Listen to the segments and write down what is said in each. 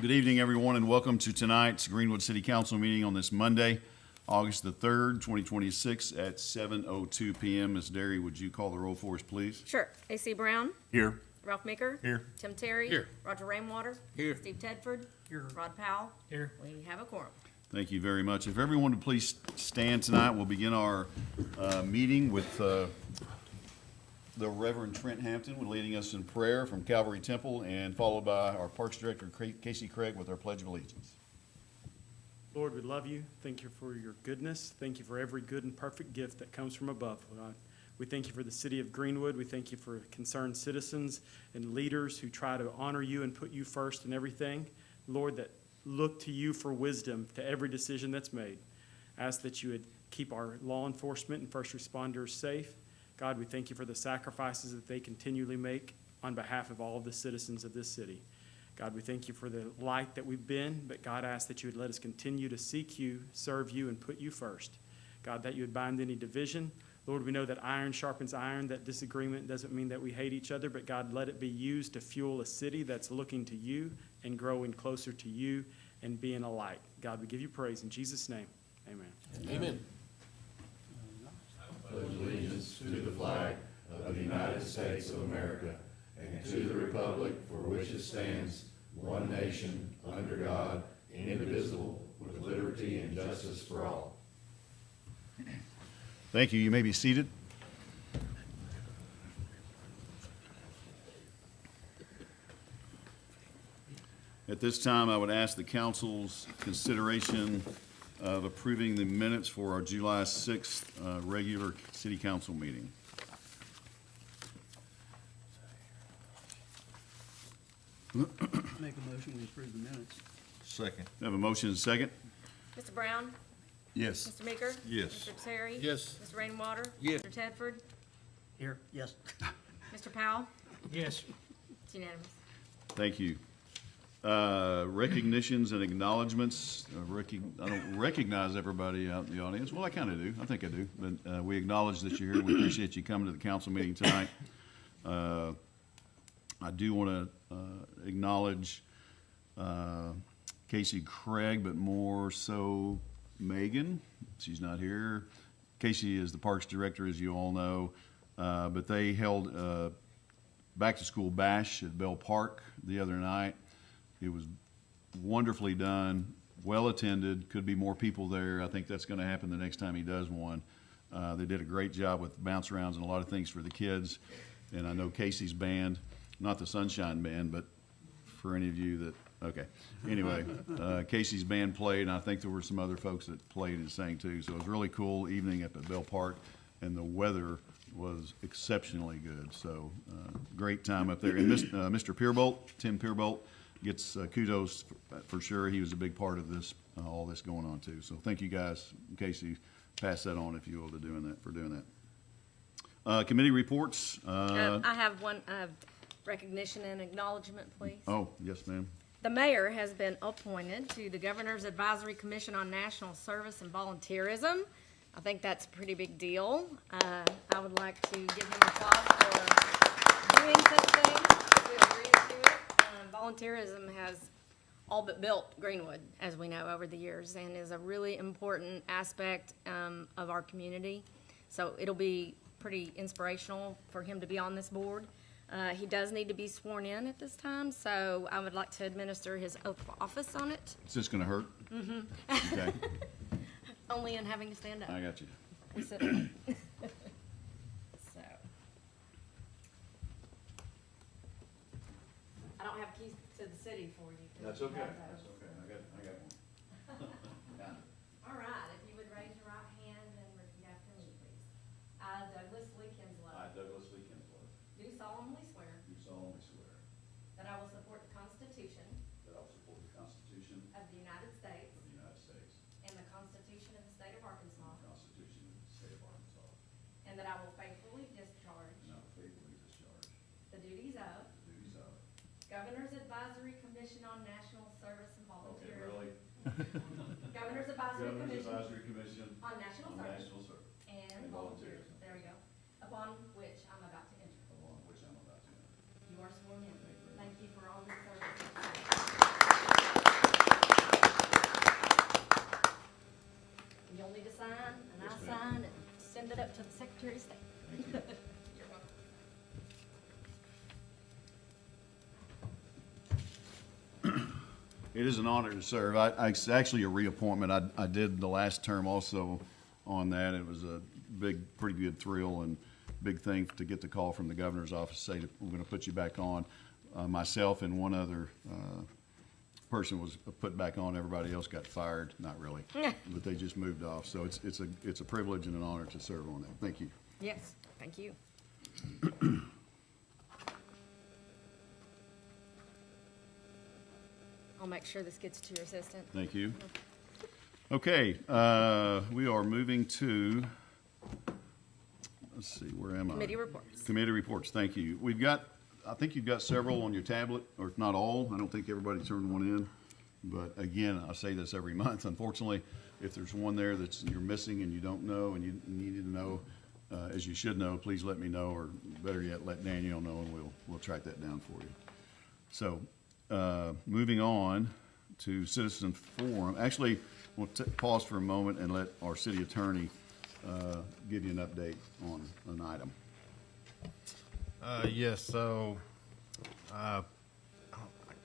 Good evening, everyone, and welcome to tonight's Greenwood City Council meeting on this Monday, August the 3rd, 2026 at 7:02 p.m. Ms. Derry, would you call the roll for us, please? Sure. A.C. Brown. Here. Ralph Meeker. Here. Tim Terry. Here. Roger Rainwater. Here. Steve Tedford. Here. Rod Powell. Here. We have a quorum. Thank you very much. If everyone would please stand tonight, we'll begin our meeting with the Reverend Trent Hampton leading us in prayer from Calvary Temple, and followed by our Parks Director, Casey Craig, with our Pledge of Allegiance. Lord, we love you. Thank you for your goodness. Thank you for every good and perfect gift that comes from above, God. We thank you for the city of Greenwood. We thank you for concerned citizens and leaders who try to honor you and put you first in everything. Lord, that look to you for wisdom to every decision that's made. I ask that you would keep our law enforcement and first responders safe. God, we thank you for the sacrifices that they continually make on behalf of all of the citizens of this city. God, we thank you for the light that we've been, but God, I ask that you would let us continue to seek you, serve you, and put you first. God, that you would bind any division. Lord, we know that iron sharpens iron, that disagreement doesn't mean that we hate each other, but God, let it be used to fuel a city that's looking to you and growing closer to you and being a light. God, we give you praise in Jesus' name. Amen. Amen. Pledge allegiance to the flag of the United States of America and to the republic for which it stands, one nation, under God, indivisible, with liberty and justice for all. Thank you. You may be seated. At this time, I would ask the council's consideration of approving the minutes for our July 6th regular city council meeting. Make a motion, we approve the minutes. Second. I have a motion and a second. Mr. Brown. Yes. Mr. Meeker. Yes. Mr. Terry. Yes. Mr. Rainwater. Yes. Mr. Tedford. Here, yes. Mr. Powell. Yes. It's unanimous. Thank you. Recognitions and acknowledgements. I don't recognize everybody out in the audience. Well, I kind of do. I think I do. But we acknowledge that you're here. We appreciate you coming to the council meeting tonight. I do want to acknowledge Casey Craig, but more so Megan. She's not here. Casey is the Parks Director, as you all know. But they held back-to-school bash at Bell Park the other night. It was wonderfully done, well attended, could be more people there. I think that's going to happen the next time he does one. They did a great job with bounce arounds and a lot of things for the kids. And I know Casey's band, not the Sunshine Band, but for any of you that, okay. Anyway, Casey's band played, and I think there were some other folks that played and sang too. So it was a really cool evening up at Bell Park, and the weather was exceptionally good. So great time up there. And Mr. Peerbolt, Tim Peerbolt, gets kudos for sure. He was a big part of this, all this going on too. So thank you guys. Casey, pass that on if you will for doing that. Committee reports. I have one recognition and acknowledgement, please. Oh, yes, ma'am. The mayor has been appointed to the Governor's Advisory Commission on National Service and Volunteerism. I think that's a pretty big deal. I would like to give him applause for doing such things. We agree to it. Volunteerism has all but built Greenwood, as we know, over the years, and is a really important aspect of our community. So it'll be pretty inspirational for him to be on this board. He does need to be sworn in at this time, so I would like to administer his oath of office on it. Is this going to hurt? Mm-hmm. Okay. Only in having to stand up. I got you. And sit down. So. I don't have keys to the city for you. That's okay. That's okay. I got one. All right, if you would raise your right hand and repeat after me, please. I, Douglas Lee Kinslow, I, Douglas Lee Kinslow, do solemnly swear do solemnly swear that I will support the Constitution that I will support the Constitution of the United States of the United States and the Constitution of the State of Arkansas, and the Constitution of the State of Arkansas, and that I will faithfully discharge and I will faithfully discharge the duties of the duties of. Governor's Advisory Commission on National Service and Okay, Volunteerism. really? Governor's Advisory Governor's Commission Advisory Commission on National on Service National Service and and Volunteerism. Volunteerism. There we go. Upon which I'm about to enter. upon which I'm about to enter. You are sworn in. Thank you very Thank you for all your service. It is an honor to serve. It's actually a reappointment. I did the last term also on that. It was a pretty good thrill and big thing to get the call from the governor's office, say that we're going to put you back on. Myself and one other person was put back on. Everybody else got fired. Not really, but they just moved off. So it's a privilege and an honor to serve on that. Thank you. Yes, thank you. I'll make sure this gets to your assistant. Thank you. Okay, we are moving to, let's see, where am I? Committee reports. Committee reports, thank you. I think you've got several on your tablet, or if not all. I don't think everybody turned one in. But again, I say this every month, unfortunately, if there's one there that's you're missing and you don't know and you needed to know, as you should know, please let me know, or better yet, let Danielle know, and we'll track that down for you. So, moving on to citizen forum. Actually, we'll pause for a moment and let our city attorney give you an update on an item. Yes, so, I'm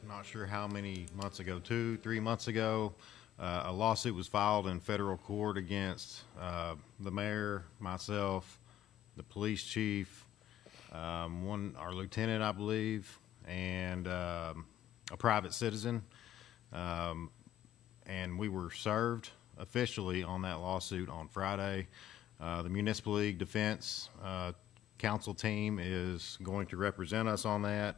not sure how many months ago, 2-3 months ago, a lawsuit was filed in federal court against the mayor, myself, the police chief, our lieutenant, I believe, and a private citizen. And we were served officially on that lawsuit on Friday. The Municipal League Defense council team is going to represent us on that.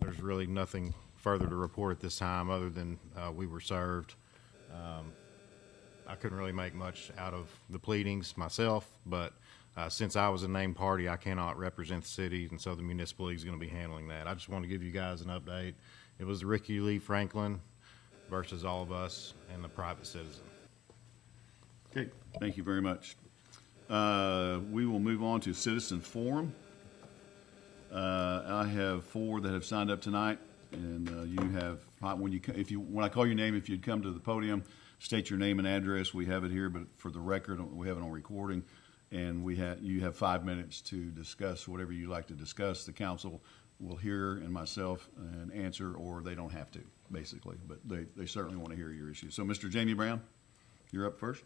There's really nothing further to report at this time other than we were served. I couldn't really make much out of the pleadings myself, but since I was a named party, I cannot represent the city, and so the Municipal League is going to be handling that. I just want to give you guys an update. It was Ricky Lee Franklin versus all of us and the private citizen. Okay, thank you very much. We will move on to citizen forum. I have 4 that have signed up tonight, and you have when I call your name, if you'd come to the podium, state your name and address. We have it here, but for the record, we have it on recording, and you have 5 minutes to discuss whatever you like to discuss. The council will hear, and myself, and answer, or they don't have to, basically, but they certainly want to hear your issue. So, Mr. Jamie Brown, you're up first.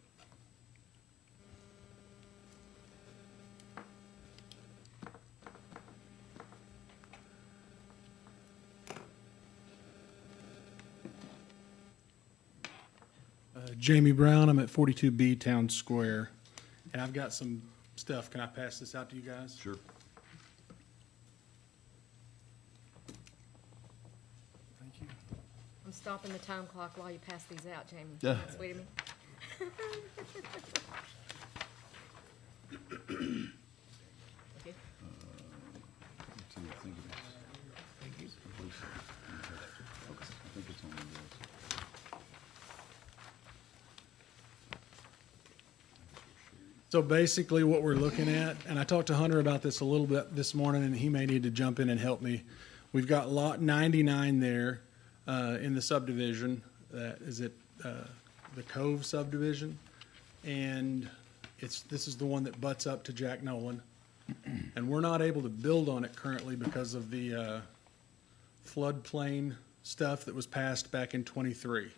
Jamie Brown, I'm at 42B Town Square, and I've got some stuff. Can I pass this out to you guys? Sure. Thank you. I'm stopping the time clock while you pass these out, Jamie. Yeah. Sweet of me. Okay. Thank you. I think it's on the list. So basically what we're looking at, and I talked to Hunter about this a little bit this morning, and he may need to jump in and help me. We've got lot 99 there in the subdivision. That is it, the Cove subdivision. And this is the one that butts up to Jack Nolan. And we're not able to build on it currently because of the floodplain stuff that was passed back in '23.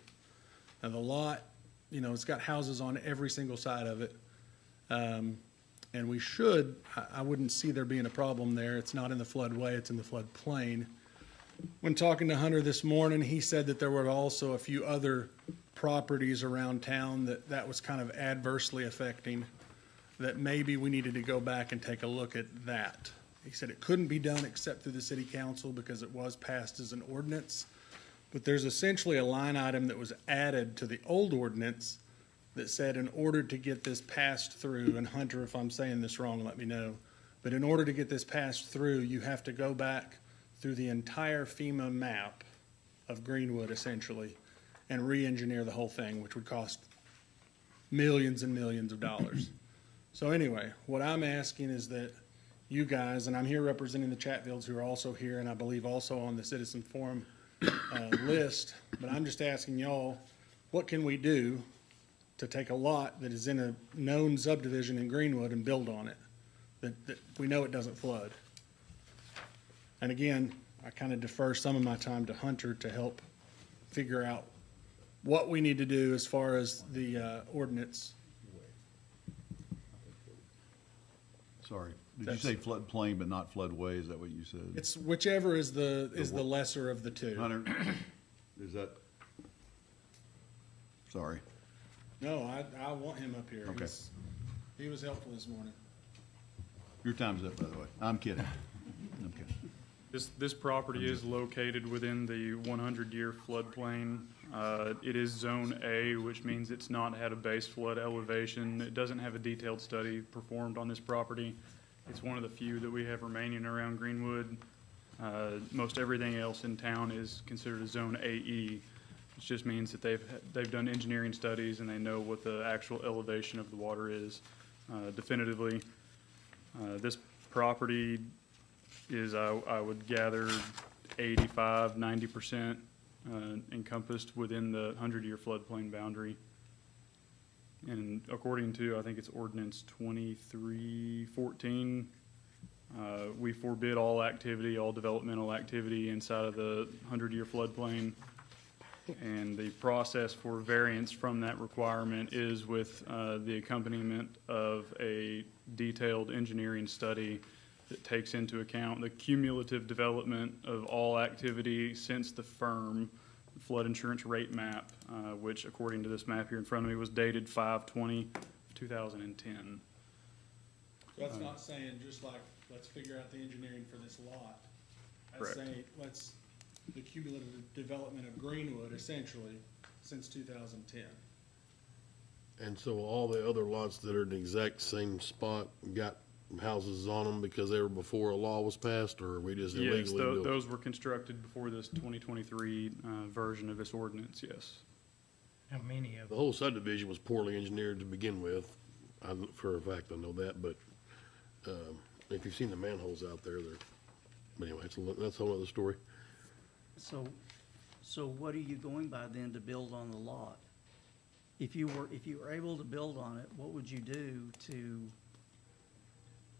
Now the lot, it's got houses on every single side of it. And we should, I wouldn't see there being a problem there. It's not in the floodway, it's in the floodplain. When talking to Hunter this morning, he said that there were also a few other properties around town that was kind of adversely affecting, that maybe we needed to go back and take a look at that. He said it couldn't be done except through the city council because it was passed as an ordinance. But there's essentially a line item that was added to the old ordinance that said in order to get this passed through, and Hunter, if I'm saying this wrong, let me know, but in order to get this passed through, you have to go back through the entire FEMA map of Greenwood, essentially, and re-engineer the whole thing, which would cost millions and millions of dollars. So anyway, what I'm asking is that you guys, and I'm here representing the Chatfields, who are also here, and I believe also on the Citizen Forum list, but I'm just asking y'all, what can we do to take a lot that is in a known subdivision in Greenwood and build on it, that we know it doesn't flood? And again, I kind of defer some of my time to Hunter to help figure out what we need to do as far as the ordinance. Sorry, did you say floodplain but not floodway? Is that what you said? It's whichever is the lesser of the two. Hunter, is that? Sorry. No, I want him up here. Okay. He was helpful this morning. Your time's up, by the way. I'm kidding. I'm kidding. This property is located within the 100-year floodplain. It is Zone A, which means it's not had a base flood elevation. It doesn't have a detailed study performed on this property. It's one of the few that we have remaining around Greenwood. Most everything else in town is considered a Zone AE, which just means that they've done engineering studies and they know what the actual elevation of the water is definitively. This property is, I would gather, 85, 90% encompassed within the 100-year floodplain boundary. And according to, I think it's ordinance 2314, we forbid all activity, all developmental activity inside of the 100-year floodplain. And the process for variance from that requirement is with the accompaniment of a detailed engineering study that takes into account the cumulative development of all activity since the firm flood insurance rate map, which according to this map here in front of me was dated 5/20/2010. That's not saying just like, let's figure out the engineering for this lot. That's Correct. saying, the cumulative development of Greenwood essentially since 2010. And so all the other lots that are in the exact same spot got houses on them because they were before a law was passed, or are we just illegally Yes, built? those were constructed before this 2023 version of this ordinance, yes. How many of The them? whole subdivision was poorly engineered to begin with. For a fact, I know that, but, if you've seen the manholes out there, but anyway, that's a whole other story. So what are you going by then to build on the lot? If you were able to build on it, what would you do to,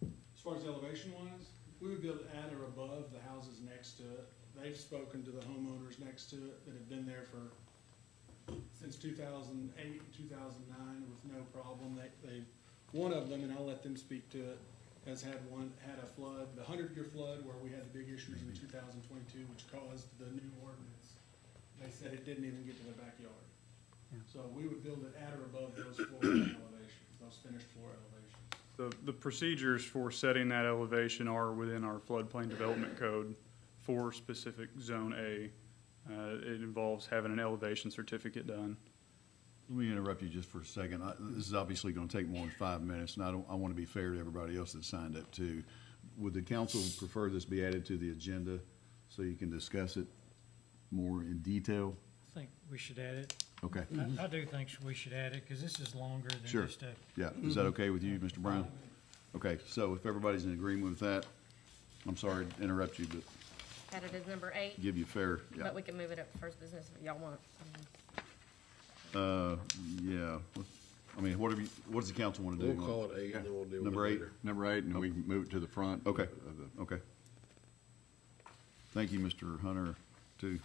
As far as elevation wise, we would build at or above the houses next to it. They've spoken to the homeowners next to it that have been there since 2008, 2009 with no problem. One of them, and I'll let them speak to it, had a flood, the 100-year flood where we had the big issues in 2022, which caused the new ordinance. They said it didn't even get to the backyard. So we would build it at or above those floor elevations, those finished floor elevations. The procedures for setting that elevation are within our floodplain development code for specific Zone A. It involves having an elevation certificate done. Let me interrupt you just for a second. This is obviously going to take more than 5 minutes, and I want to be fair to everybody else that signed up too. Would the council prefer this be added to the agenda so you can discuss it more in detail? I think we should add it. Okay, I do think we should add it, because this is longer than Sure. just a. yeah. Is that okay with you, Mr. Brown? Okay, so if everybody's in agreement with that, I'm sorry to interrupt you, but Had it as number 8, give you fair, yeah. but we can move it up to first business if y'all want. Yeah. I mean, what does the council want to do? We'll call it 8 and then we'll deal with it Number 8? later. Number 8, and we can move it to the front. Okay, of the- okay. Thank you, Mr. Hunter, too.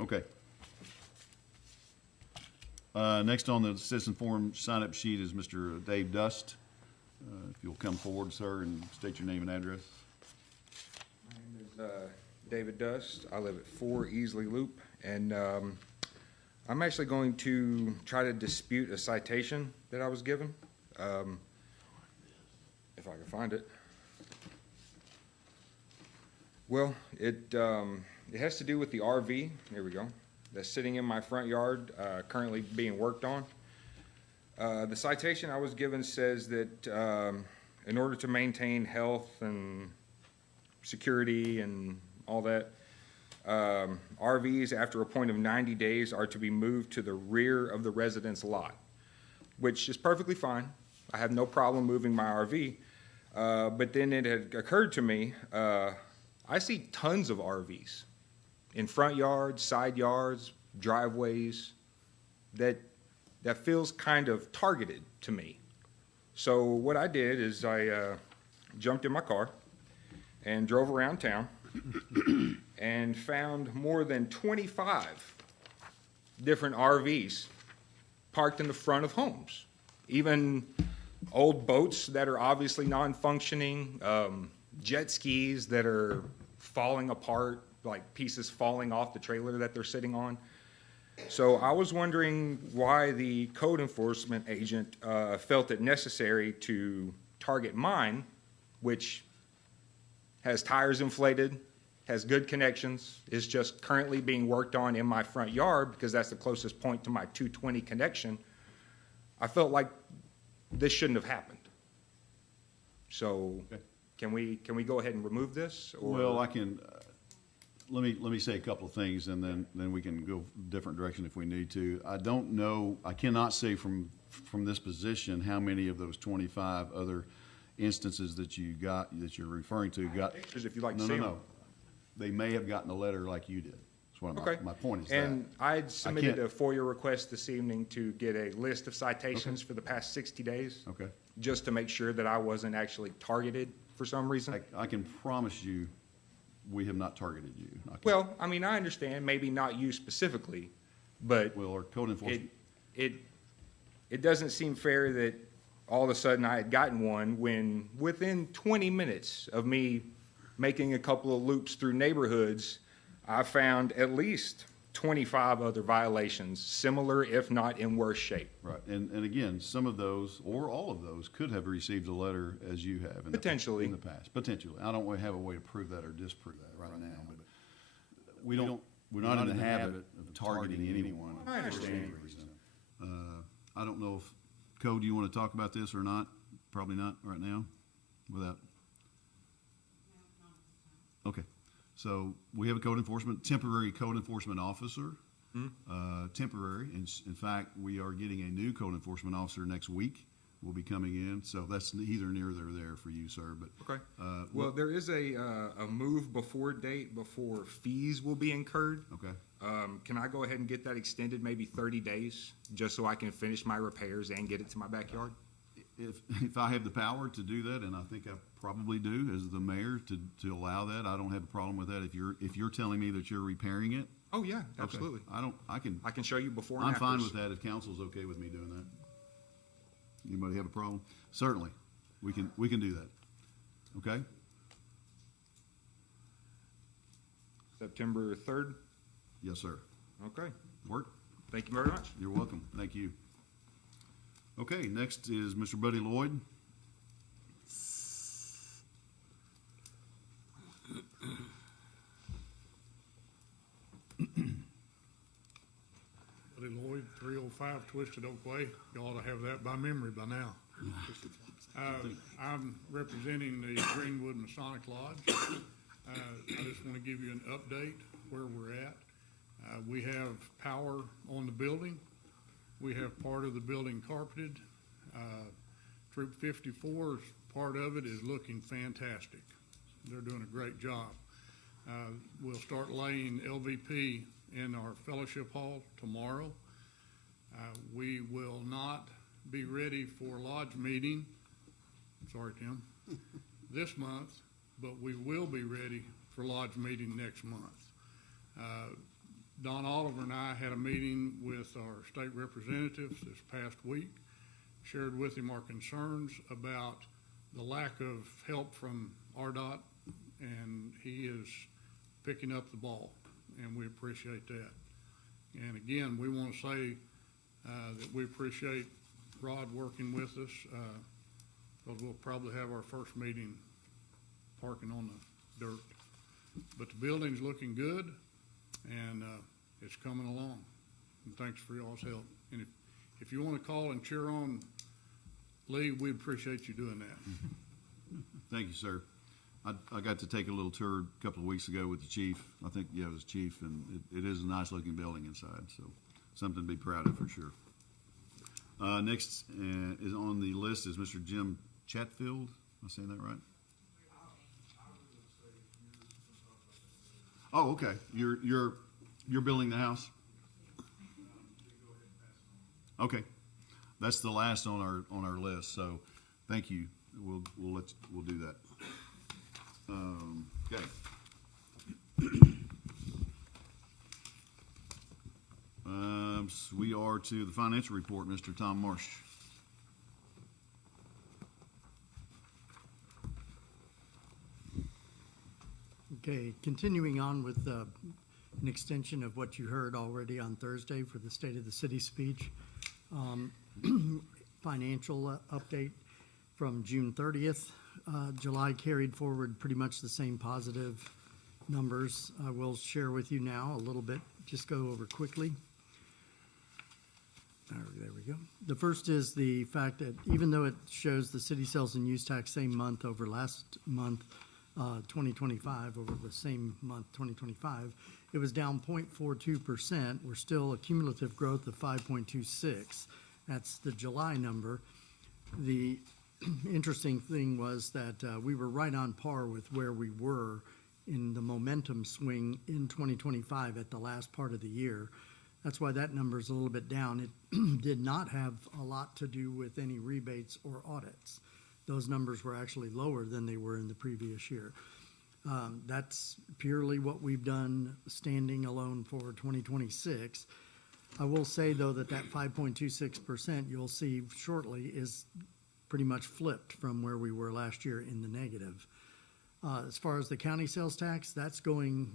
Okay. Next on the citizen forum sign-up sheet is Mr. Dave Dust. If you'll come forward, sir, and state your name and address. My name is David Dust. I live at 4 Easley Loop, and I'm actually going to try to dispute a citation that I was given, if I can find it. Well, it has to do with the RV, there we go, that's sitting in my front yard, currently being worked on. The citation I was given says that in order to maintain health and security and all that, RVs after a point of 90 days are to be moved to the rear of the residence lot, which is perfectly fine. I have no problem moving my RV. But then it had occurred to me, I see tons of RVs in front yards, side yards, driveways, that feels kind of targeted to me. So what I did is I jumped in my car and drove around town and found more than 25 different RVs parked in the front of homes. Even old boats that are obviously non-functioning, jet skis that are falling apart, like pieces falling off the trailer that they're sitting on. So I was wondering why the code enforcement agent felt it necessary to target mine, which has tires inflated, has good connections, is just currently being worked on in my front yard because that's the closest point to my 220 connection. I felt like this shouldn't have happened. So can we go ahead and remove this? Or? Well, I can, let me say a couple of things, and then we can go different direction if we need to. I don't know, I cannot say from this position how many of those 25 other instances that you got, that you're referring to, got. Pictures if you'd like to No, see no, them. no. They may have gotten a letter like you did. That's what Okay. my point is that. And I'd submitted can't- a FOIA request this evening to get a list of citations for the past 60 days. Okay. Just to make sure that I wasn't actually targeted for some reason. I can promise you, we have not targeted you. Well, I mean, I understand, maybe not you specifically, but Well, our code enforcement, it doesn't seem fair that all of a sudden I had gotten one when within 20 minutes of me making a couple of loops through neighborhoods, I found at least 25 other violations, similar if not in worse shape. right, and again, some of those, or all of those, could have received a letter as you have. Potentially. In the past, potentially. I don't have a way to prove that or disprove that right now, but we're not in the habit of targeting anyone. I understand. I don't know if, Code, do you want to talk about this or not? Probably not right now, without. Okay, so we have a temporary code enforcement officer. Temporary, in fact, we are getting a new code enforcement officer next week. Will be coming in, so that's either near or there for you, sir, but. Okay. Well, there is a move before date before fees will be incurred. Okay. Can I go ahead and get that extended maybe 30 days, just so I can finish my repairs and get it to my backyard? If I have the power to do that, and I think I probably do as the mayor to allow that, I don't have a problem with that. If you're telling me that you're repairing it. Oh, yeah, okay. absolutely. I can show you before and I'm afters. fine with that if council's okay with me doing that. Anybody have a problem? Certainly, we can do that. Okay? September 3rd? Yes, sir. Okay. Work? Thank you very much. You're welcome. Thank you. Okay, next is Mr. Buddy Lloyd. Buddy Lloyd, 305 Twisted Oak Way. You ought to have that by memory by now. I'm representing the Greenwood Masonic Lodge. I just want to give you an update where we're at. We have power on the building. We have part of the building carpeted. Troop 54's part of it is looking fantastic. They're doing a great job. We'll start laying LVP in our fellowship hall tomorrow. We will not be ready for lodge meeting, sorry, Tim, this month, but we will be ready for lodge meeting next month. Don Oliver and I had a meeting with our state representatives this past week, shared with him our concerns about the lack of help from RDOT, and he is picking up the ball, and we appreciate that. And again, we want to say that we appreciate Rod working with us, because we'll probably have our first meeting parking on the dirt. But the building's looking good, and it's coming along. And thanks for y'all's help. And if you want to call and cheer on Lee, we appreciate you doing that. Thank you, sir. I got to take a little tour a couple of weeks ago with the chief. I think, yeah, it was chief, and it is a nice looking building inside, so something to be proud of for sure. Next is on the list is Mr. Jim Chatfield. Am I saying that right? Oh, okay. You're building the house? Okay. That's the last on our list, so thank you. We'll do that. Okay. to the financial report, Mr. Tom Marsh. Okay, continuing on with an extension of what you heard already on Thursday for the State of the City speech. Financial update from June 30th. July carried forward pretty much the same positive numbers. I will share with you now a little bit, just go over quickly. There we go. The first is the fact that even though it shows the city sales and use tax same month over last month, 2025, over the same month, 2025, it was down 0.42%. We're still a cumulative growth of 5.26. That's the July number. The interesting thing was that we were right on par with where we were in the momentum swing in 2025 at the last part of the year. That's why that number is a little bit down. It did not have a lot to do with any rebates or audits. Those numbers were actually lower than they were in the previous year. That's purely what we've done standing alone for 2026. I will say, though, that 5.26% you'll see shortly is pretty much flipped from where we were last year in the negative. As far as the county sales tax, that's going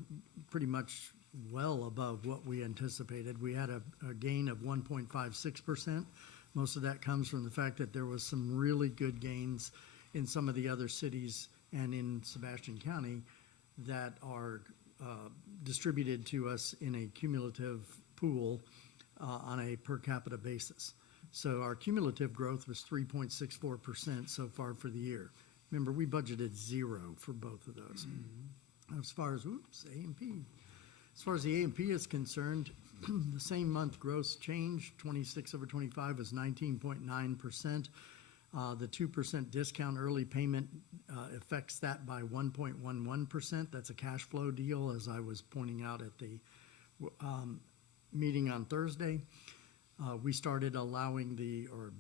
pretty much well above what we anticipated. We had a gain of 1.56%. Most of that comes from the fact that there was some really good gains in some of the other cities and in Sebastian County that are distributed to us in a cumulative pool on a per capita basis. So our cumulative growth was 3.64% so far for the year. Remember, we budgeted 0 for both of those. As far as, A&P. As far as the A&P is concerned, the same month gross change, 26 over 25, was 19.9%. The 2% discount early payment affects that by 1.11%. That's a cash flow deal, as I was pointing out at the meeting on Thursday. We started allowing or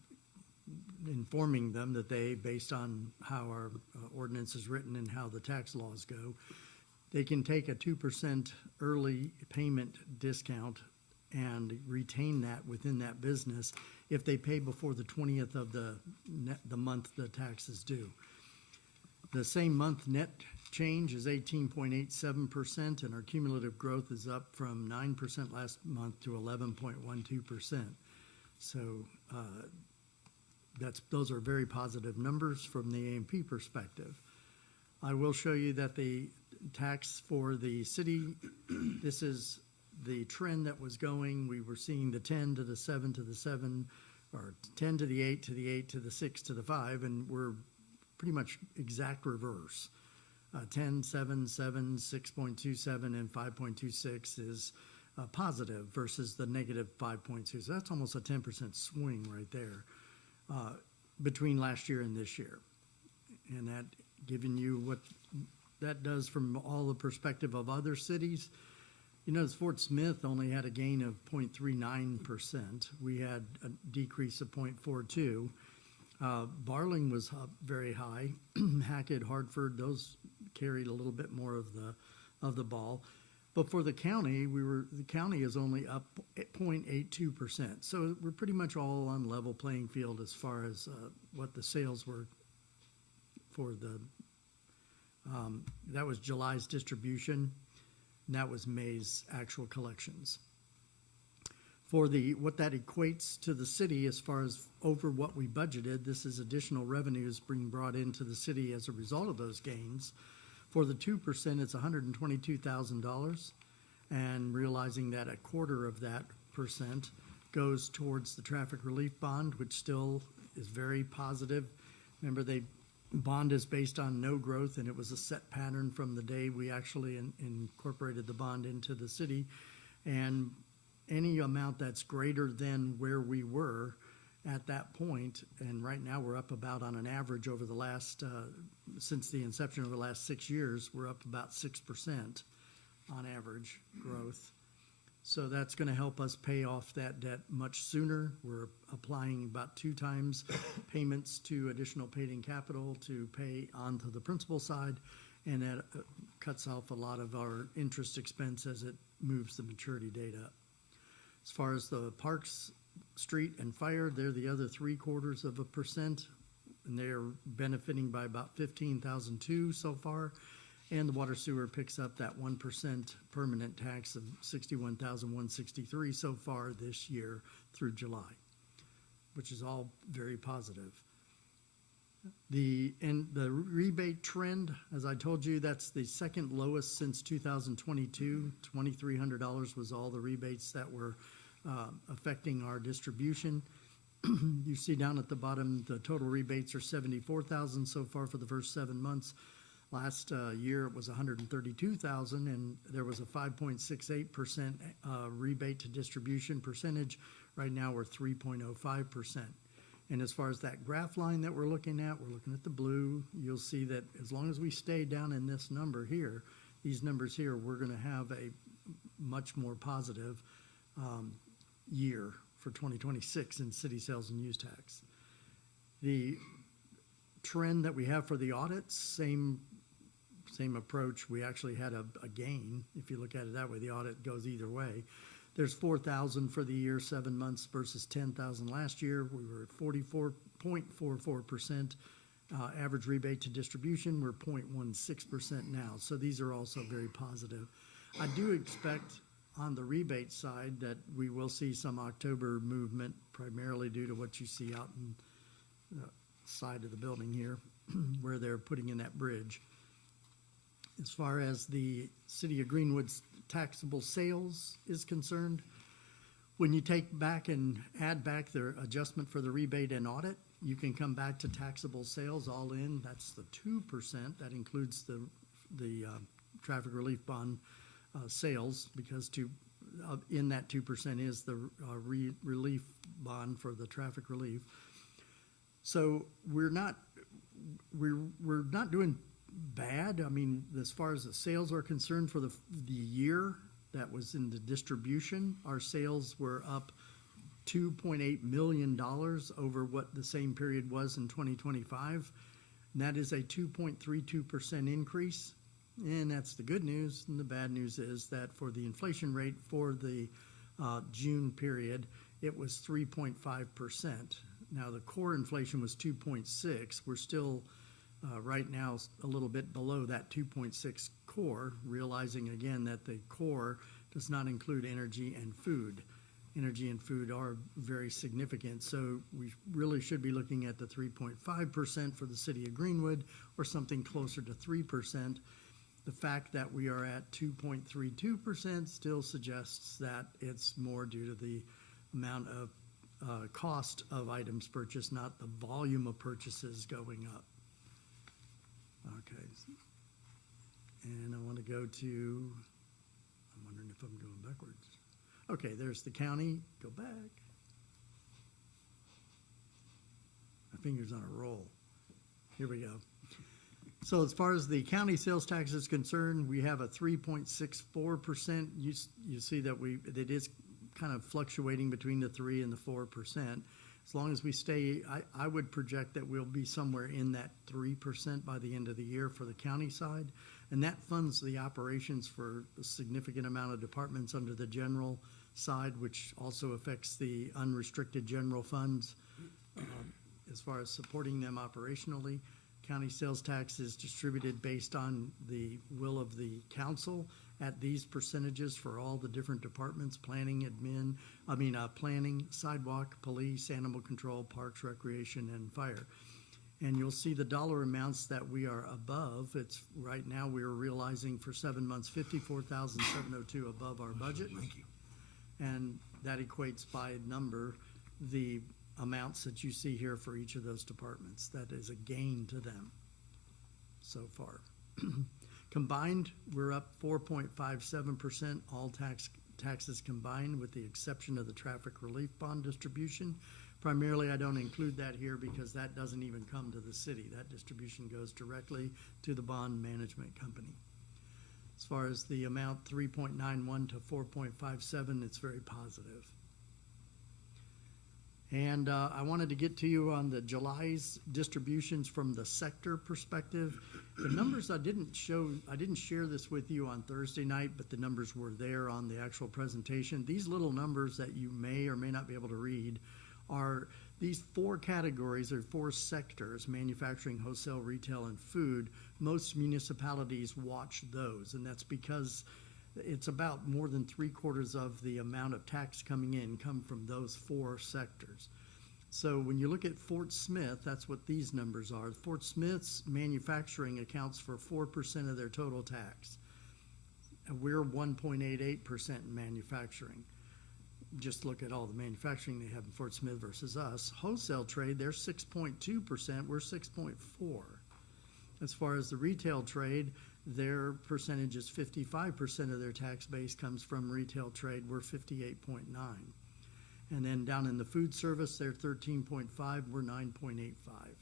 informing them that they, based on how our ordinance is written and how the tax laws go, they can take a 2% early payment discount and retain that within that business if they pay before the 20th of the month the tax is due. The same month net change is 18.87%, and our cumulative growth is up from 9% last month to 11.12%. So those are very positive numbers from the A&P perspective. I will show you that the tax for the city, this is the trend that was going. We were seeing the 10 to the 7 to the 7, or 10 to the 8 to the 8 to the 6 to the 5, and we're pretty much exact reverse. 10, 7, 7, 6.27, and 5.26 is positive versus the negative 5.2. So that's almost a 10% swing right there between last year and this year. And that, giving you what that does from all the perspective of other cities. You notice Fort Smith only had a gain of 0.39%. We had a decrease of 0.42. Barling was up very high. Hackett, Hartford, those carried a little bit more of the ball. But for the county, the county is only up 0.82%. So we're pretty much all on level playing field as far as what the sales were for the, that was July's distribution, and that was May's actual collections. For what that equates to the city as far as over what we budgeted, this is additional revenues being brought into the city as a result of those gains. For the 2%, it's $122,000, and realizing that a quarter of that percent goes towards the traffic relief bond, which still is very positive. Remember, bond is based on no growth, and it was a set pattern from the day we actually incorporated the bond into the city. And any amount that's greater than where we were at that point, and right now we're up about on an average over the last, since the inception of the last 6 years, we're up about 6% on average growth. So that's going to help us pay off that debt much sooner. We're applying about 2 times payments to additional paid-in capital to pay onto the principal side, and that cuts off a lot of our interest expense as it moves the maturity date up. As far as the parks street and fire, they're the other 0.75%, and they're benefiting by about 15,002 so far. And the water sewer picks up that 1% permanent tax of 61,163 so far this year through July, which is all very positive. The rebate trend, as I told you, that's the second lowest since 2022. $2,300 was all the rebates that were affecting our distribution. You see down at the bottom, the total rebates are 74,000 so far for the first 7 months. Last year it was 132,000, and there was a 5.68% rebate to distribution percentage. Right now we're 3.05%. And as far as that graph line that we're looking at the blue. You'll see that as long as we stay down in this number here, these numbers here, we're going to have a much more positive year for 2026 in city sales and use tax. The trend that we have for the audits, same approach. We actually had a gain. If you look at it that way, the audit goes either way. There's 4,000 for the year, 7 months versus 10,000 last year. We were at 44.44%. Average rebate to distribution, we're 0.16% now. So these are also very positive. I do expect on the rebate side that we will see some October movement, primarily due to what you see out in the side of the building here, where they're putting in that bridge. As far as the City of Greenwood's taxable sales is concerned, when you take back and add back their adjustment for the rebate and audit, you can come back to taxable sales all in. That's the 2%. That includes the traffic relief bond sales, because in that 2% is the relief bond for the traffic relief. So we're not doing bad. I mean, as far as the sales are concerned for the year that was in the distribution, our sales were up $2.8 million over what the same period was in 2025. And that is a 2.32% increase. And that's the good news. And the bad news is that for the inflation rate for the June period, it was 3.5%. Now, the core inflation was 2.6. We're still right now a little bit below that 2.6 core, realizing again that the core does not include energy and food. Energy and food are very significant, so we really should be looking at the 3.5% for the City of Greenwood, or something closer to 3%. The fact that we are at 2.32% still suggests that it's more due to the amount of cost of items purchased, not the volume of purchases going up. Okay, and I want to go to, I'm wondering if I'm going backwards. Okay, there's the county. Go back. My finger's on a roll. Here we go. So as far as the county sales tax is concerned, we have a 3.64%. You see that it is kind of fluctuating between the 3 and the 4%. As long as we stay, I would project that we'll be somewhere in that 3% by the end of the year for the county side. And that funds the operations for a significant amount of departments under the general side, which also affects the unrestricted general funds as far as supporting them operationally. County sales tax is distributed based on the will of the council at these percentages for all the different departments: planning, planning, sidewalk, police, animal control, parks, recreation, and fire. And you'll see the dollar amounts that we are above. It's right now we are realizing for 7 months $54,702 above our budget. Thank you. And that equates by number the amounts that you see here for each of those departments. That is a gain to them so far. Combined, we're up 4.57%, all taxes combined, with the exception of the traffic relief bond distribution. Primarily, I don't include that here because that doesn't even come to the city. That distribution goes directly to the bond management company. As far as the amount, 3.91 to 4.57, it's very positive. And I wanted to get to you on the July's distributions from the sector perspective. The numbers I didn't share this with you on Thursday night, but the numbers were there on the actual presentation. These little numbers that you may or may not be able to read are these four categories or four sectors: manufacturing, wholesale, retail, and food. Most municipalities watch those, and that's because it's about more than 3/4 of the amount of tax coming in come from those four sectors. So when you look at Fort Smith, that's what these numbers are. Fort Smith's manufacturing accounts for 4% of their total tax. And we're 1.88% in manufacturing. Just look at all the manufacturing they have in Fort Smith versus us. Wholesale trade, they're 6.2%, we're 6.4%. As far as the retail trade, their percentage is 55% of their tax base comes from retail trade, we're 58.9%. And then down in the food service, they're 13.5, we're 9.85.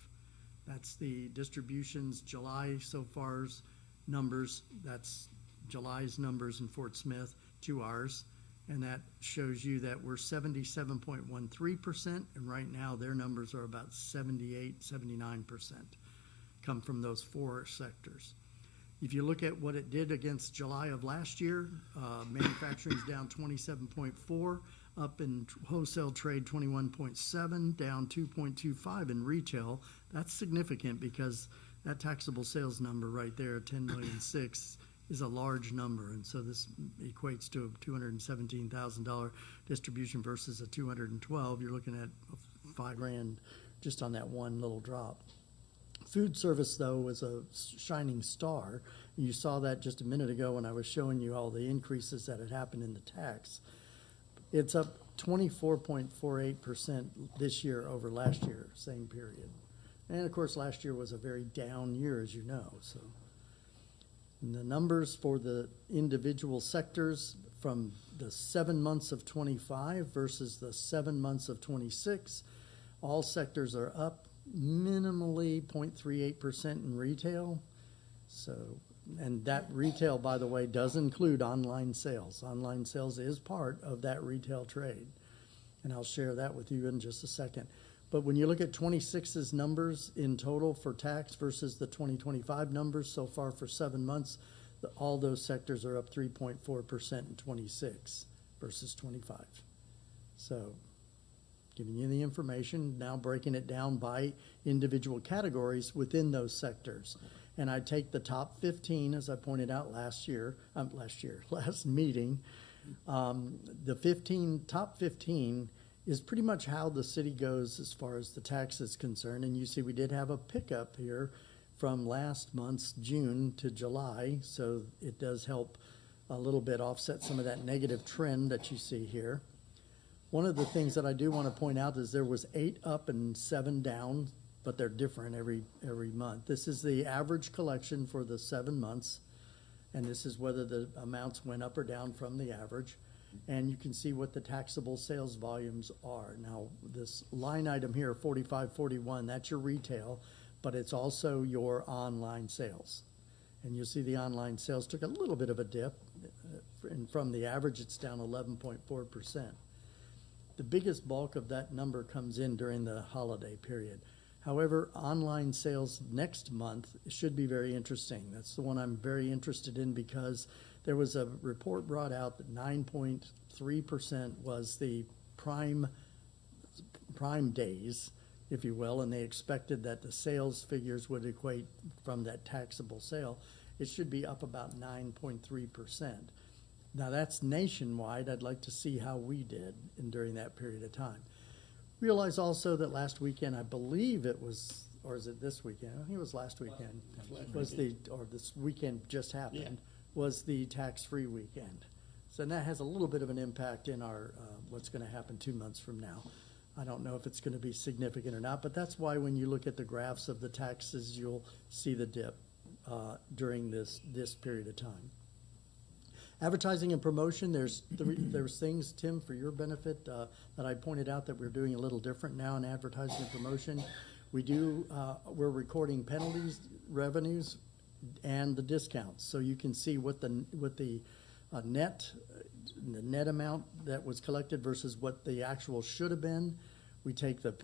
That's the distributions, July so far's numbers, that's July's numbers in Fort Smith to ours. And that shows you that we're 77.13%, and right now their numbers are about 78, 79% come from those four sectors. If you look at what it did against July of last year, manufacturing's down 27.4, up in wholesale trade 21.7, down 2.25 in retail. That's significant because that taxable sales number right there, 10,000,006, is a large number, and so this equates to a $217,000 distribution versus a 212. You're looking at $5,000 just on that one little drop. Food service, though, was a shining star. You saw that just a minute ago when I was showing you all the increases that had happened in the tax. It's up 24.48% this year over last year, same period. And of course, last year was a very down year, as you know. So, and the numbers for the individual sectors from the 7 months of 25 versus the 7 months of 26, all sectors are up minimally 0.38% in retail. So, and that retail, by the way, does include online sales. Online sales is part of that retail trade. And I'll share that with you in just a second. But when you look at 26's numbers in total for tax versus the 2025 numbers so far for 7 months, all those sectors are up 3.4% in 26 versus 25. So, giving you the information, now breaking it down by individual categories within those sectors. And I take the top 15, as I pointed out last meeting. The top 15 is pretty much how the city goes as far as the tax is concerned. And you see we did have a pickup here from last month's June to July, so it does help a little bit offset some of that negative trend that you see here. One of the things that I do want to point out is there was 8 up and 7 down, but they're different every month. This is the average collection for the 7 months, and this is whether the amounts went up or down from the average. And you can see what the taxable sales volumes are. Now, this line item here, 4541, that's your retail, but it's also your online sales. And you'll see the online sales took a little bit of a dip, and from the average, it's down 11.4%. The biggest bulk of that number comes in during the holiday period. However, online sales next month should be very interesting. That's the one I'm very interested in because there was a report brought out that 9.3% was the prime days, if you will, and they expected that the sales figures would equate from that taxable sale. It should be up about 9.3%. Now that's nationwide. I'd like to see how we did during that period of time. Realize also that last weekend, I believe it was, or is it this weekend? I think it was last weekend. This weekend just happened, was the tax-free weekend. So that has a little bit of an impact in our, what's gonna happen 2 months from now. I don't know if it's gonna be significant or not, but that's why when you look at the graphs of the taxes, you'll see the dip during this period of time. Advertising and promotion, there's things, Tim, for your benefit, that I pointed out that we're doing a little different now in advertising and promotion. We're recording penalties, revenues, and the discounts. So you can see what the net amount that was collected versus what the actual should have been. We take the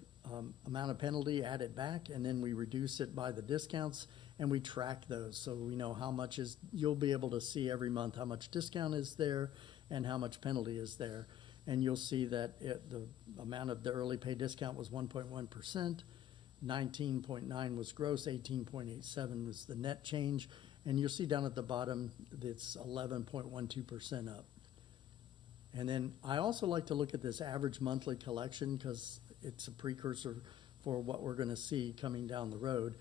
amount of penalty, add it back, and then we reduce it by the discounts, and we track those, so we know how much is, you'll be able to see every month how much discount is there and how much penalty is there. And you'll see that the amount of the early pay discount was 1.1%, 19.9 was gross, 18.87 was the net change, and you'll see down at the bottom, it's 11.12% up. And then I also like to look at this average monthly collection, because it's a precursor for what we're gonna see coming down the road.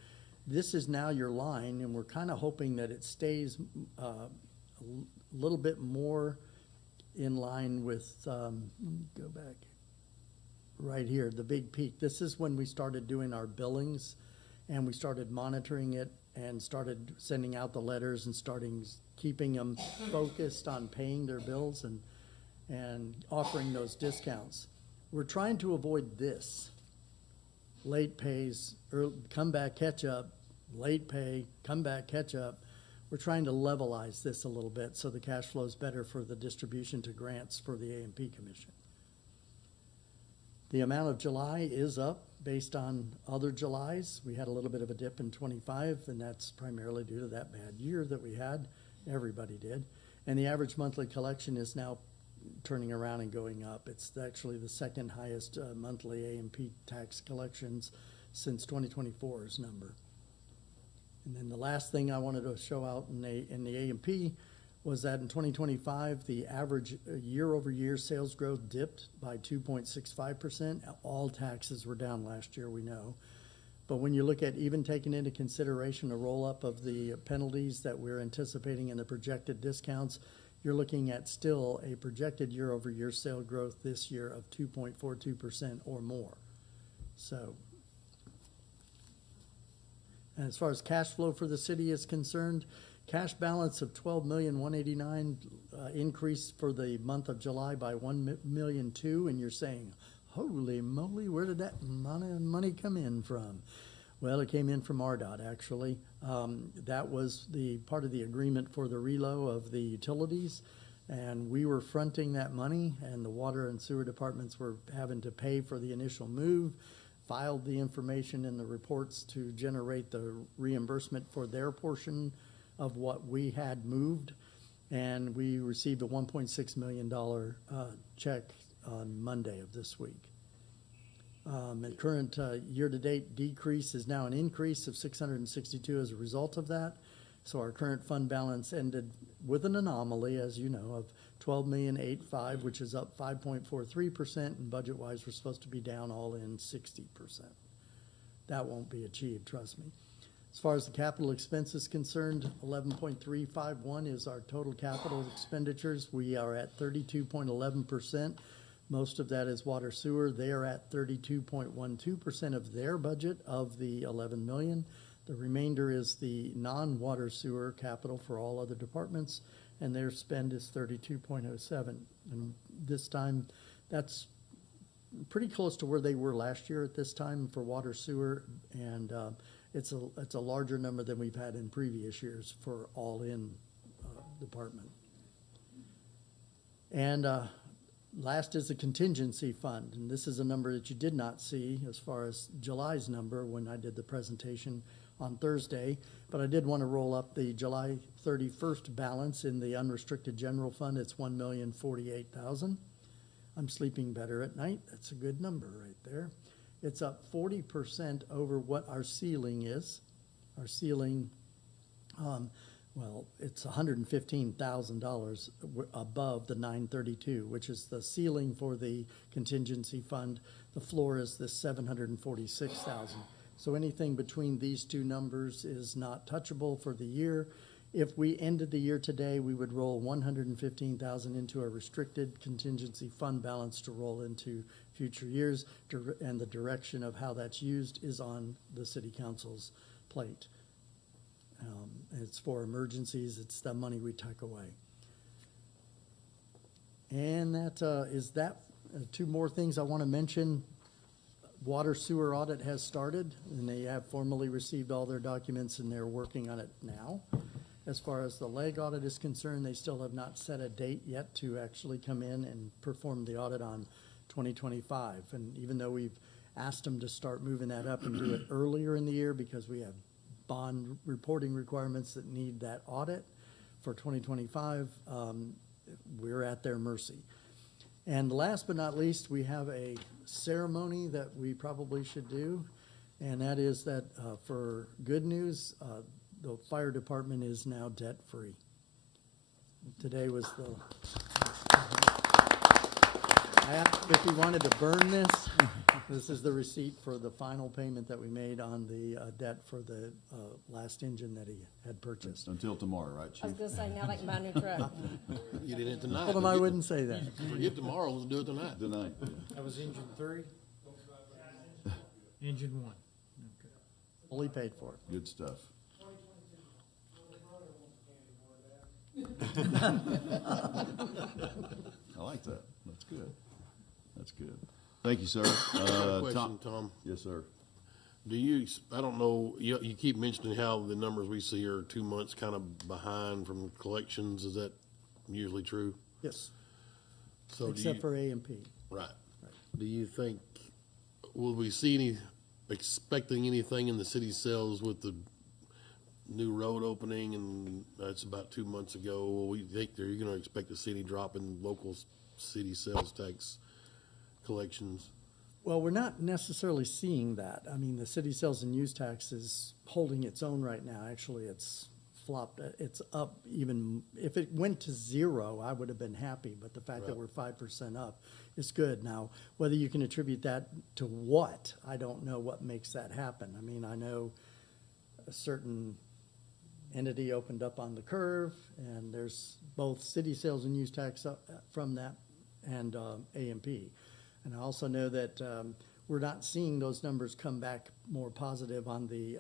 This is now your line, and we're kind of hoping that it stays a little bit more in line with, let me go back, right here, the big peak. This is when we started doing our billings, and we started monitoring it and started sending out the letters and keeping them focused on paying their bills and offering those discounts. We're trying to avoid this. Late pays, come back, catch up, late pay, come back, catch up. We're trying to levelize this a little bit so the cash flow is better for the distribution to grants for the A&P Commission. The amount of July is up based on other Julys. We had a little bit of a dip in 25, and that's primarily due to that bad year that we had. Everybody did. And the average monthly collection is now turning around and going up. It's actually the second highest monthly A&P tax collections since 2024's number. And then the last thing I wanted to show out in the A&P was that in 2025, the average year-over-year sales growth dipped by 2.65%. All taxes were down last year, we know. But when you look at even taking into consideration a roll-up of the penalties that we're anticipating and the projected discounts, you're looking at still a projected year-over-year sale growth this year of 2.42% or more. So, and as far as cash flow for the city is concerned, cash balance of $12,189,000 increased for the month of July by $1,000,002, and you're saying, holy moly, where did that money come in from? Well, it came in from RDOT, actually. That was the part of the agreement for the relo of the utilities, and we were fronting that money, and the water and sewer departments were having to pay for the initial move, filed the information in the reports to generate the reimbursement for their portion of what we had moved, and we received a $1.6 million check on Monday of this week. The current year-to-date decrease is now an increase of 662 as a result of that. So our current fund balance ended with an anomaly, as you know, of $12,085,000, which is up 5.43%, and budget-wise, we're supposed to be down all in 60%. That won't be achieved, trust me. As far as the capital expense is concerned, 11.351 is our total capital expenditures. We are at 32.11%. Most of that is water sewer. They are at 32.12% of their budget of the 11 million. The remainder is the non-water sewer capital for all other departments, and their spend is 32.07. And this time, that's pretty close to where they were last year at this time for water sewer, and it's a larger number than we've had in previous years for all-in department. And last is the contingency fund, and this is a number that you did not see as far as July's number when I did the presentation on Thursday, but I did want to roll up the July 31st balance in the unrestricted general fund. It's $1,048,000. I'm sleeping better at night. That's a good number right there. It's up 40% over what our ceiling is. Our ceiling, well, it's $115,000 above the 932, which is the ceiling for the contingency fund. The floor is the 746,000. So anything between these two numbers is not touchable for the year. If we ended the year today, we would roll 115,000 into a restricted contingency fund balance to roll into future years, and the direction of how that's used is on the city council's plate. It's for emergencies. It's the money we tuck away. And that is that. Two more things I want to mention. Water sewer audit has started, and they have formally received all their documents, and they're working on it now. As far as the leg audit is concerned, they still have not set a date yet to actually come in and perform the audit on 2025. And even though we've asked them to start moving that up and do it earlier in the year because we have bond reporting requirements that need that audit for 2025, we're at their mercy. And last but not least, we have a ceremony that we probably should do, and that is that for good news, the fire department is now debt-free. Today was I asked if he wanted to burn this. This is the receipt for the final payment that we made on the debt for the last engine that he had purchased. Until tomorrow, right, I was Chief? gonna say, now they can buy a new truck. You did it tonight. Told him I wouldn't say that. Forget tomorrow, let's do it tonight. Tonight, yeah. That was engine 3? Engine 1. Fully paid for. Good stuff. I like that. That's good. That's good. Thank you, sir. Question, Tom. Yes, sir. Do you, I don't know, you keep mentioning how the numbers we see are 2 months kind of behind from collections. Is that usually true? Yes, So do except you- for A and P. Right. Do you think, will we see expecting anything in the city sales with the new road opening, and that's about 2 months ago? Will we think that you're gonna expect to see any drop in local city sales tax collections? Well, we're not necessarily seeing that. I mean, the city sales and use tax is holding its own right now. Actually, it's flopped, it's up even, if it went to zero, I would have been happy, but the fact that Right. we're 5% up is good. Now, whether you can attribute that to what, I don't know what makes that happen. I mean, I know a certain entity opened up on the curve, and there's both city sales and use tax up from that and A&P. And I also know that we're not seeing those numbers come back more positive on the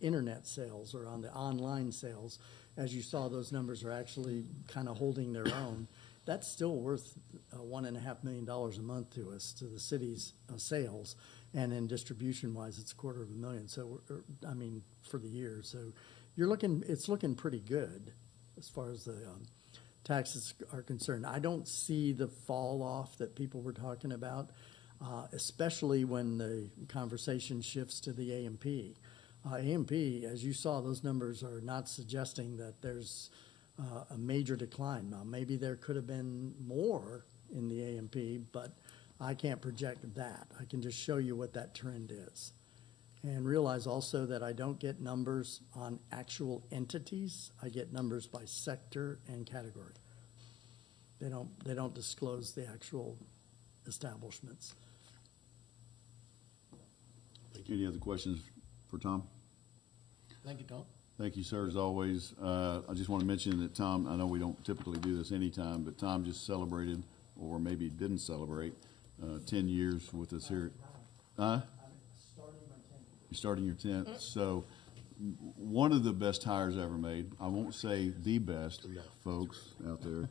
internet sales or on the online sales. As you saw, those numbers are actually kind of holding their own. That's still worth $1.5 million a month to us, to the city's sales. And in distribution-wise, it's $250,000. So, I mean, for the year. So it's looking pretty good as far as the taxes are concerned. I don't see the fall off that people were talking about, especially when the conversation shifts to the A&P. A&P, as you saw, those numbers are not suggesting that there's a major decline. Now, maybe there could have been more in the A&P, but I can't project that. I can just show you what that trend is. And realize also that I don't get numbers on actual entities. I get numbers by sector and category. They don't disclose the actual establishments. Any other questions for Tom? Thank you, Tom. Thank you, sir, as always. I just want to mention that Tom, I know we don't typically do this anytime, but Tom just celebrated, or maybe didn't celebrate, 10 years with us here. Huh? You're starting your 10th. So one of the best hires ever made. I won't say the best, folks out there,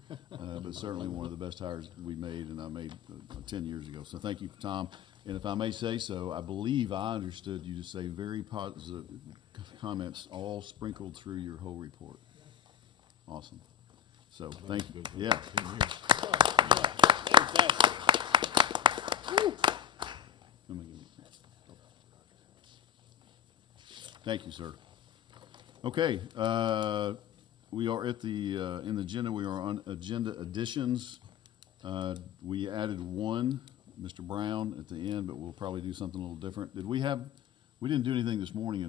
but certainly one of the best hires we made, and I made 10 years ago. So thank you, Tom. And if I may say so, I believe I understood you to say very positive comments all sprinkled through your whole report. Awesome. So thank you. Yeah. Thank you, sir. Okay, we are at the, in the agenda, we are on agenda additions. We added one, Mr. Brown, at the end, but we'll probably do something a little different. We didn't do anything this morning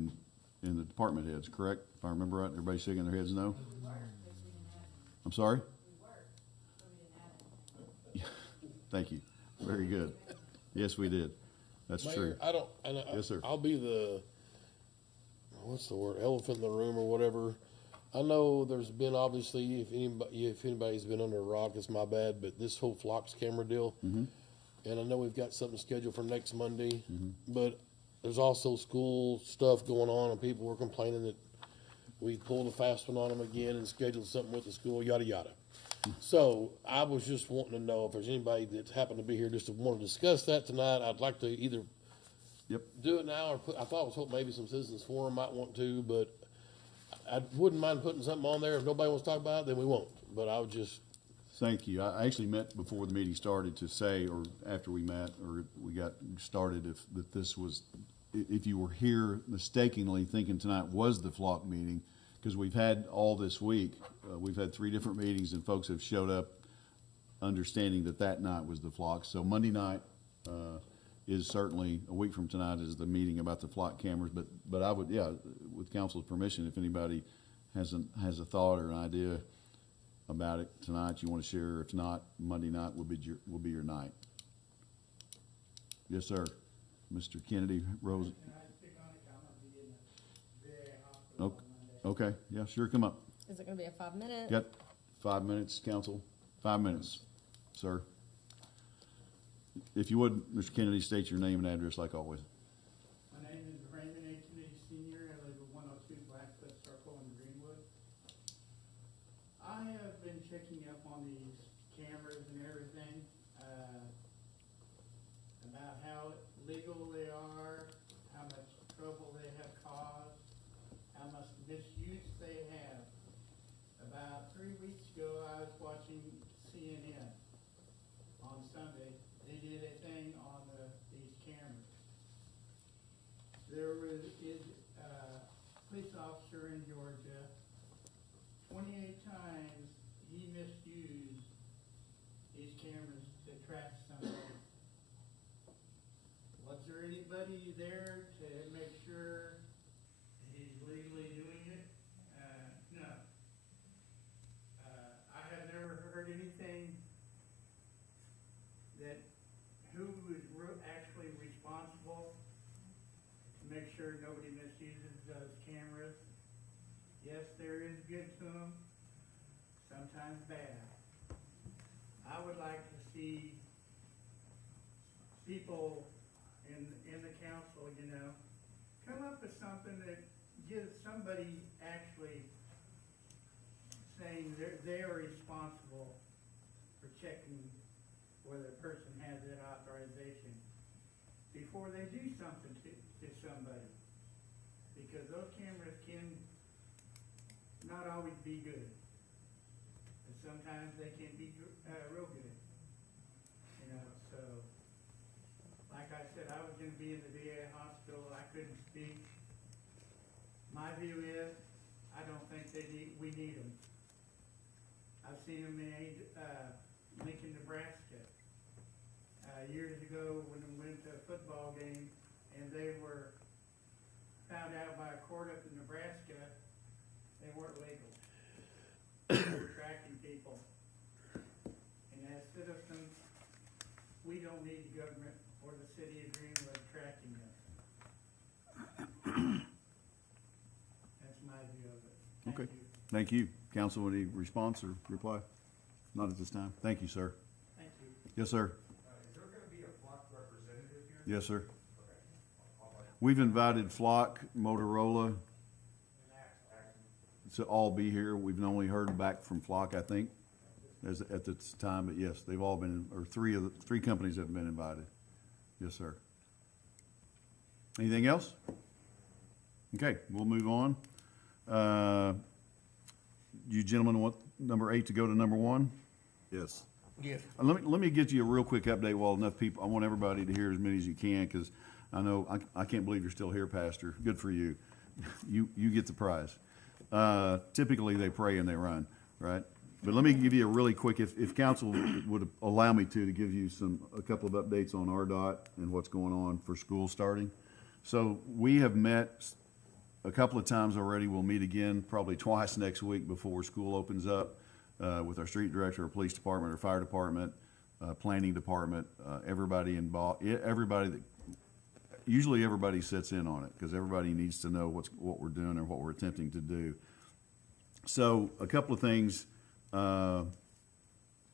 in the department heads, correct? If I remember right, everybody shaking their heads no? I'm sorry? Thank you. Very good. Yes, we did. That's true. Mayor, Yes, sir. I'll be the, what's the word, elephant in the room or whatever. I know there's been, obviously, if anybody's been under a rock, it's my bad, but this whole Flocks camera deal. And I know we've got something scheduled for next Monday, but there's also school stuff going on, and people were complaining that we pulled a fast one on them again and scheduled something with the school, yada, yada. So I was just wanting to know if there's anybody that's happened to be here just to want to discuss that tonight. I'd like to either do it now, or I thought I was hoping maybe some citizens forum might want to, but I wouldn't mind putting something on there. If nobody wants to talk about it, then we won't. But I would just. Thank you. I actually met before the meeting started to say, or after we met, or we got started, if this was if you were here mistakenly thinking tonight was the flock meeting, because we've had all this week, we've had 3 different meetings and folks have showed up understanding that that night was the flock. So Monday night is certainly, a week from tonight, is the meeting about the flock cameras. But I would, yeah, with council's permission, if anybody has a thought or an idea about it tonight you want to share. If not, Monday night will be your night. Yes, sir. Mr. Kennedy, Rose. Okay, yeah, sure, come up. Is it gonna be a 5-minute? Got 5 minutes, council? 5 minutes, sir. If you would, Mr. Kennedy, state your name and address like always. My name is Raymond H. Kennedy Senior. I live at 102 Blacksmith Circle in Greenwood. I have been checking up on these cameras and everything, about how legal they are, how much trouble they have caused, how much misuse they have. About 3 weeks ago, I was watching CNN on Sunday. They did a thing on these cameras. There is a police officer in Georgia, 28 times he misused these cameras to track somebody. Was there anybody there to make sure he's legally doing it? No. I have never heard anything that who is actually responsible to make sure nobody misuses those cameras. Yes, there is good to them, sometimes bad. I would like to see people in the council, you know, come up with something that gives somebody actually saying they are responsible for checking whether a person has that authorization before they do something to somebody. Because those cameras can not always be good. And sometimes they can be real good. You know, so, like I said, I was gonna be in the VA hospital, I couldn't speak. My view is, I don't think we need them. I've seen them made, Lincoln, Nebraska. Years ago, when we went to a football game, and they were found out by a court up in Nebraska, they weren't legal. They were tracking people. And as citizens, we don't need the government or the city of Greenwood tracking us. That's my view of it. Thank Okay. you. Thank you. Council, any response or reply? Not at this time. Thank you, sir. Thank you. Yes, sir. Is there gonna be a flock representative here? Yes, sir. We've invited Flock, Motorola to all be here. We've only heard back from Flock, I think, at this time, but yes, they've all been, or 3 companies have been invited. Yes, sir. Anything else? Okay, we'll move on. You gentlemen want number 8 to go to number 1? Yes. Yeah. Let me get you a real quick update while enough people, I want everybody to hear as many as you can, because I know, I can't believe you're still here, Pastor. Good for you. You get the prize. Typically, they pray and they run, right? But let me give you a really quick, if council would allow me to give you a couple of updates on RDOT and what's going on for school starting. So we have met a couple of times already. We'll meet again probably twice next week before school opens up with our street director, our police department, our fire department, planning department, everybody involved, usually everybody sits in on it because everybody needs to know what we're doing and what we're attempting to do. So a couple of things I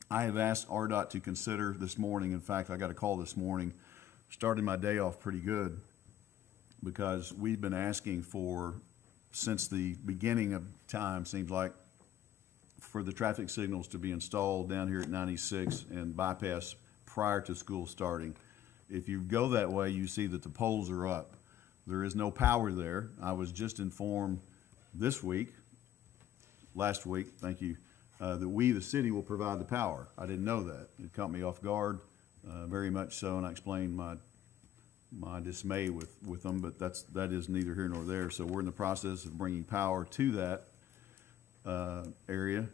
have asked RDOT to consider this morning. In fact, I got a call this morning, started my day off pretty good, because we've been asking for, since the beginning of time, seems like, for the traffic signals to be installed down here at 96 and bypass prior to school starting. If you go that way, you see that the poles are up. There is no power there. I was just informed last week, thank you, that we, the city, will provide the power. I didn't know that. It caught me off guard, very much so, and I explained my dismay with them, but that is neither here nor there. So we're in the process of bringing power to that area.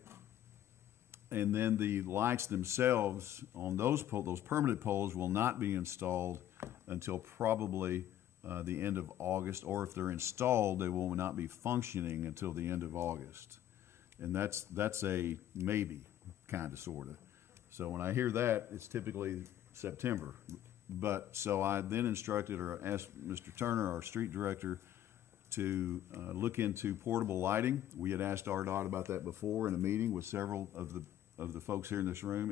And then the lights themselves on those permanent poles will not be installed until probably the end of August, or if they're installed, they will not be functioning until the end of August. And that's a maybe, kind of, sort of. So when I hear that, it's typically September. But, so I then instructed or asked Mr. Turner, our street director, to look into portable lighting. We had asked RDOT about that before in a meeting with several of the folks here in this room,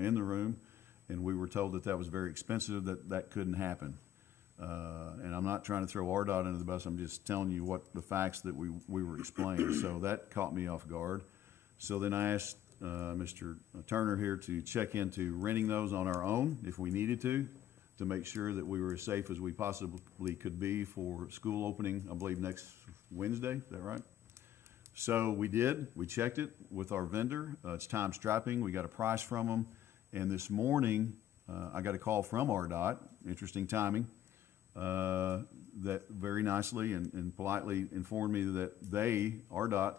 and we were told that that was very expensive, that couldn't happen. And I'm not trying to throw RDOT under the bus, I'm just telling you what the facts that we were explaining. So that caught me off guard. So then I asked Mr. Turner here to check into renting those on our own if we needed to make sure that we were as safe as we possibly could be for school opening, I believe, next Wednesday. Is that right? So we did. We checked it with our vendor. It's time striping. We got a price from them. And this morning, I got a call from RDOT, interesting timing, that very nicely and politely informed me that RDOT,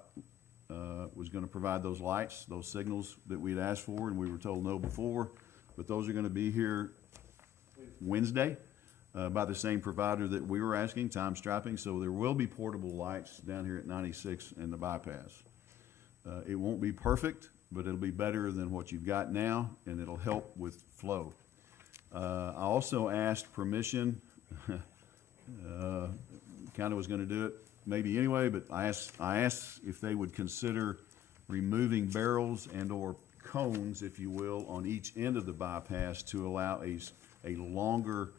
was going to provide those lights, those signals that we had asked for, and we were told no before. But those are going to be here Wednesday by the same provider that we were asking, time striping. So there will be portable lights down here at 96 and the bypass. It won't be perfect, but it'll be better than what you've got now, and it'll help with flow. I also asked permission, kind of was going to do it maybe anyway, but I asked if they would consider removing barrels and or cones, if you will, on each end of the bypass to allow a longer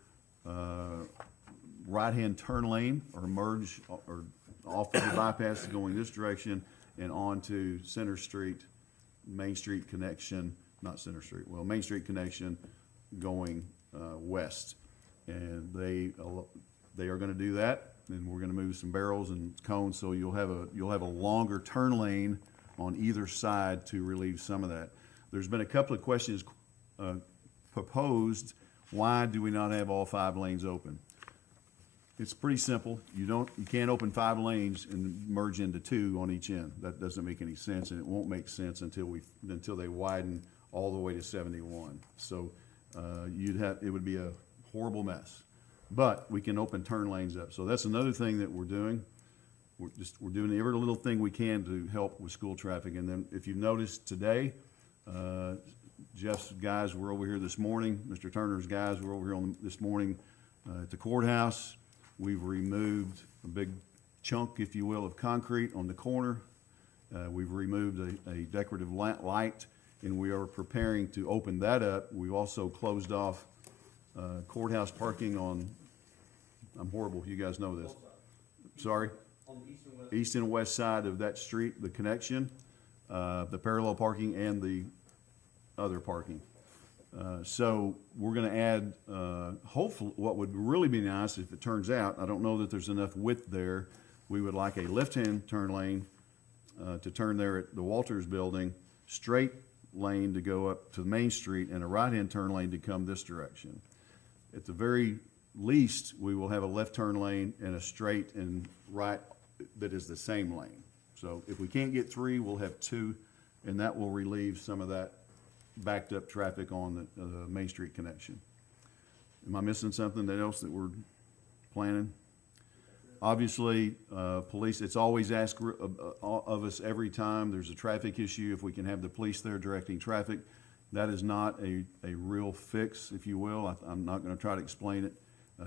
right-hand turn lane or merge or off of the bypass going this direction and onto Center Street, Main Street connection, not Center Street, well, Main Street connection going west. And they are going to do that, and we're going to move some barrels and cones, so you'll have a longer turn lane on either side to relieve some of that. There's been a couple of questions proposed. Why do we not have all 5 lanes open? It's pretty simple. You can't open 5 lanes and merge into 2 on each end. That doesn't make any sense, and it won't make sense until they widen all the way to 71. So it would be a horrible mess. But we can open turn lanes up. So that's another thing that we're doing. We're doing every little thing we can to help with school traffic. And then if you've noticed today, Jeff's guys were over here this morning. Mr. Turner's guys were over here this morning at the courthouse. We've removed a big chunk, if you will, of concrete on the corner. We've removed a decorative light, and we are preparing to open that up. We've also closed off courthouse parking on, I'm horrible, you guys know this. Sorry? On the east and west side of that street, the connection, the parallel parking and the other parking. So we're going to add, hopefully, what would really be nice if it turns out, I don't know that there's enough width there, we would like a left-hand turn lane to turn there at the Walters building, straight lane to go up to Main Street, and a right-hand turn lane to come this direction. At the very least, we will have a left turn lane and a straight and right that is the same lane. So if we can't get 3, we'll have 2, and that will relieve some of that backed up traffic on the Main Street connection. Am I missing something else that we're planning? Obviously, police, it's always asked of us every time there's a traffic issue, if we can have the police there directing traffic. That is not a real fix, if you will. I'm not going to try to explain it.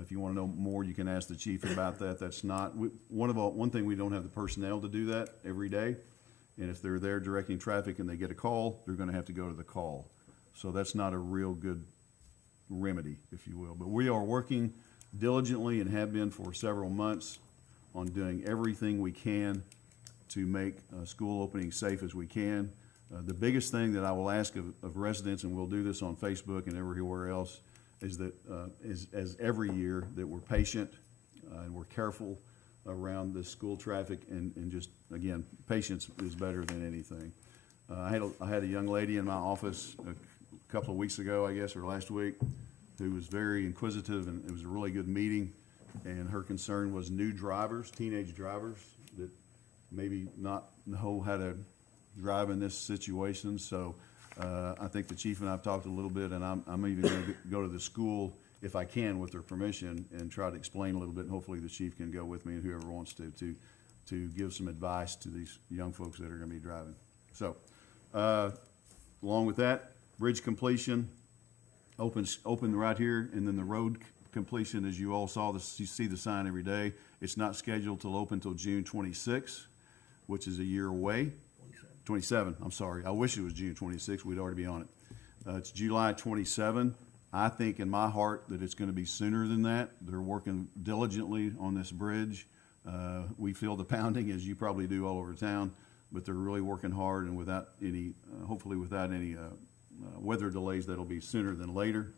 If you want to know more, you can ask the chief about that. That's not, one thing, we don't have the personnel to do that every day. And if they're there directing traffic and they get a call, they're going to have to go to the call. So that's not a real good remedy, if you will. But we are working diligently and have been for several months on doing everything we can to make school opening safe as we can. The biggest thing that I will ask of residents, and we'll do this on Facebook and everywhere else, is that as every year, that we're patient and we're careful around the school traffic, and just, again, patience is better than anything. I had a young lady in my office a couple of weeks ago, I guess, or last week, who was very inquisitive, and it was a really good meeting. and her concern was new drivers, teenage drivers, that maybe not know how to drive in this situation. So I think the chief and I have talked a little bit, and I'm even going to go to the school if I can with their permission and try to explain a little bit. And hopefully the chief can go with me and whoever wants to give some advice to these young folks that are going to be driving. So along with that, bridge completion open right here, and then the road completion, as you all saw, you see the sign every day. It's not scheduled to open until June 26th, which is a year away. 27, I'm sorry. I wish it was June 26th. We'd already be on it. It's July 27. I think in my heart that it's going to be sooner than that. They're working diligently on this bridge. We feel the pounding, as you probably do all over town, but they're really working hard, and without any, hopefully without any weather delays, that'll be sooner than later.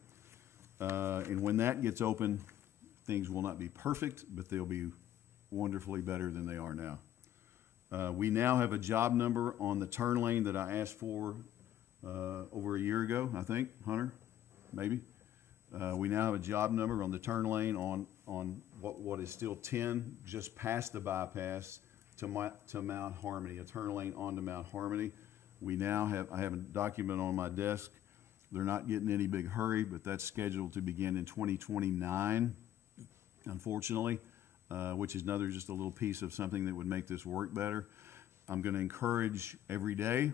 And when that gets open, things will not be perfect, but they'll be wonderfully better than they are now. We now have a job number on the turn lane that I asked for over a year ago, I think, Hunter, maybe. We now have a job number on the turn lane on what is still 10, just past the bypass to Mount Harmony, a turn lane onto Mount Harmony. We now have, I have a document on my desk. They're not getting any big hurry, but that's scheduled to begin in 2029, unfortunately, which is another just a little piece of something that would make this work better. I'm going to encourage every day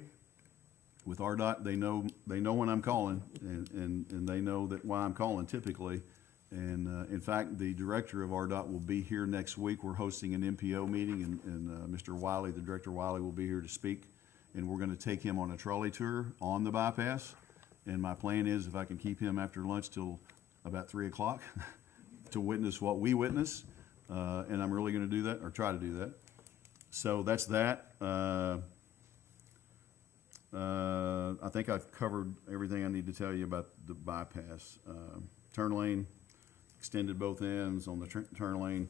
with RDOT. They know when I'm calling, and they know that why I'm calling typically. And in fact, the director of RDOT will be here next week. We're hosting an MPO meeting, and Mr. Wiley, the director Wiley, will be here to speak. And we're going to take him on a trolley tour on the bypass. And my plan is, if I can keep him after lunch till about 3 o'clock to witness what we witness. And I'm really going to do that, or try to do that. So that's that. I think I've covered everything I need to tell you about the bypass. Turn lane, extended both ends on the turn lane.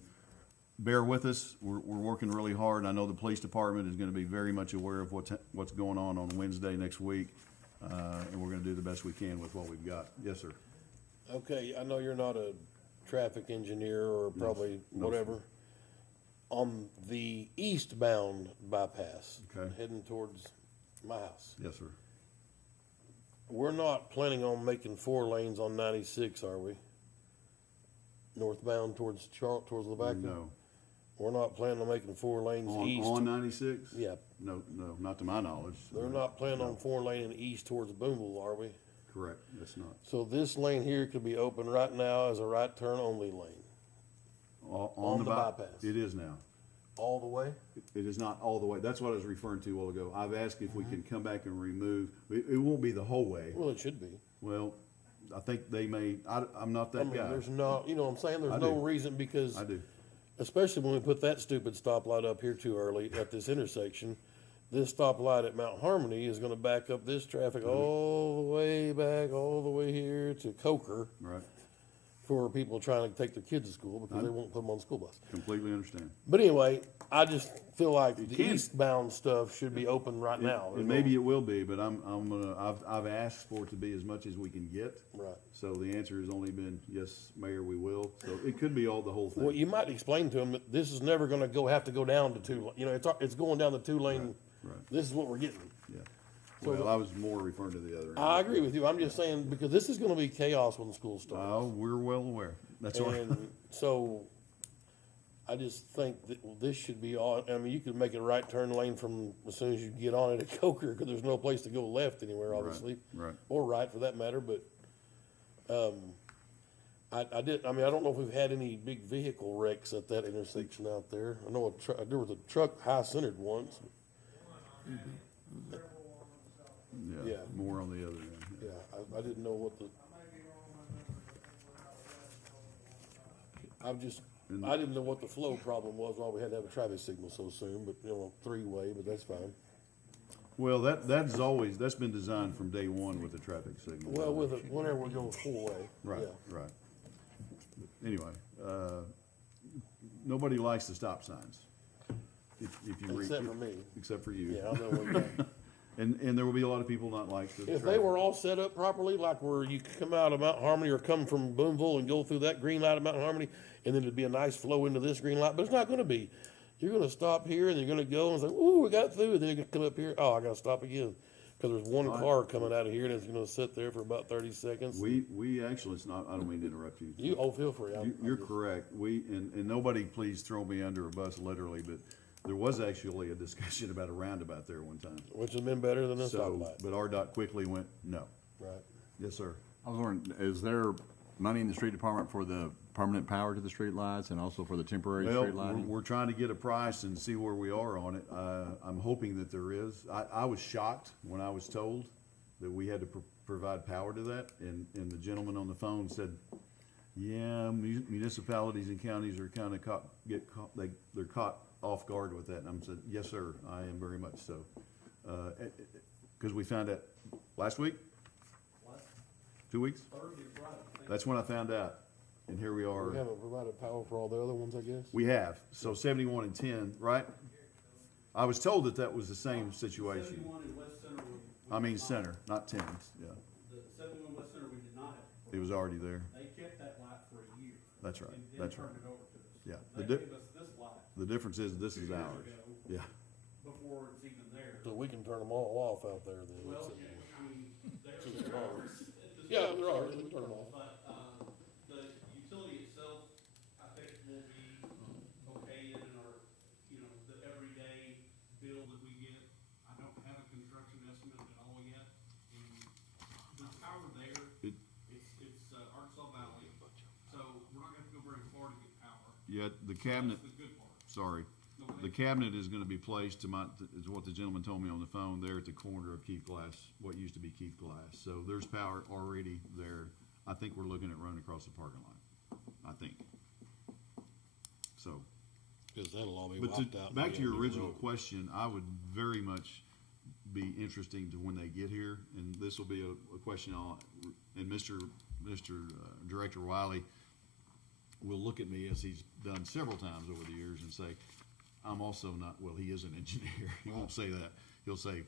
Bear with us. We're working really hard. I know the police department is going to be very much aware of what's going on Wednesday next week, and we're going to do the best we can with what we've got. Yes, sir. Okay, I know you're not a traffic engineer or probably whatever. On the eastbound bypass, Okay. heading towards my house, Yes, sir. we're not planning on making 4 lanes on 96, are we? Northbound towards Levaca? No. We're not planning on making 4 lanes east. On 96? Yeah, No, not to my knowledge. they're not planning on 4 laning east towards Boonville, are we? Correct, that's not. So this lane here could be open right now as a right turn only lane, On the bypass. It is now. all the way? It is not all the way. That's what I was referring to a while ago. I've asked if we can come back and remove, it won't be the whole way. Well, it should be. Well, I think they may, I'm not I that mean, guy. there's not, you know what I'm saying? I There's no do. reason because, I do. especially when we put that stupid stoplight up here too early at this intersection, this stoplight at Mount Harmony is gonna back up this traffic all the way back, all the way here to Coker Right, for people trying to take their kids to school because they won't put them on the school bus. completely understand. But anyway, I just feel like You the can. eastbound stuff should be open right now. And maybe it will be, but I've asked for it to be as much as we can get. Right. So the answer has only been, yes, Mayor, we will. So it could be the whole thing. Well, you might explain to them that this is never gonna have to go down to 2, you know, it's going down the 2-lane. Right. This is what we're getting. Yeah. So Well, I was more referring to the other end. I agree with you. I'm just saying, because this is gonna be chaos when school starts. Oh, we're well aware. That's right. And so, I just think that this should be all, I mean, you could make it a right turn lane from as soon as you get on it at Coker, because there's no place to go left anywhere, obviously. Right. Or right, for that matter, but, I don't know if we've had any big vehicle wrecks at that intersection out there. I know there was a truck high-centered once. Yeah, Yeah. more on the other end. Yeah, I didn't know what I didn't know what the flow problem was, why we had to have a traffic signal so soon, but, you know, 3-way, but that's fine. Well, that's been designed from day one with the traffic signal. Well, whenever we're going 4-way. Right, yeah. right. Anyway, nobody likes the stop signs. If you read. Except for me. Except for you. Yeah, I know what you're And there will be a lot of people not like the If they traffic. were all set up properly, like where you could come out of Mount Harmony or come from Boonville and go through that green light of Mount Harmony, and then it'd be a nice flow into this green light, but it's not gonna be. You're gonna stop here and you're gonna go and say, ooh, we got through, and then you're gonna come up here, oh, I gotta stop again. Cause there's one car coming out of here and it's gonna sit there for about 30 seconds. We actually, it's not, I don't mean to interrupt you. Feel free. You're correct. And nobody please throw me under a bus literally, but there was actually a discussion about a roundabout there one time. Which has been better than a So, stoplight. but RDOT quickly went, no. Right. Yes, sir. I was wondering, is there money in the street department for the permanent power to the street lights and also for the temporary Well, street lighting? we're trying to get a price and see where we are on it. I'm hoping that there is. I was shocked when I was told that we had to provide power to that, and the gentleman on the phone said, yeah, municipalities and counties are kind of they're caught off guard with that. And I said, yes, sir, I am very much so. Because we found out last week? 2 weeks? That's when I found out, and here we are. We haven't provided power for all the other ones, I guess. We have, so 71 and 10, right? I was told that that was the same situation. 71 in West Center. I mean center, not 10s, yeah. The 71 West Center, we did not have. It was already there. They kept that light for a year. That's right, And that's then right. turned it over to us. Yeah. They gave us this light The difference is this 2 is years ours. ago Yeah, before it's even there. So we can turn them all off out there then. Well, It's- I mean, Since they're it's ours. ours. Yeah, they're ours, we can turn them off. But, the utility itself, I think will be okay in our, the everyday bill that we get. I don't have a construction estimate at all yet, and the power there, It- it's Arkansas Valley, so we're not gonna have to go very far to get power. yet the cabinet, That's the good part. sorry, No, the cabinet is gonna be placed is what the gentleman told me on the phone, there at the corner of Keith Glass, what used to be Keith Glass. So there's power already there. I think we're looking at running across the parking lot, I think. So. Cause that'll all be But wiped out. back to your by the original road. question, I would very much be interesting to when they get here, and this will be a question and Mr. Director Wiley will look at me as he's done several times over the years and say, I'm also not, well, he is an engineer. He won't say that. He'll say,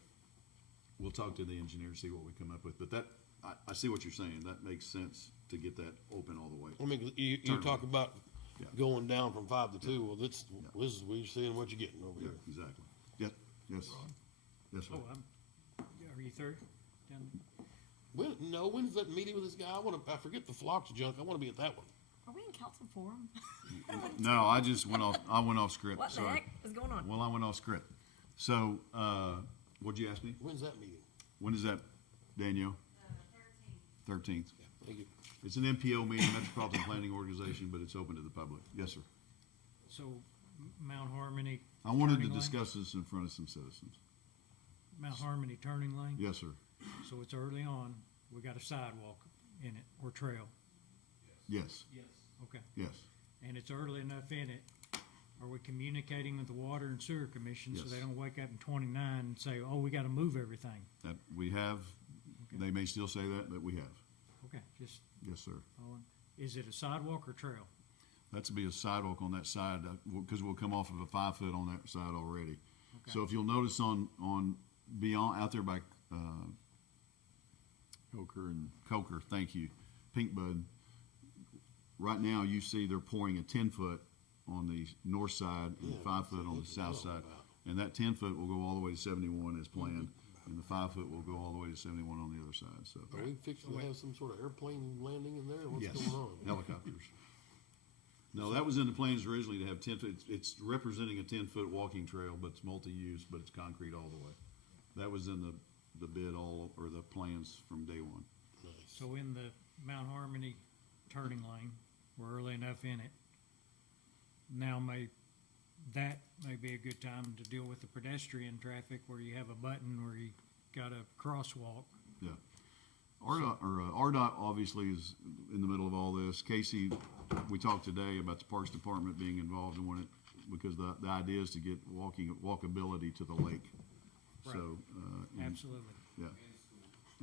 we'll talk to the engineer, see what we come up with. But that, I see what you're saying. That makes sense to get that open all the way. I mean, you Turn talk it. about Yeah. going down from 5 to 2, well, this is, we're seeing what you're getting over Yeah, here. exactly. Yes, yes. Yes, sir. Are you through? When's that meeting with this guy? I forget the flocks junk, I wanna be at that one. Are we in council forum? No, I just went off script. What the Sorry. heck is going on? Well, I went off script. So, what'd you ask me? When's that meeting? When is that, Danielle? 13th. Thank you. It's an MPO meeting, Metropolitan Planning Organization, but it's open to the public. Yes, sir. So Mount Harmony. I wanted to turning lane? discuss this in front of some citizens. Mount Harmony turning lane? Yes, sir. So it's early on, we got a sidewalk in it, or trail, Yes, Yes. okay. yes. And it's early enough in it, are we communicating with the Water and Sewer Commission so Yes. they don't wake up in 29 and say, oh, we gotta move everything? That, we have, they may still say that, but we have. Okay, just Yes, sir. following. Is it a sidewalk or trail? That's to be a sidewalk on that side, because we'll come off of a 5 foot on that side already. So if you'll notice on beyond, out there by, Coker, thank you, Pink Bud. Right now, you see they're pouring a 10 foot on the north side and 5 foot on the south side. And that 10 foot will go all the way to 71 as planned, and the 5 foot will go all the way to 71 on the other side, so. Are we fixing to have some sort of airplane landing in there, or what's Yes, going on? helicopters. No, that was in the plans originally to have 10 foot, it's representing a 10 foot walking trail, but it's multi-use, but it's concrete all the way. That was in the bid or the plans from day one. So in the Mount Harmony turning lane, we're early enough in it. Now that may be a good time to deal with the pedestrian traffic where you have a button where you got a crosswalk. Yeah. RDOT obviously is in the middle of all this. Casey, we talked today about the Parks Department being involved in it because the idea is to get walkability to the lake. Right. So, Absolutely. yeah.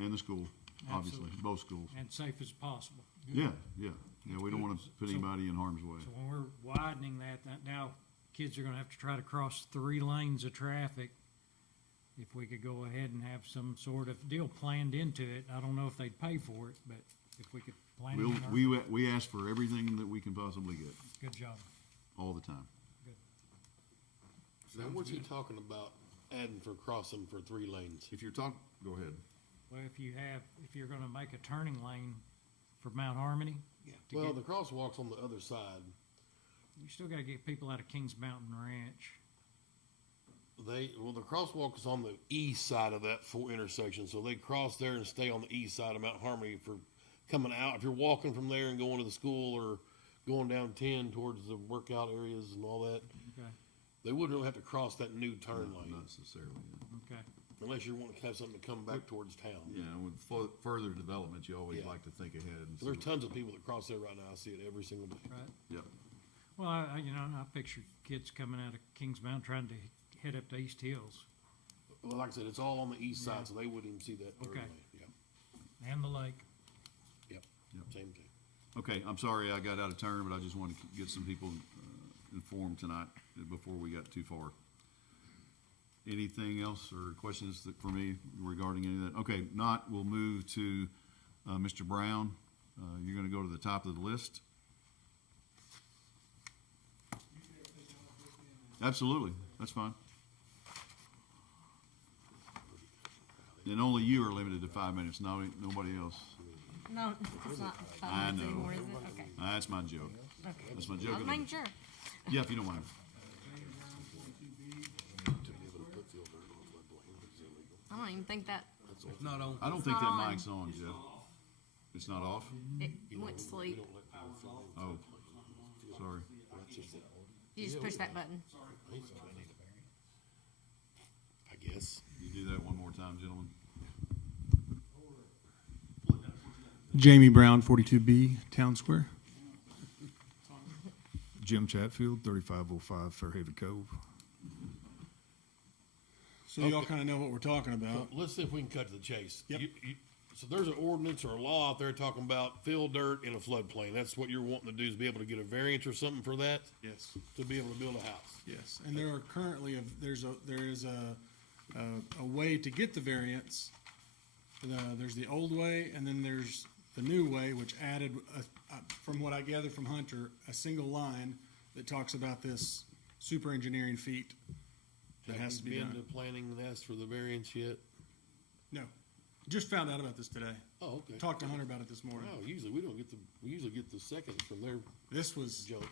And the school, obviously, Absolutely. both schools. And safe as possible. Yeah, yeah. Yeah, we don't want to put So- anybody in harm's way. So when we're widening that now kids are gonna have to try to cross 3 lanes of traffic if we could go ahead and have some sort of deal planned into it. I don't know if they'd pay for it, but if we could plan it in our. We ask for everything that we can possibly get, Good job. all the time. Now, what's he talking about adding for crossing for 3 lanes? If you're go ahead. Well, if you're gonna make a turning lane for Mount Harmony. to Well, get- the crosswalk's on the other side. You still gotta get people out of Kings Mountain Ranch. The crosswalk is on the east side of that intersection, so they cross there and stay on the east side of Mount Harmony for coming out. If you're walking from there and going to the school or going down 10 towards the workout areas and all that, Okay, they wouldn't really have to cross that new turn lane Not necessarily. okay. unless you want to have something to come back towards town. Yeah, with further development, you always Yeah. like to think ahead. And There's see- tons of people that cross there right now. I see it every single day. Right. Yep. Well, I picture kids coming out of Kings Mountain trying to head up to East Hills Well, like I said, it's all on the east side, so they wouldn't even see that third Okay. lane. Yeah, and the lake. yep, same thing. Okay, I'm sorry I got out of turn, but I just wanted to get some people informed tonight before we got too far. Anything else or questions for me regarding any of that? Okay, not, we'll move to Mr. Brown. You're gonna go to the top of the list. Absolutely, that's fine. And only you are limited to 5 minutes, nobody else. No, it's not I 5 minutes know. anymore, is it? Okay. That's my joke. Okay. That's my I joke. was making sure. Yeah, if you don't mind. I don't even think that, It's not on. I don't It's think that not on. mic's on, Jeff. It's not off? it went to sleep. Oh, sorry. You just push that button. I guess. You do that one more time, gentlemen. Jamie Brown, 42B, Town Square. Jim Chatfield, 3505 Fairhaven Cove. So y'all kind of know what we're talking about. So let's see if we can cut to the chase. Yep. So there's an ordinance or a law out there talking about fill dirt in a floodplain. That's what you're wanting to do, is be able to get a variance or something for that, Yes. to be able to build a house. Yes, and there are currently, there is a way to get the variance. There's the old way, and then there's the new way, which added, from what I gather from Hunter, a single line that talks about this super engineering feat that has to be Been done. to planning and asked for the variance yet? No, just found out about this today. Oh, okay. Talked to Hunter about it this morning. Wow, usually we usually get the seconds from their This was joke.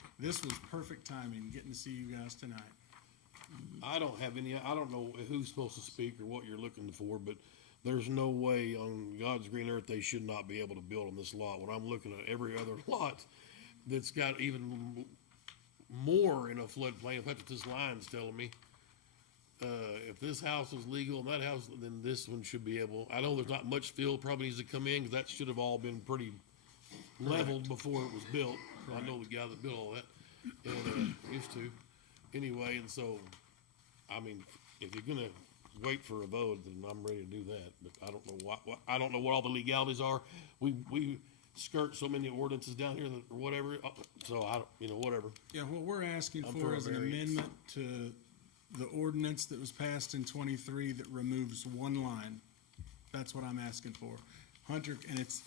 perfect timing, getting to see you guys tonight. I don't know who's supposed to speak or what you're looking for, but there's no way on God's green earth they should not be able to build on this lot. When I'm looking at every other lot that's got even more in a floodplain, if that's what this line's telling me, if this house is legal and that house, then this one should be able, I know there's not much fill probably needs to come in, because that should have all been pretty leveled before it was built. I know the guy that built all that, and used to. Anyway, and so, I mean, if you're gonna wait for a vote, then I'm ready to do that, but I don't know I don't know what all the legalities are. We skirt so many ordinances down here that, or whatever, so whatever. Yeah, what we're asking I'm for for a is an variance. amendment to the ordinance that was passed in 23 that removes one line. That's what I'm asking for. Hunter, and it's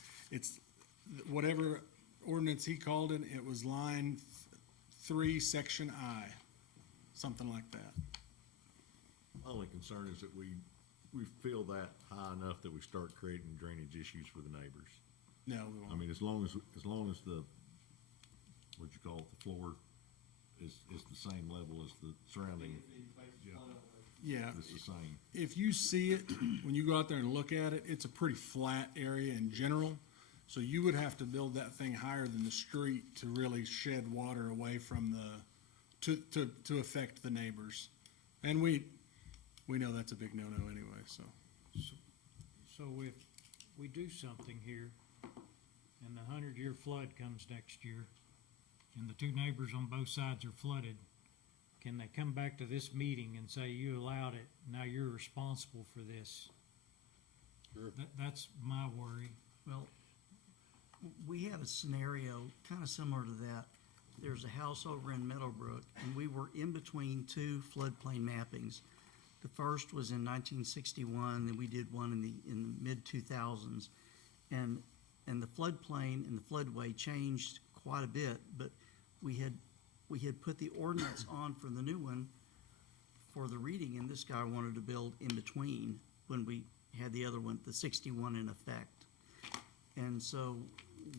whatever ordinance he called it, it was line 3, section I, something like that. My only concern is that we feel that high enough that we start creating drainage issues for the neighbors. No, we I won't. mean, as long as the, what'd you call it, the floor is the same level as the surrounding, Yeah, it's the same. if you see it, when you go out there and look at it, it's a pretty flat area in general. So you would have to build that thing higher than the street to really shed water away from to affect the neighbors. And we know that's a big no-no anyway, so. So if we do something here, and the 100-year flood comes next year, and the two neighbors on both sides are flooded, can they come back to this meeting and say, you allowed it, now you're responsible for this? Sure. That's my worry. Well, we had a scenario kind of similar to that. There's a house over in Meadowbrook, and we were in between two floodplain mappings. The first was in 1961, then we did one in the mid-2000s. And the floodplain and the floodway changed quite a bit, but we had put the ordinance on for the new one for the reading, and this guy wanted to build in between when we had the other one, the 61 in effect. And so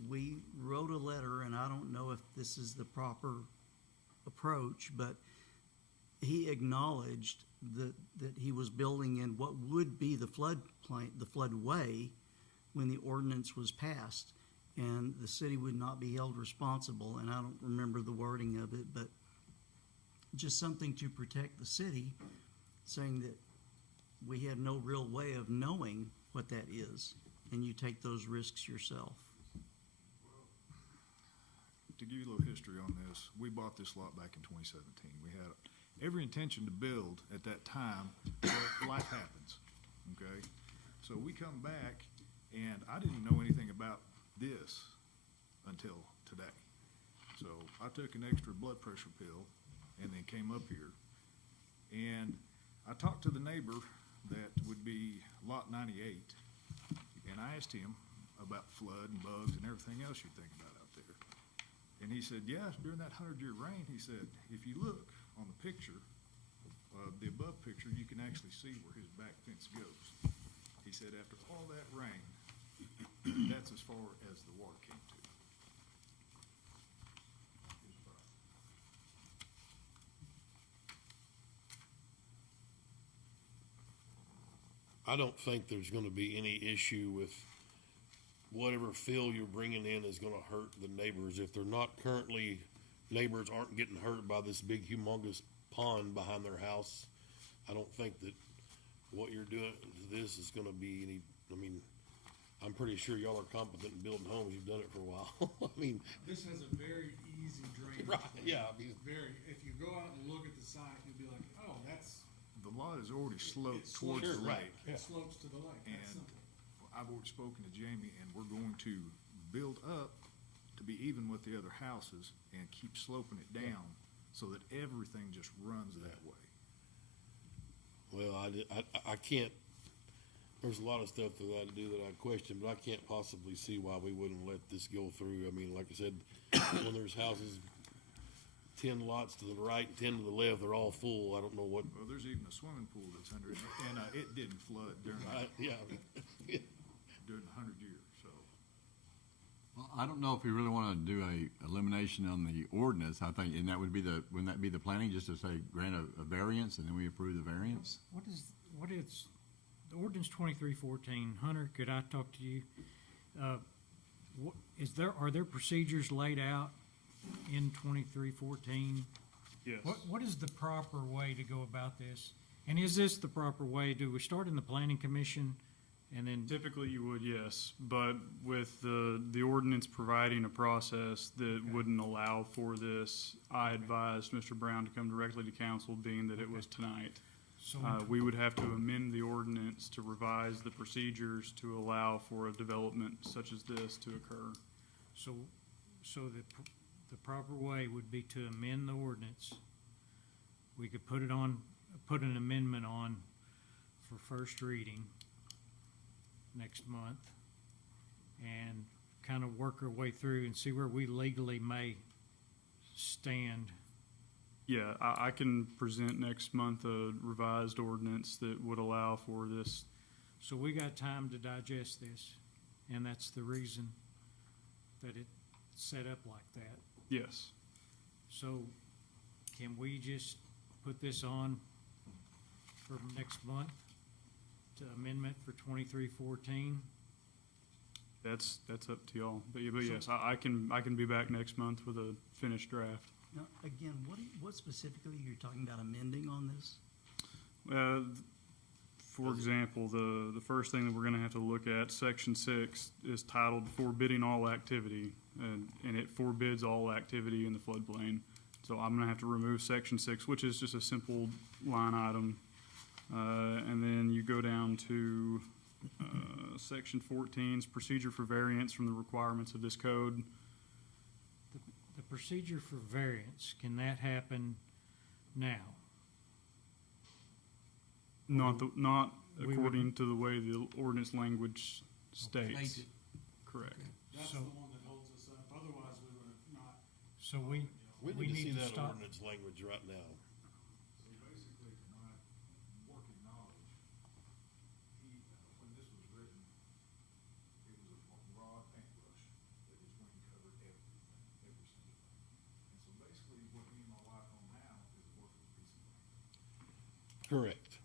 we wrote a letter, and I don't know if this is the proper approach, but he acknowledged that he was building in what would be the floodplain, the floodway, when the ordinance was passed, and the city would not be held responsible, and I don't remember the wording of it, but just something to protect the city, saying that we had no real way of knowing what that is, and you take those risks yourself. To give you a little history on this, we bought this lot back in 2017. We had every intention to build at that time, but life happens, okay? So we come back, and I didn't know anything about this until today. So I took an extra blood pressure pill and then came up here. And I talked to the neighbor that would be lot 98, and I asked him about flood and bugs and everything else you think about out there. And he said, yeah, during that 100-year rain, he said, if you look on the picture, the above picture, you can actually see where his back fence goes. He said, after all that rain, that's as far as the water came to. I don't think there's gonna be any issue with whatever fill you're bringing in is gonna hurt the neighbors. If they're not currently, neighbors aren't getting hurt by this big humongous pond behind their house, I don't think that what you're doing to this is gonna be any, I mean, I'm pretty sure y'all are competent in building homes, you've done it for a while. I mean, This has a very easy drainage. Right, yeah, I mean- Very, if you go out and look at the site, you'll be like, oh, that's. The lot is already sloped it towards slopes- the lake. It slopes to the lake, that's And simple. I've already spoken to Jamie, and we're going to build up to be even with the other houses and keep sloping it down so that everything just runs that way. well, I can't, there's a lot of stuff that I do that I question, but I can't possibly see why we wouldn't let this go through. I mean, like I said, when there's houses, 10 lots to the right and 10 to the left, they're all full. I don't know what, Well, there's even a swimming pool that's under it, and it didn't flood during, yeah. during the 100 years, so. Well, I don't know if we really want to do a elimination on the ordinance. I think, and that would be wouldn't that be the planning, just to say grant a variance and then we approve the variance? What is, the ordinance 2314, Hunter, could I talk to you? Are there procedures laid out in 2314? Yes. What is the proper way to go about this? And is this the proper way? Do we start in the planning commission and then? Typically you would, yes, but with the ordinance providing a process that wouldn't allow for this, I advised Mr. Brown to come directly to council, being that it was tonight. So We would have to amend the ordinance to revise the procedures to allow for a development such as this to occur. So the proper way would be to amend the ordinance. We could put an amendment on for first reading next month and kind of work our way through and see where we legally may stand. Yeah, I can present next month a revised ordinance that would allow for this. So we got time to digest this, and that's the reason that it's set up like that. Yes. So can we just put this on for next month to amendment for 2314? That's up to y'all. But yes, I can be back next month with a finished draft. Now, again, what specifically you're talking about amending on this? For example, the first thing that we're gonna have to look at, section 6, is titled forbidding all activity, and it forbids all activity in the floodplain. So I'm gonna have to remove section 6, which is just a simple line item. And then you go down to, section 14's procedure for variance from the requirements of this code. The procedure for variance, can that happen now? Not We would- according to the way the ordinance language states. Correct. That's the one that holds us up, otherwise we would have not. So we We need to see that stop. ordinance language right now. So basically, to my working knowledge, when this was written, it was a broad paintbrush that was going to cover everything, every single thing. And so basically, what me and my wife own now is a working piece of land. Correct.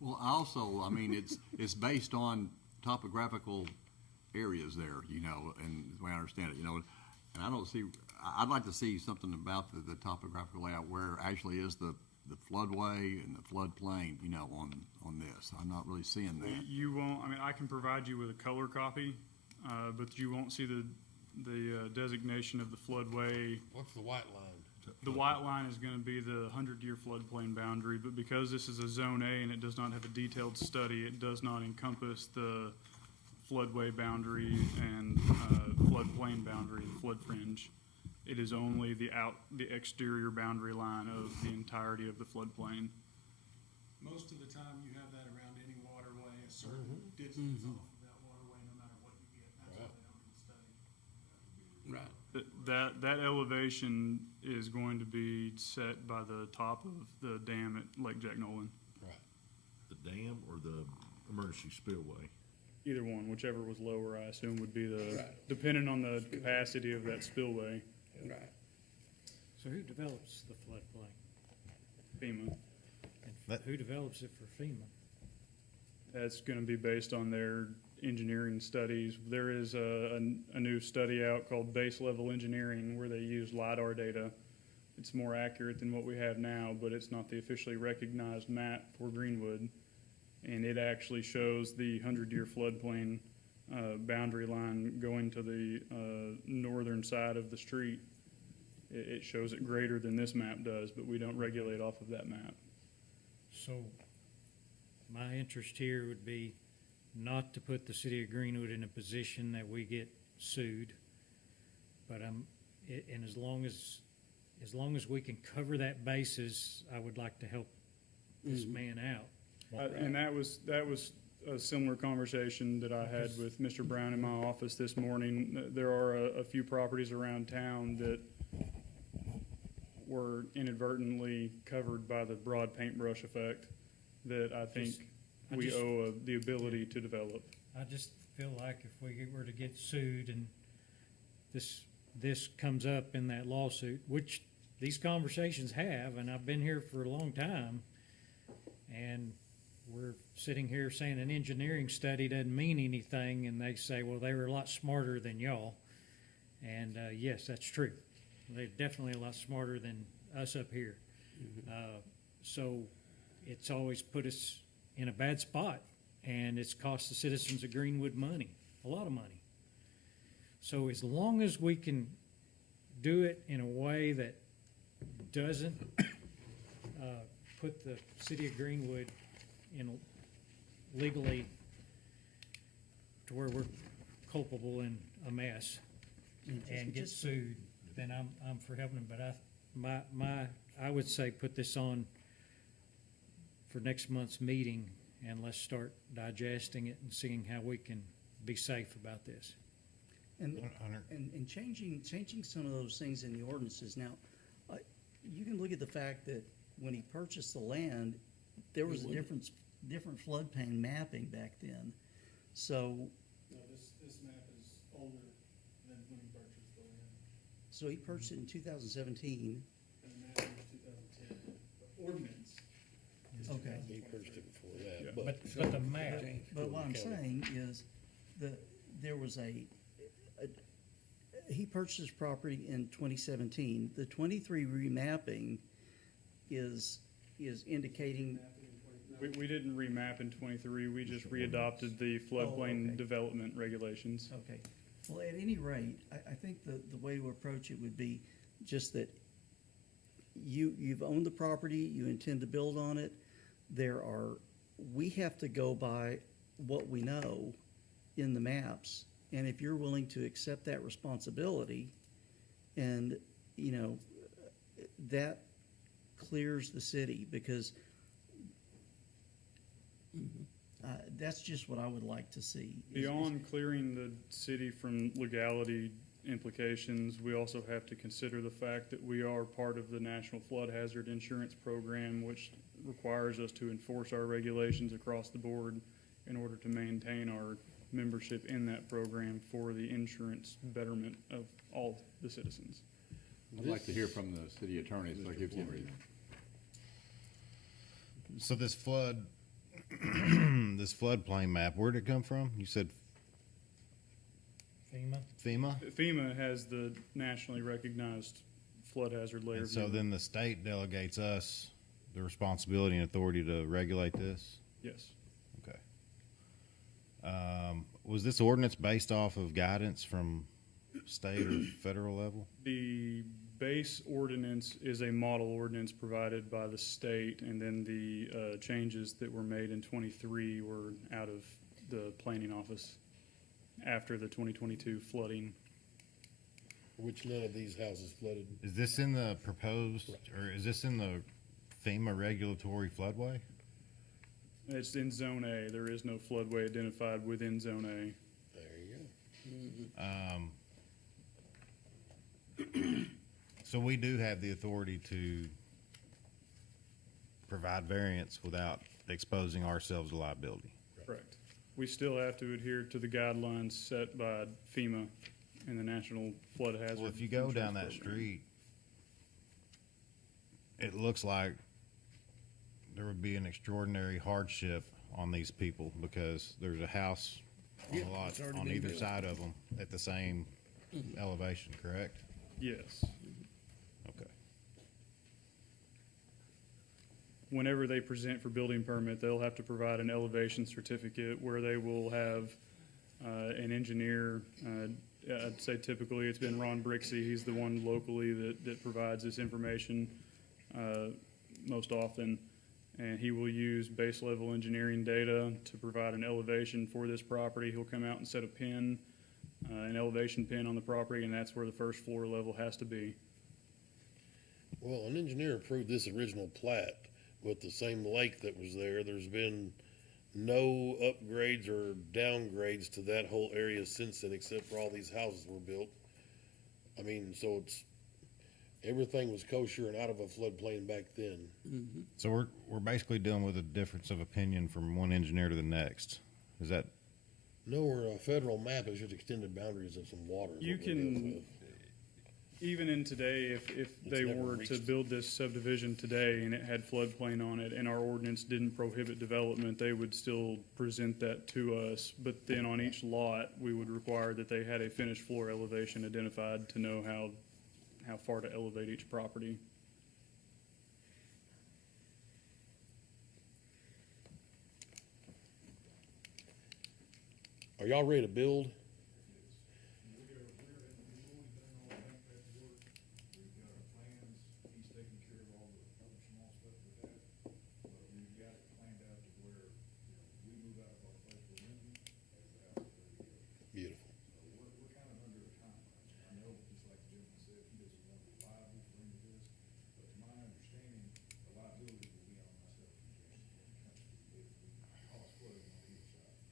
Well, also, I mean, it's based on topographical areas there, you know, and the way I understand it, you know, and I don't see, I'd like to see something about the topographical layout where actually is the floodway and the floodplain, you know, on this. I'm not really seeing that. You won't, I mean, I can provide you with a color copy, but you won't see the designation of the floodway. What's the white line? The white line is gonna be the 100-year floodplain boundary, but because this is a Zone A and it does not have a detailed study, it does not encompass the floodway boundary and floodplain boundary, the flood fringe. It is only the exterior boundary line of the entirety of the floodplain. Most of the time, you have that around any waterway, a certain distance off of that waterway, no matter what you get. That's why they don't get studied. Right. That elevation is going to be set by the top of the dam at Lake Jack Nolan. The dam or the emergency spillway? Either one, whichever was lower, I assume would be the, Right. depending on the capacity of that spillway. Right. So who develops the floodplain? FEMA. And who develops it for FEMA? That's gonna be based on their engineering studies. There is a new study out called Base Level Engineering where they use LiDAR data. It's more accurate than what we have now, but it's not the officially recognized map for Greenwood. And it actually shows the 100-year floodplain boundary line going to the northern side of the street. It shows it greater than this map does, but we don't regulate off of that map. So my interest here would be not to put the city of Greenwood in a position that we get sued. But and as long as we can cover that basis, I would like to help this man out. And that was a similar conversation that I had with Mr. Brown in my office this morning. There are a few properties around town that were inadvertently covered by the broad paintbrush effect that I think we owe the ability to develop. I just feel like if we were to get sued and this comes up in that lawsuit, which these conversations have, and I've been here for a long time, and we're sitting here saying an engineering study doesn't mean anything, and they say, well, they were a lot smarter than y'all. And yes, that's true. They're definitely a lot smarter than us up here. So it's always put us in a bad spot, and it's cost the citizens of Greenwood money, a lot of money. So as long as we can do it in a way that doesn't put the city of Greenwood in legally to where we're culpable in a mess and get sued, then I'm for helping them. But I would say put this on for next month's meeting, and let's start digesting it and seeing how we can be safe about this. And changing some of those things in the ordinances. Now, you can look at the fact that when he purchased the land, there was a different floodplain mapping back then. So, No, this map is older than when he purchased the land. so he purchased it in 2017. And the map is 2010. The ordinance is Okay. 2014. He purchased it before that, Yeah. but. But the map, But what I'm saying is, there was he purchased his property in 2017. The 23 remapping is indicating, We didn't remap in 23, we just readopted the floodplain okay. development regulations. okay. Well, at any rate, I think the way to approach it would be just that you've owned the property, you intend to build on it. We have to go by what we know in the maps. And if you're willing to accept that responsibility, and, that clears the city, because That's just what I would like to see. Beyond clearing the city from legality implications, we also have to consider the fact that we are part of the National Flood Hazard Insurance Program, which requires us to enforce our regulations across the board in order to maintain our membership in that program for the insurance betterment of all the citizens. I'd like to hear from the city attorney, so that gives you everything. So this flood, this floodplain map, where'd it come from? You said FEMA? FEMA? FEMA has the nationally recognized flood hazard layer And so view. then the state delegates us the responsibility and authority to regulate this? Yes. Okay. Was this ordinance based off of guidance from state or federal level? The base ordinance is a model ordinance provided by the state, and then the changes that were made in '23 were out of the planning office after the 2022 flooding. Which none of these houses flooded. Is this in the proposed, or is this in the FEMA regulatory floodway? It's in Zone A. There is no floodway identified within Zone A. There you go. So we do have the authority to provide variance without exposing ourselves to liability. Correct. We still have to adhere to the guidelines set by FEMA and the National Flood Hazard. Well, if you go down that Insurance Program. street, it looks like there would be an extraordinary hardship on these people because there's a house on a lot it's already on been either built. side of them at the same elevation, correct? Yes. Okay. Whenever they present for building permit, they'll have to provide an elevation certificate where they will have an engineer. I'd say typically it's been Ron Brixey. He's the one locally that provides this information most often. And he will use base level engineering data to provide an elevation for this property. He'll come out and set a pin, an elevation pin on the property, and that's where the first floor level has to be. Well, an engineer approved this original plat with the same lake that was there. There's been no upgrades or downgrades to that whole area since then, except for all these houses were built. I mean, so it's, everything was kosher and out of a floodplain back then. So we're basically dealing with a difference of opinion from one engineer to the next. Is that? No, we're a federal map is just extended boundaries of some water. is You what we're dealing can, with. even in today, if they never were to reached- build this subdivision today and it had floodplain on it and our ordinance didn't prohibit development, they would still present that to us. But then on each lot, we would require that they had a finished floor elevation identified to know how far to elevate each property. Are y'all ready to build? Beautiful.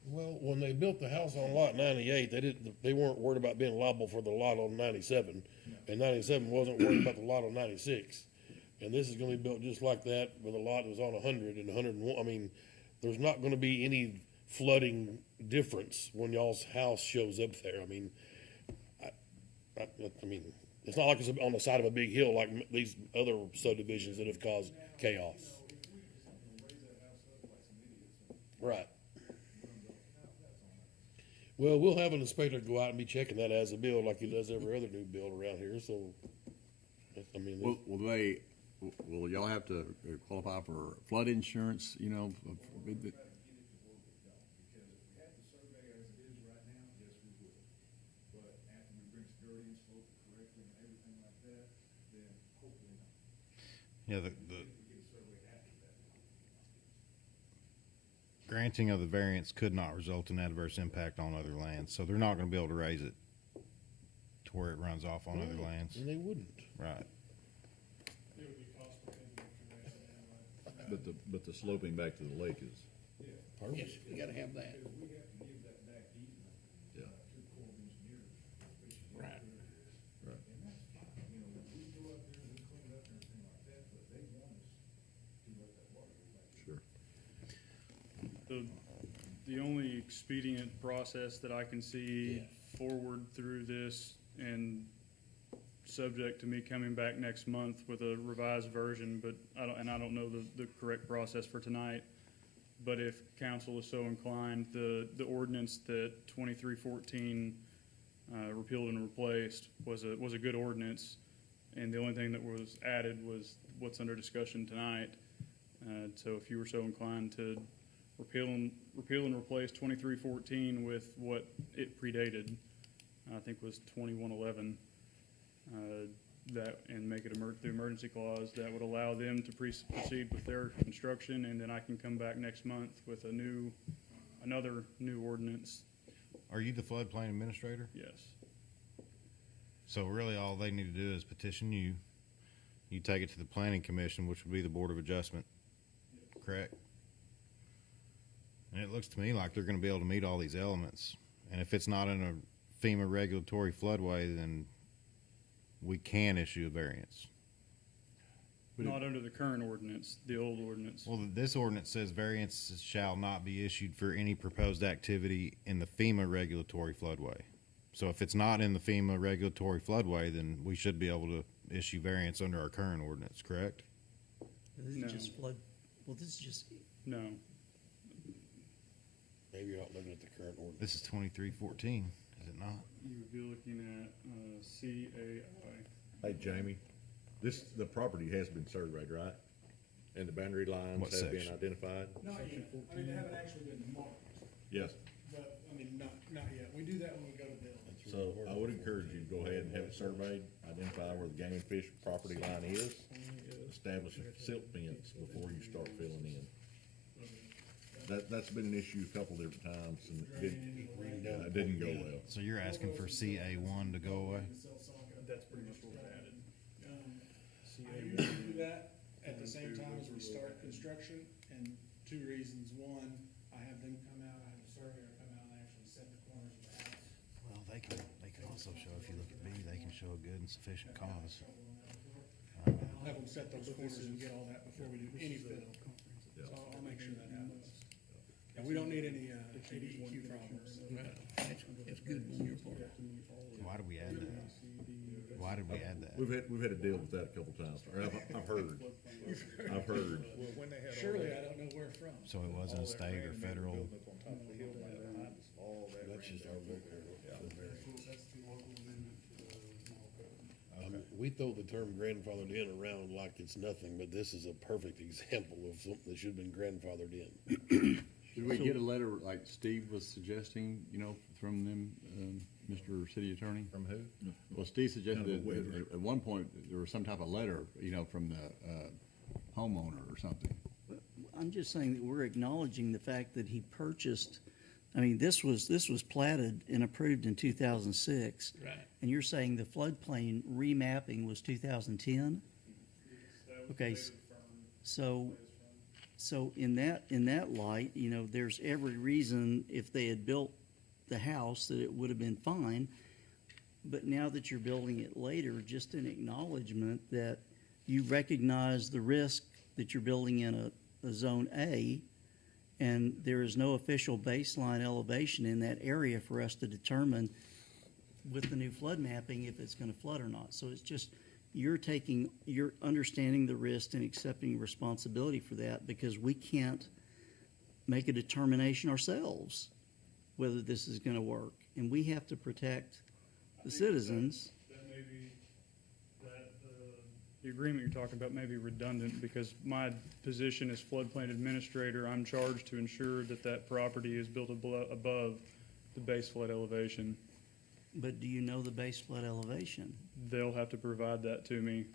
Well, when they built the house on lot 98, they weren't worried about being liable for the lot on 97. And 97 wasn't worried about the lot on 96. And this is gonna be built just like that, with a lot that was on 100 and 101. I mean, there's not gonna be any flooding difference when y'all's house shows up there. I mean, I mean, it's not like it's on the side of a big hill like these other subdivisions that have caused chaos. Right. Well, we'll have an inspector go out and be checking that as a build like he does every other new build around here, so, I mean. Will y'all have to qualify for flood insurance, you know? Yeah, the granting of the variance could not result in adverse impact on other lands, so they're not gonna be able to raise it to where it runs off on other lands. And they wouldn't. Right. But the sloping back to the lake is, Yes, you gotta have that. Yeah. Right. Sure. The only expedient process that I can see forward through this, and subject to me coming back next month with a revised version, but I don't know the correct process for tonight. But if council is so inclined, the ordinance that 2314 repealed and replaced was a good ordinance, and the only thing that was added was what's under discussion tonight. So if you were so inclined to repeal and replace 2314 with what it predated, I think was 2111, that, and make it the emergency clause, that would allow them to proceed with their construction, and then I can come back next month with another new ordinance. Are you the floodplain administrator? Yes. So really, all they need to do is petition you. You take it to the planning commission, which would be the Board of Adjustment, correct? And it looks to me like they're gonna be able to meet all these elements. And if it's not in a FEMA regulatory floodway, then we can issue a variance. Not under the current ordinance, the old ordinance. Well, this ordinance says variances shall not be issued for any proposed activity in the FEMA regulatory floodway. So if it's not in the FEMA regulatory floodway, then we should be able to issue variance under our current ordinance, correct? This No. is just flood, well, this is just, No. Maybe you're not looking at the current ordinance. This is 2314, is it not? You would be looking at CAI. Hey, Jamie, the property has been surveyed, right? And the boundary lines What have been section? identified? Not yet. I mean, they haven't actually been marked, Yes. but, I mean, not yet. We do that when we go to build. So I would encourage you to go ahead and have it surveyed, identify where the game and fish property line is, establish a silt fence before you start filling in. That's been an issue a couple different times, and it didn't go well. So you're asking for CA1 to go away? That's pretty much what was added. I usually do that at the same time as we start construction, and two reasons. One, I have them come out, I have a surveyor come out and actually set the corners of the house. Well, they can also show, if you look at B, they can show a good and sufficient cause. I'll have them set those corners and get all that before we do any fill. So I'll make sure that happens. And we don't need any ADEQ problems. It's good on your part. Why did we add that? Why did we add that? We've had to deal with that a couple times, or I've heard. Surely I don't know where from. So it wasn't state or federal? That's just our local. We throw the term grandfathered in around like it's nothing, but this is a perfect example of something that should have been grandfathered in. Should we get a letter like Steve was suggesting, from them, Mr. City Attorney? From who? Well, Steve suggested that at one point, there was some type of letter, from the homeowner or something. I'm just saying that we're acknowledging the fact that he purchased, I mean, this was platted and approved in 2006. Right. And you're saying the floodplain remapping was 2010? Okay, so in that light, there's every reason, if they had built the house, that it would have been fine. But now that you're building it later, just an acknowledgement that you recognize the risk that you're building in a zone A, and there is no official baseline elevation in that area for us to determine with the new flood mapping if it's gonna flood or not. So it's just, you're understanding the risk and accepting responsibility for that, because we can't make a determination ourselves whether this is gonna work. And we have to protect the citizens. That may be, the agreement you're talking about may be redundant, because my position as floodplain administrator, I'm charged to ensure that that property is built above the base flood elevation. But do you know the base flood elevation? They'll have to provide that to me.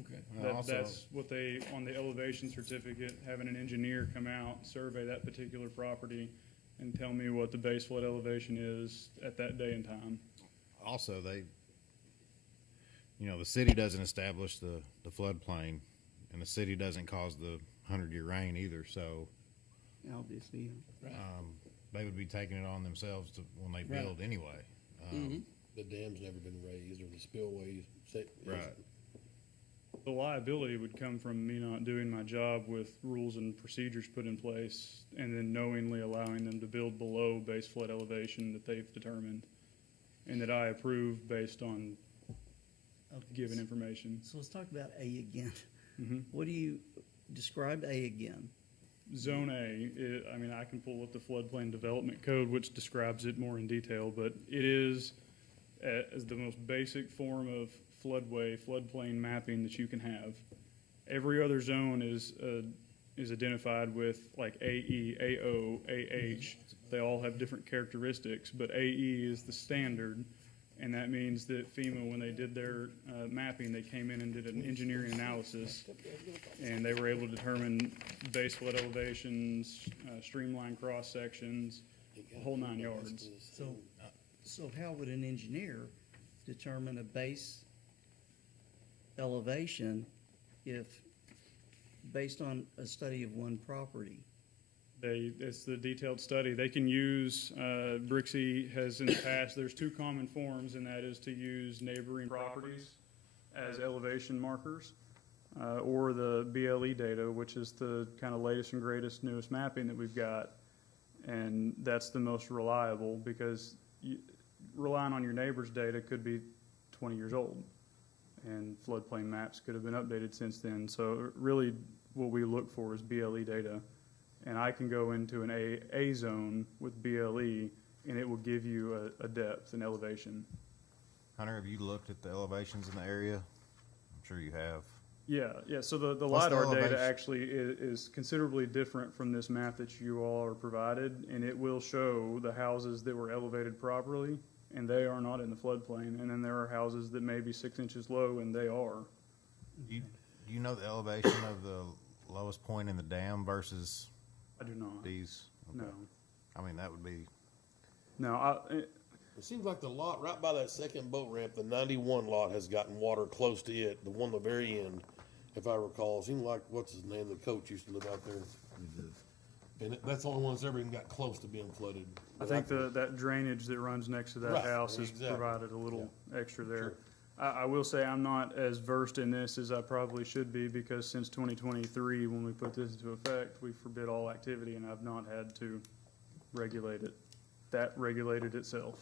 Okay. That's what they, on the elevation certificate, having an engineer come out, survey that particular property, and tell me what the base flood elevation is at that day and time. Also, the city doesn't establish the floodplain, and the city doesn't cause the 100-year rain either, so obviously. They would be taking it on themselves to, when they build anyway. The dam's never been raised, or the spillways. Right. The liability would come from me not doing my job with rules and procedures put in place, and then knowingly allowing them to build below base flood elevation that they've determined, and that I approve based on given information. So let's talk about A again. Mhm. What do you, describe A again? Zone A, I mean, I can pull up the floodplain development code, which describes it more in detail, but it is as the most basic form of floodplain mapping that you can have. Every other zone is identified with like AE, AO, AH. They all have different characteristics, but AE is the standard, and that means that FEMA, when they did their mapping, they came in and did an engineering analysis, and they were able to determine base flood elevations, streamline cross sections, the whole 9 yards. So how would an engineer determine a base elevation if, based on a study of one property? It's the detailed study. They can use, Brixie has in the past, there's two common forms, and that is to use neighboring properties as elevation markers, or the BLE data, which is the kind of latest and greatest, newest mapping that we've got. And that's the most reliable, because relying on your neighbor's data could be 20 years old, and floodplain maps could have been updated since then. So really what we look for is BLE data. And I can go into an A zone with BLE, and it will give you a depth and elevation. Hunter, have you looked at the elevations in the area? I'm sure you have. Yeah, so the What's the LiDAR data elevation? actually is considerably different from this map that you all are provided, and it will show the houses that were elevated properly, and they are not in the floodplain, and then there are houses that may be 6 inches low, and they are. Do you know the elevation of the lowest point in the dam versus I do not. these? No. I mean, that would be, No, It seems like the lot right by that second boat ramp, the 91 lot, has gotten water close to it. The one at the very end, if I recall, seemed like, what's his name, the coach used to live out there. And that's the only one that's ever even got close to being flooded. I think that drainage that runs next to that Right, house has exactly. provided a little extra there. I will say I'm not as versed in this as I probably should be, because since 2023, when we put this into effect, we forbid all activity, and I've not had to regulate it. That regulated itself.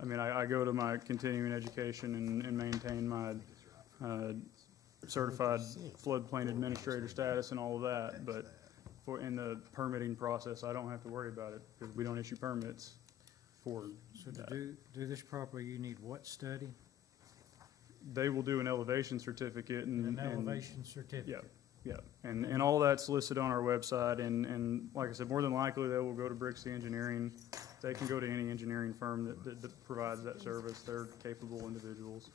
I mean, I go to my continuing education and maintain my certified floodplain administrator status and all of that, but in the permitting process, I don't have to worry about it, because we don't issue permits for So to that. do this properly, you need what study? They will do an elevation certificate and. An elevation certificate? Yeah, and all that's listed on our website, and like I said, more than likely, they will go to Brixie Engineering. They can go to any engineering firm that provides that service. They're capable individuals.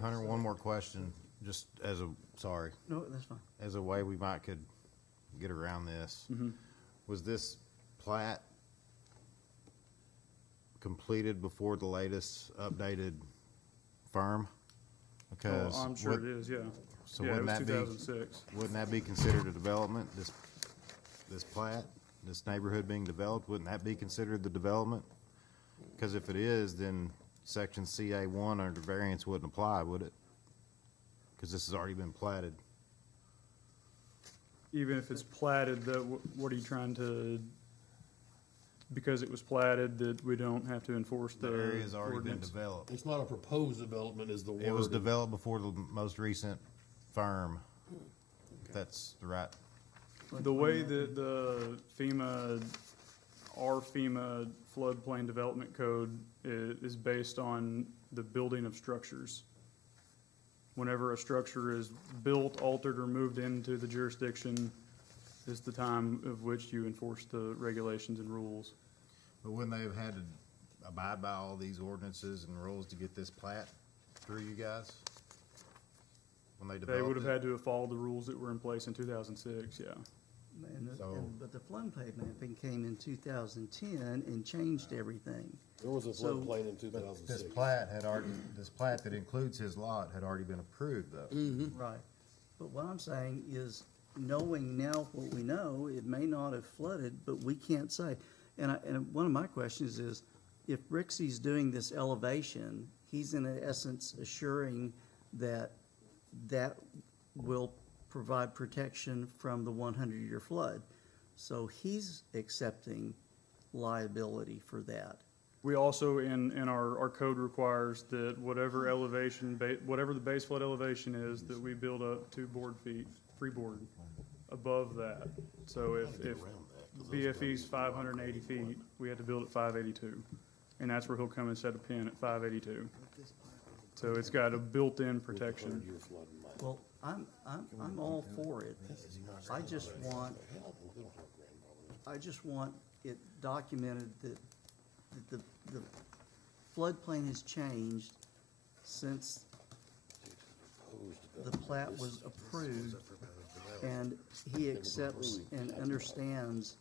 Hunter, one more question, just as a, sorry, No, that's fine. as a way we might could get around this. Mhm. Was this plat completed before the latest updated firm? Because I'm sure it is, yeah. So Yeah, it wouldn't was that be, 2006. wouldn't that be considered a development, this plat, this neighborhood being developed, wouldn't that be considered the development? Because if it is, then section CA1 under variance wouldn't apply, would it? Because this has already been platted. Even if it's platted, what are you trying to, because it was platted, that we don't have to enforce the The area's already been ordinance? developed. It's not a proposed development is the word. It was developed before the most recent firm. That's the right. The way that the our FEMA floodplain development code is based on the building of structures. Whenever a structure is built, altered, or moved into the jurisdiction is the time of which you enforce the regulations and rules. But wouldn't they have had to abide by all these ordinances and rules to get this plat through you guys? When they developed They would have it? had to have followed the rules that were in place in 2006, yeah. But the floodplain mapping came in 2010 and changed everything. There was a So- floodplain in This 2006. plat had already, this plat that includes his lot had already been approved though. Right. But what I'm saying is, knowing now what we know, it may not have flooded, but we can't say. And one of my questions is, if Rixey's doing this elevation, he's in essence assuring that that will provide protection from the 100-year flood. So he's accepting liability for that. We also, in our code requires that whatever elevation, whatever the base flood elevation is, that we build up 2 board feet, freeboard above that. So if BFE's 580 feet, we had to build at 582. And that's where he'll come and set a pin at 582. So it's got a built-in protection. Well, I'm all for it. I just want it documented that the floodplain has changed since the plat was approved, and he accepts and understands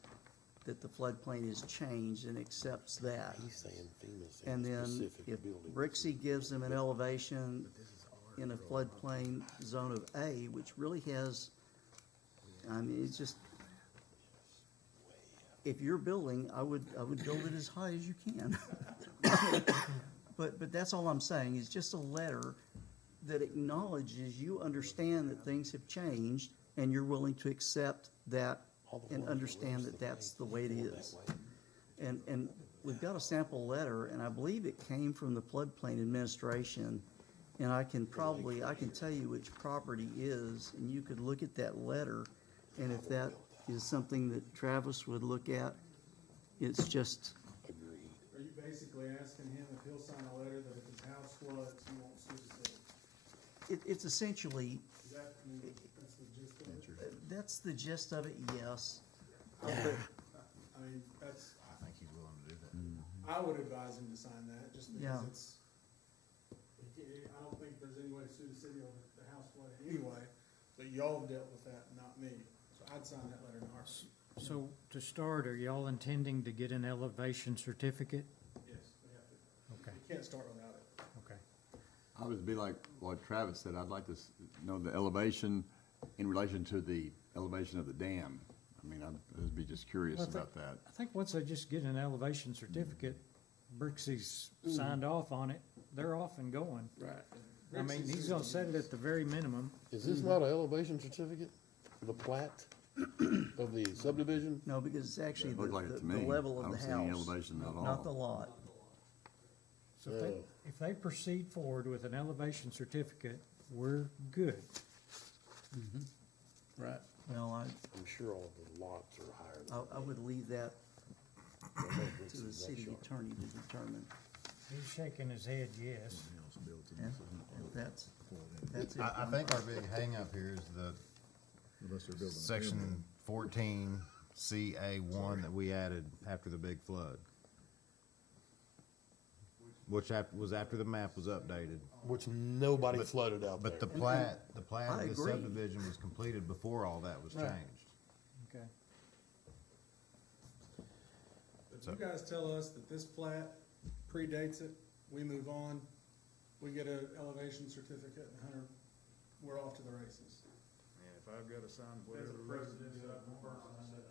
that the floodplain has changed and accepts that. And then if Rixey gives him an elevation in a floodplain zone of A, which really has, I mean, it's just, if you're building, I would build it as high as you can. But that's all I'm saying, is just a letter that acknowledges you understand that things have changed and you're willing to accept that and understand that that's the way it is. And we've got a sample letter, and I believe it came from the floodplain administration, and I can tell you which property is, and you could look at that letter, and if that is something that Travis would look at, it's just. Are you basically asking him if he'll sign a letter that if his house floods, he won't sue the city? It's essentially, Is that, I mean, that's the gist of it? that's the gist of it, yes. But I mean, that's, I think he's willing to do that. I would advise him to sign that, just Yeah. because I don't think there's any way to sue the city over the house flooding anyway, but y'all dealt with that, not me. So I'd sign that letter in a heartbeat. So to start, are y'all intending to get an elevation certificate? Yes, we have to. Okay, We can't start without it. okay. I would be like what Travis said, I'd like to know the elevation in relation to the elevation of the dam. I mean, I'd be just curious Well, about that. I think once they just get an elevation certificate, Brixey's signed off on it, they're off and going. Right. I mean, he's gonna set it at the very minimum. Is this not an elevation certificate, the plat of the subdivision? no, because it's actually It looked like it to the me. level I of don't the see any house, elevation at all. not the lot. So if they proceed forward with an elevation certificate, we're good. Right. Well, I'm sure all the lots are higher. I would leave that to the city attorney to determine. He's shaking his head, yes. And that's it. I think our big hangup here is the section 14CA1 that we added after the big flood. Which was after the map was updated. Which nobody flooded out there. But the plat I of the agree. subdivision was completed before all that was Right. changed. Okay. If you guys tell us that this plat predates it, we move on, we get an elevation certificate, and Hunter, we're off to the races. And if I've got to sign That's whatever. a precedent that I've personally set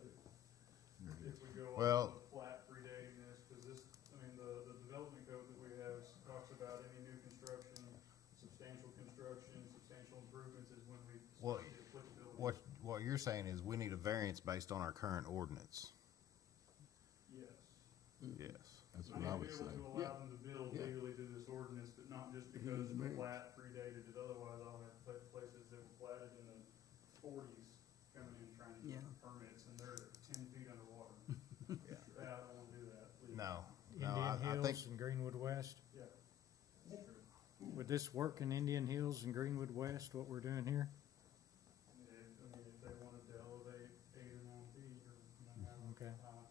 that if we go Well- on the flat predating this, because this, I mean, the development code that we have talks about any new construction, substantial improvements is when we What- state the applicability. What you're saying is we need a variance based on our current ordinance. Yes. Yes. That's I what I mean, would be say. able to allow them to build legally through this ordinance, but not just because the plat predated it. Otherwise, I'll have places that were platted in the 40s coming in trying to Yeah. get permits, and they're 10 feet underwater. I don't want to do that. please. No, Indian I think, Hills and Greenwood West. Yeah. Would this work in Indian Hills and Greenwood West, what we're doing here? If they wanted to elevate 8 or 9 feet, or, however Okay. high,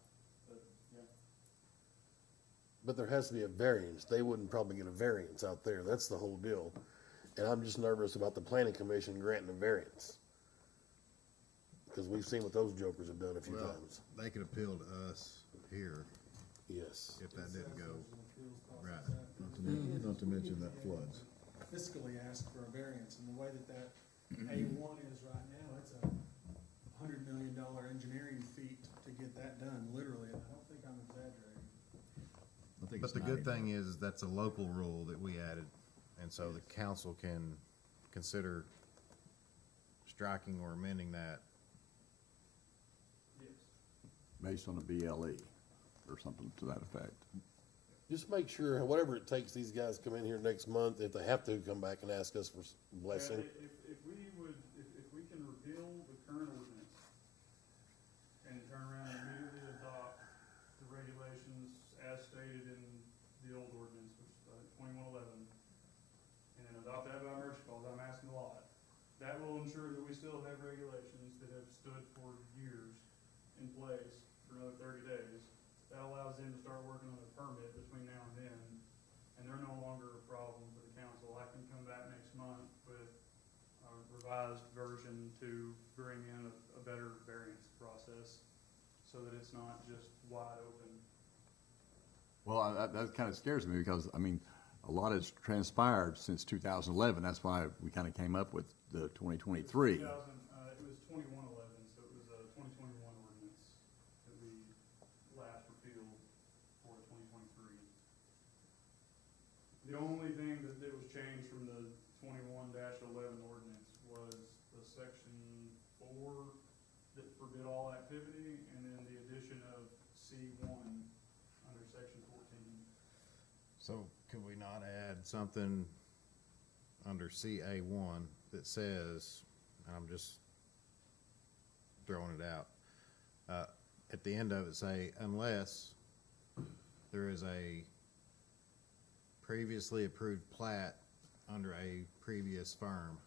but, yeah. But there has to be a variance. They wouldn't probably get a variance out there. That's the whole deal. And I'm just nervous about the planning commission granting a variance. Because we've seen what those jokers have done a few well, times. they could appeal to us here Yes. if that didn't go right. Not to mention that floods. Fiscally asked for a variance, and the way that A1 is right now, $100 million engineering feat to get that done, literally, and I don't think I'm exaggerating. But the good thing is that's a local rule that we added, and so the council can consider striking or amending that. Yes. Based on a BLE or something to that effect. Just make sure, whatever it takes, these guys come in here next month, if they have to, come back and ask us for blessing. If we can repeal the current ordinance and turn around and immediately adopt the regulations as stated in the old ordinance, which is 2111, and then adopt that by mercy clause, I'm asking a lot. That will ensure that we still have regulations that have stood for years in place for another 30 days. That allows them to start working on a permit between now and then, and they're no longer a problem for the council. I can come back next month with a revised version to bring in a better variance process so that it's not just wide open. Well, that kind of scares me because, I mean, a lot has transpired since 2011. That's why we kind of came up with the 2023. It was 2111, so it was a 2021 ordinance that we last repealed for 2023. The only thing that was changed from the 21-11 ordinance was the section 4 that forbid all activity, and then the addition of C1 under section 14. So could we not add something under CA1 that says, and I'm just throwing it out, at the end of it say, unless there is a previously approved plat under a previous firm,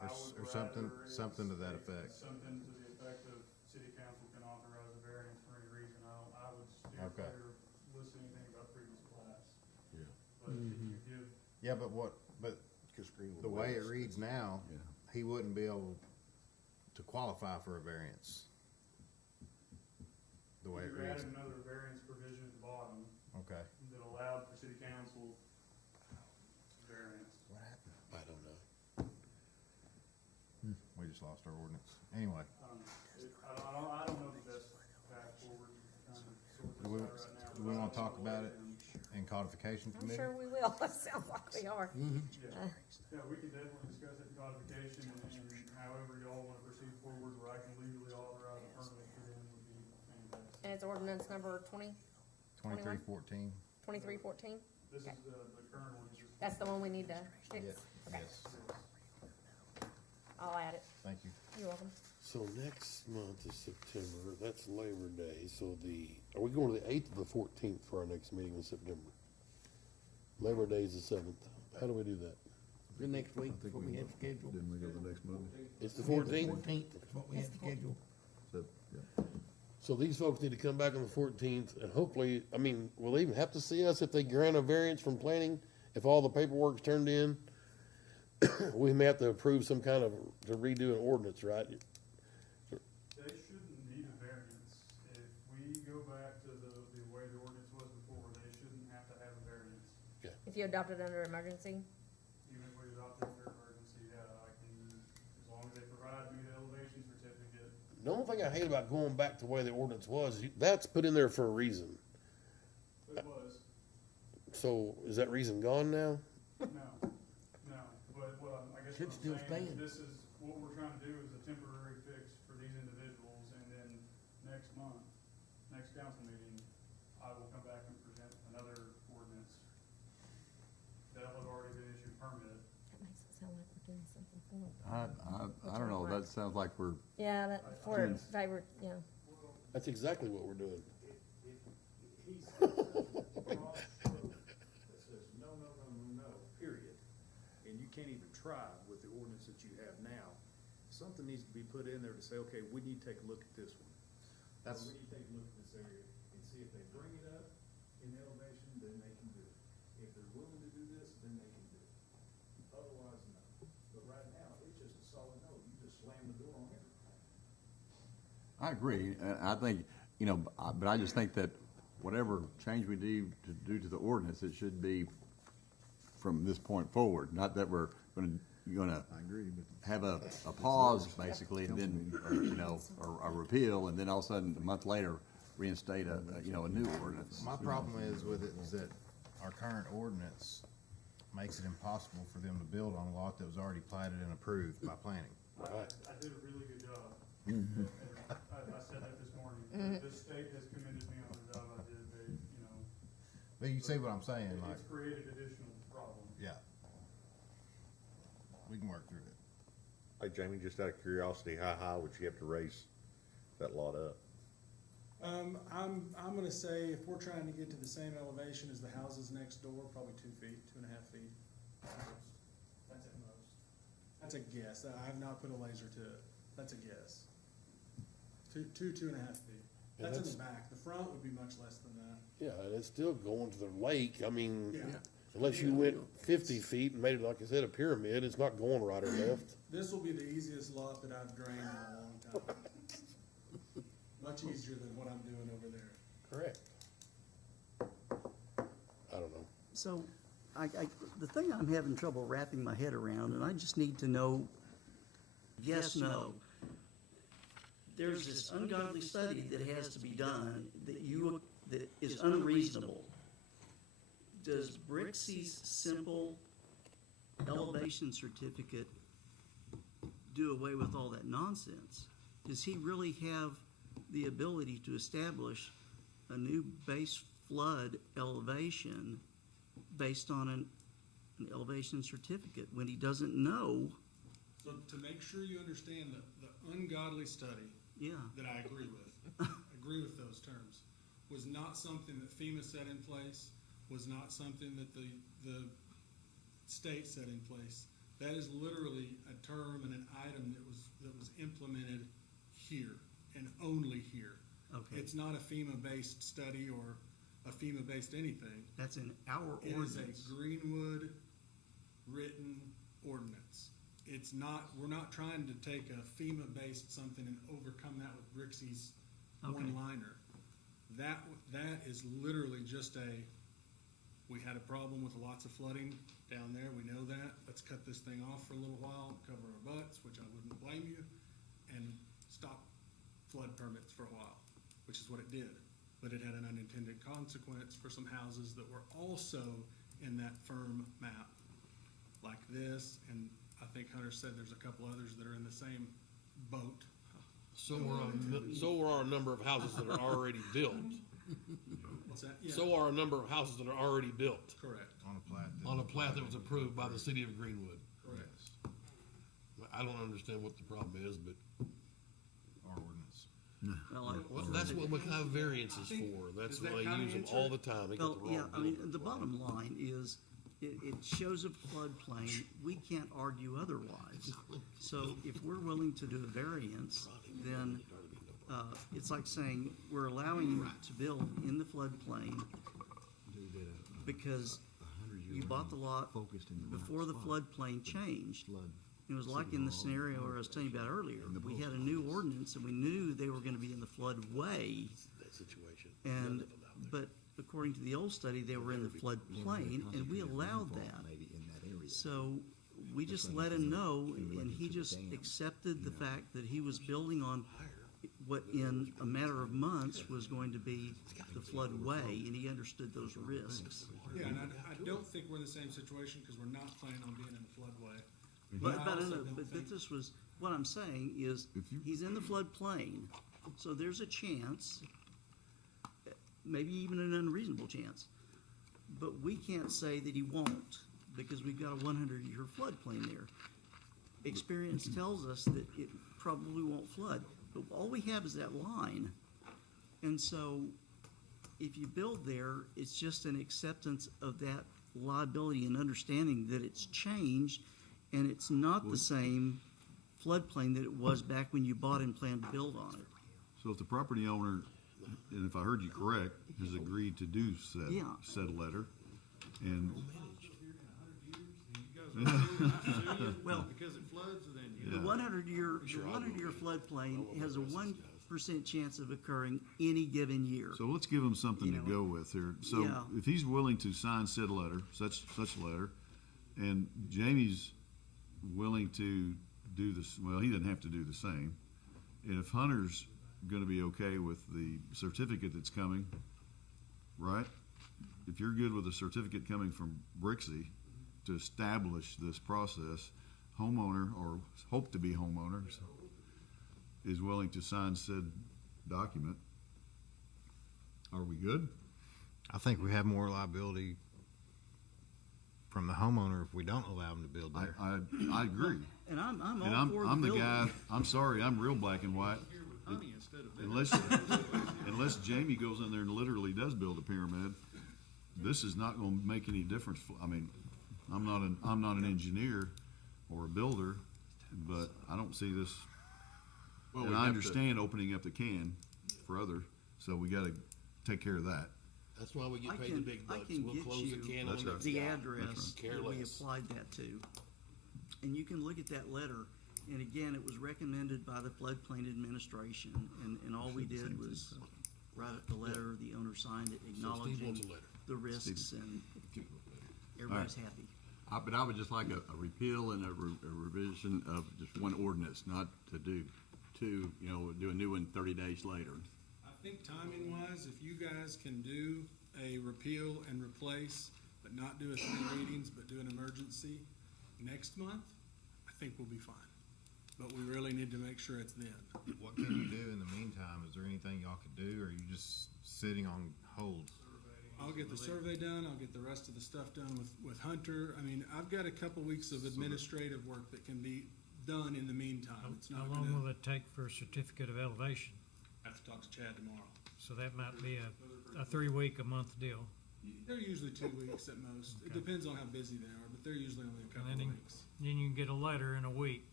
or something to that effect. Something to the effect of city council can authorize a variance for any reason. I would steer Okay. clear of listing anything about previous plats. Yeah. But if you give, Yeah, but the way it reads now, Yeah. he wouldn't be able to qualify for a variance. The way it you're reads. adding another variance provision at the bottom Okay. that allowed for city council variance. What happened? I don't know. We just lost our ordinance. Anyway, I don't know the best path forward. Trying to sort this do we, out right now. do we want to talk about it in codification I'm committee? sure we will. It sounds like we are. Yeah, we can definitely discuss it in codification, and however y'all want to proceed forward, where I can legally authorize a permit for them would be fantastic. And it's ordinance number 2314. 2314? This Okay. is the current ordinance. That's the one we need to fix? Yes. Okay. Yes. I'll add it. Thank you. You're welcome. So next month is September, that's Labor Day, so are we going to the 8th or the 14th for our next meeting in September? Labor Day is the 7th. How do we do that? The next week, is what we had scheduled. Didn't we go the next Monday? It's the 14th? 14th is what we had scheduled. So, yeah. So these folks need to come back on the 14th, and hopefully, I mean, will they even have to see us if they grant a variance from planning? If all the paperwork's turned in? We may have to approve some kind of, to redo an ordinance, right? They shouldn't need a variance. If we go back to the way the ordinance was before, they shouldn't have to have a variance. If you adopt it under emergency? Even if we adopt it under emergency, I can, as long as they provide me the elevation certificate. The only thing I hate about going back to the way the ordinance was, that's put in there for a reason. It was. So is that reason gone now? No, but I guess Should what still I'm saying stand. is this is, what we're trying to do is a temporary fix for these individuals, and then next month, next council meeting, I will come back and present another ordinance that have already been issued permit. That makes it sound like we're doing something for them. I don't know, that sounds like we're, Yeah, that, for favor, yeah. That's exactly what we're doing. He says something across the road that says no, no, no, no, no, period. And you can't even try with the ordinance that you have now. Something needs to be put in there to say, okay, we need to take a look at this one. Or we need to take a look at this area and see if they bring it up in elevation, then they can do it. If they're willing to do this, then they can do it. Otherwise, no. But right now, it's just a solid no. You just slam the door on everything. I agree, and I think, but I just think that whatever change we do to the ordinance, it should be from this point forward, not that we're gonna you're gonna I agree, but. have a pause, basically, and then, or a repeal, and then all of a sudden, a month later, reinstate a new ordinance. My problem is with it is that our current ordinance makes it impossible for them to build on a lot that was already platted and approved by planning. I did a really good job. I said that this morning. The state has commended me on the job I did. But you see what I'm saying, like, It's created additional problems. yeah. We can work through it. Hey, Jamie, just out of curiosity, how high would you have to raise that lot up? I'm gonna say if we're trying to get to the same elevation as the houses next door, probably 2 feet, 2.5 feet. That's at most. That's a guess. I have not put a laser to it. That's a guess. 2.5 feet. And That's in that's- the back. The front would be much less than that. Yeah, and it's still going to the lake. I mean, Yeah. unless you went 50 feet and made it, like I said, a pyramid, it's not going right or left. This will be the easiest lot that I've drained in a long time. Much easier than what I'm doing over there. Correct. I don't know. So, the thing I'm having trouble wrapping my head around, and I just need to know, yes, no. There's this ungodly study that has to be done that is unreasonable. Does Brixey's simple elevation certificate do away with all that nonsense? Does he really have the ability to establish a new base flood elevation based on an elevation certificate when he doesn't know? So to make sure you understand the ungodly study Yeah, that I agree with, agree with those terms, was not something that FEMA set in place, was not something that the state set in place. That is literally a term and an item that was implemented here and only here. okay. It's not a FEMA-based study or a FEMA-based anything. That's in our It is a ordinance. Greenwood written ordinance. It's not, we're not trying to take a FEMA-based something and overcome that with Brixey's Okay. one-liner. That is literally just we had a problem with lots of flooding down there, we know that. Let's cut this thing off for a little while, cover our butts, which I wouldn't blame you, and stop flood permits for a while, which is what it did. But it had an unintended consequence for some houses that were also in that firm map, like this, and I think Hunter said there's a couple others that are in the same boat. So are a number of houses that are already built. What's that? Yeah, So are a number of houses that are already built correct, On a plat. on a plat that was approved by the city of Greenwood. correct. I don't understand what the problem is, but Our ordinance. that's what we have variances for. That's Does that why kinda I use them answer all it? the time. They Well, get the yeah, wrong I mean, builder. the bottom line is, it shows a floodplain, we can't argue otherwise. So if we're willing to do a variance, then, it's like saying, we're allowing you to build in the floodplain because you bought the lot before the floodplain changed. It was like in the scenario where I was telling you about earlier. We had a new ordinance and we knew they were gonna be in the floodway. That situation. And, but according to the old study, they were in the floodplain, and we allowed that. So we just let him know, and he just accepted the fact that he was building on what in a matter of months was going to be the floodway, and he understood those risks. Yeah, and I don't think we're in the same situation, because we're not planning on being in the floodway. But, I but, also no, don't but think- this was, what I'm saying is, he's in the floodplain, so there's a chance, maybe even an unreasonable chance, but we can't say that he won't, because we've got a 100-year floodplain there. Experience tells us that it probably won't flood, but all we have is that line. And so, if you build there, it's just an acceptance of that liability and understanding that it's changed, and it's not the same floodplain that it was back when you bought and planned to build on it. So if the property owner, and if I heard you correct, has agreed to do Yeah. said letter, and Well, Because it floods, and then you. the 100-year floodplain has a 1% chance of occurring any given year. so let's give him something to You know, go with here. So yeah. if he's willing to sign said letter, such letter, and Jamie's willing to do this, well, he doesn't have to do the same. And if Hunter's gonna be okay with the certificate that's coming, right? If you're good with a certificate coming from Brixie to establish this process, homeowner, or hope to be homeowners, is willing to sign said document, are we good? I think we have more liability from the homeowner if we don't allow them to build there. I agree. And I'm And all for the I'm the building. guy, I'm sorry, I'm real black and white. Unless Jamie goes in there and literally does build a pyramid, this is not gonna make any difference. I mean, I'm not an engineer or a builder, but I don't see this. Well, And we I have to- understand opening up the can for other, so we gotta take care of that. That's why we I get paid the can, big I bucks. can We'll get close the you can on That's the right. the guy. address Care that we less. applied that to. And you can look at that letter, and again, it was recommended by the floodplain administration, and all we did was write up the letter, the owner signed it, acknowledging wants a letter. the risks, and everybody's happy. But I would just like a repeal and a revision of just one ordinance, not to do two, do a new one 30 days later. I think timing wise, if you guys can do a repeal and replace, but not do a 3 readings, but do an emergency next month, I think we'll be fine. But we really need to make sure it's then. What can you do in the meantime? Is there anything y'all could do, or are you just sitting on hold? I'll get the survey done, I'll get the rest of the stuff done with Hunter. I mean, I've got a couple weeks of administrative work that can be done in the meantime. It's How not long gonna, will it take for a certificate of elevation? I have to talk to Chad tomorrow. So that might be a 3-week, a month deal. They're usually 2 weeks at most. It Okay. depends on how busy they are, but they're usually only a couple And of then, weeks. then you can get a letter in a week.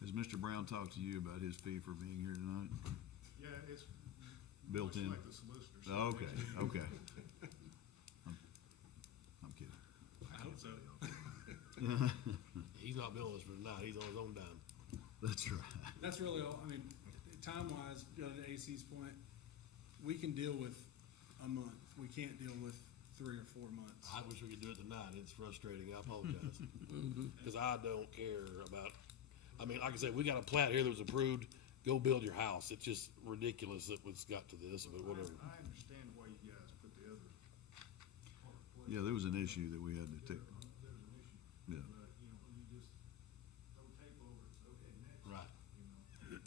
Has Mr. Brown talked to you about his fee for being here tonight? Yeah, it's Built much in? like the solicitor's. Okay. I'm kidding. I hope so. He's not billing us for tonight. He's on his own dime. That's right. That's really all, I mean, time-wise, to AC's point, we can deal with a month. We can't deal with 3 or 4 months. I wish we could do it tonight. It's frustrating. I apologize. Cause I don't care about, I mean, like I said, we got a plat here that was approved. Go build your house. It's just ridiculous that it's got to this, but whatever. I understand why you guys put the other. Yeah, there was an issue that we had to take. There's an issue. Yeah. But, you just throw tape over it, so, okay, next. Right.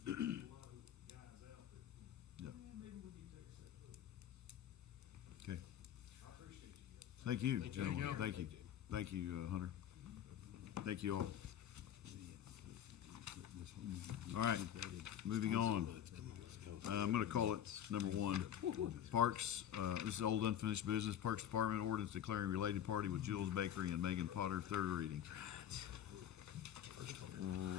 There's a lot of guys out that, Yeah. maybe we need to take a step further. Okay. I appreciate you guys. Thank you, Thank you. gentlemen. Thank you. Thank you, Hunter. Thank you all. All right, moving on. I'm gonna call it number 1. Parks, this is old unfinished business. Parks Department ordinance declaring related party with Jules Bakery and Megan Potter, 3rd reading.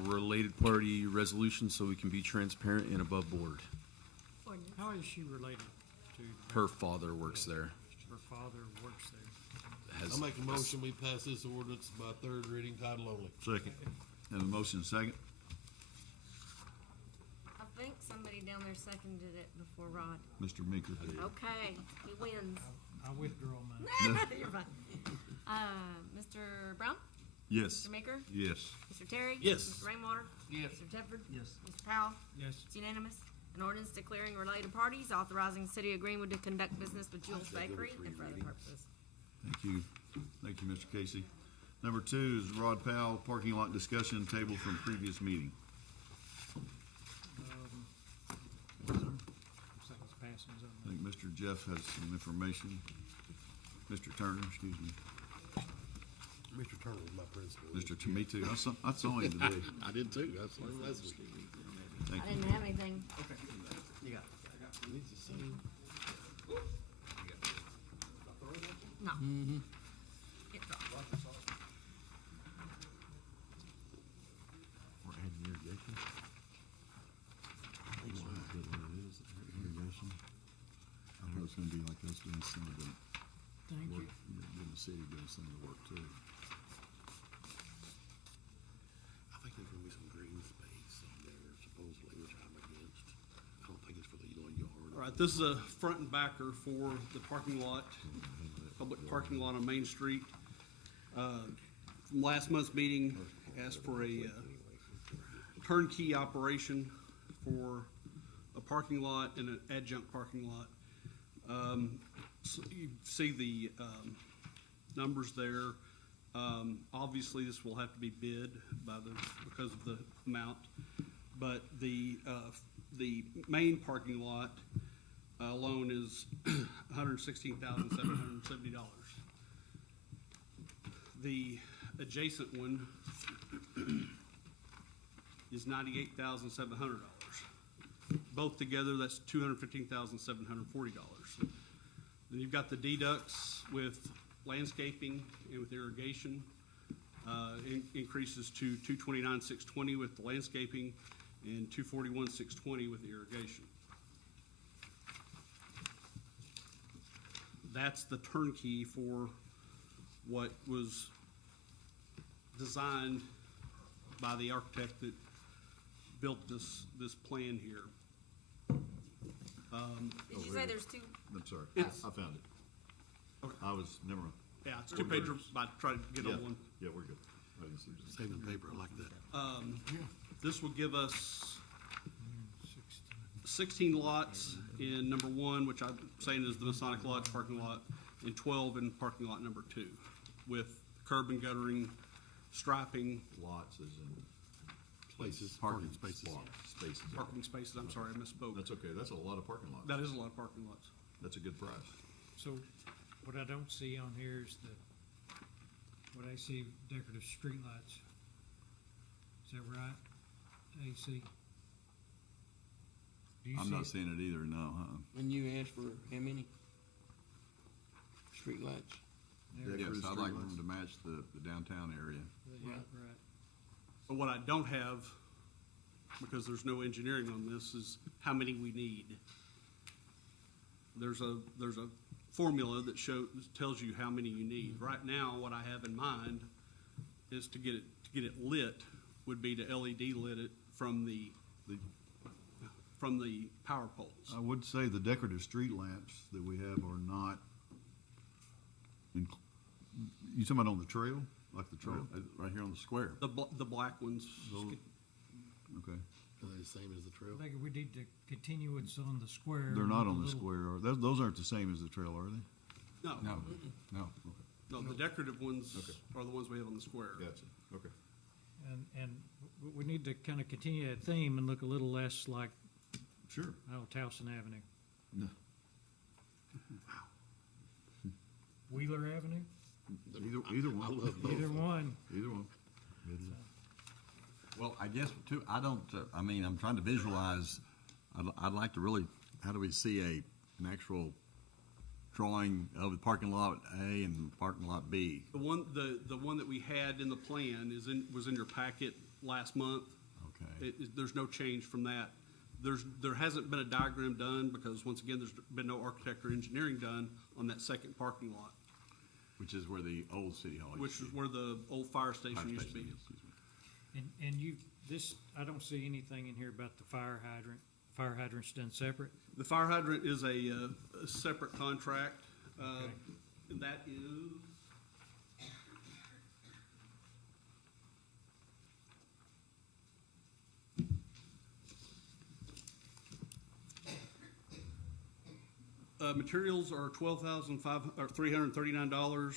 Related party resolution so we can be transparent and above board. How is she related to? Her father works there. Her father works there. Has- I'll make a motion. We pass this ordinance by 3rd reading, title only. Second. Have a motion and second. I think somebody down there seconded it before Rod. Mr. Meeker. Okay, he wins. I withdraw mine. You're fine. Mr. Brown? Yes. Mr. Maker? Yes. Mr. Terry? Yes. Mr. Rainwater? Yes. Mr. Tedford? Yes. Mr. Powell? Yes. It's unanimous. An ordinance declaring related parties, authorizing the city of Greenwood to conduct business with Jules Bakery and for other purposes. Thank you. Thank you, Mr. Casey. Number 2 is Rod Powell, parking lot discussion table from previous meeting. Something's passing on I think Mr. Jeff has some information. Mr. Turner, excuse me. Mr. Turner was my principal. Me too. I saw him today. I did too. That's last week. Thank I you. didn't have anything. You got it. Needs to see. No. It dropped. We're adding irrigation. Irrigation. I know it's gonna be like us doing some of the Thank you. work, in the city doing some of the work too. I think there's gonna be some green space in there supposedly, which I'm against. I don't think it's for the yard. All right, this is a front and backer for the parking lot, public parking lot on Main Street. From last month's meeting, asked for a turnkey operation for a parking lot and an adjunct parking lot. So you see the numbers there. Obviously, this will have to be bid because of the amount, but the main parking lot alone is $116,770. The adjacent one is $98,700. Both together, that's $215,740. Then you've got the deducts with landscaping and with irrigation. Increases to $229,620 with the landscaping and $241,620 with the irrigation. That's the turnkey for what was designed by the architect that built this plan here. Did you say there's two? I'm sorry, It's- I found it. I was, never mind. Yeah, it's two pages, I tried to get Yeah, on one. yeah, we're good. I didn't see it. Saving paper, I like that. This will give us 16 lots in number 1, which I'm saying is the Masonic Lodge parking lot, and 12 in parking lot number 2, with curb and guttering, striping. Lots is in Places, parking parking spaces. Spaces. Parking spaces, I'm sorry, I misspoke. That's okay, that's a lot of parking lots. That is a lot of parking lots. That's a good price. So what I don't see on here is what I see decorative streetlights. Is that right? AC? Do you I'm see not it? seeing it either, no, And you asked for how many? Streetlights? There. Yes, Decorative I'd like streetlights. them to match the downtown area. Yeah, Right. right. But what I don't have, because there's no engineering on this, is how many we need. There's a formula that tells you how many you need. Right now, what I have in mind is to get it lit would be to LED lit it from the power poles. I would say the decorative street lamps that we have are not, you talking about on the trail, like the trail? Right here on the square. The black ones. Those- Okay, Are they the same as the trail? I think we need to continue what's on the square. they're not with on the little- square, those aren't the same as the trail, are they? No, No. no, the decorative ones are the ones we have on the square. Gotcha, okay. And we need to kind of continue that theme and look a little less like, Sure. Towson Avenue. No. Wheeler Avenue? Either one. I love both. Either one. Either one. Well, I guess too, I don't, I'm trying to visualize, I'd like to really, how do we see an actual drawing of the parking lot A and parking lot B? The one that we had in the plan was in your packet last month. Okay. There's no change from that. There hasn't been a diagram done because, once again, there's been no architect or engineering done on that second parking lot, Which is where the old city hall which used to is be. where the old fire station used to be. And I don't see anything in here about the fire hydrant. Fire hydrant's done separate? The fire hydrant is a separate contract. And that is. Materials are $339.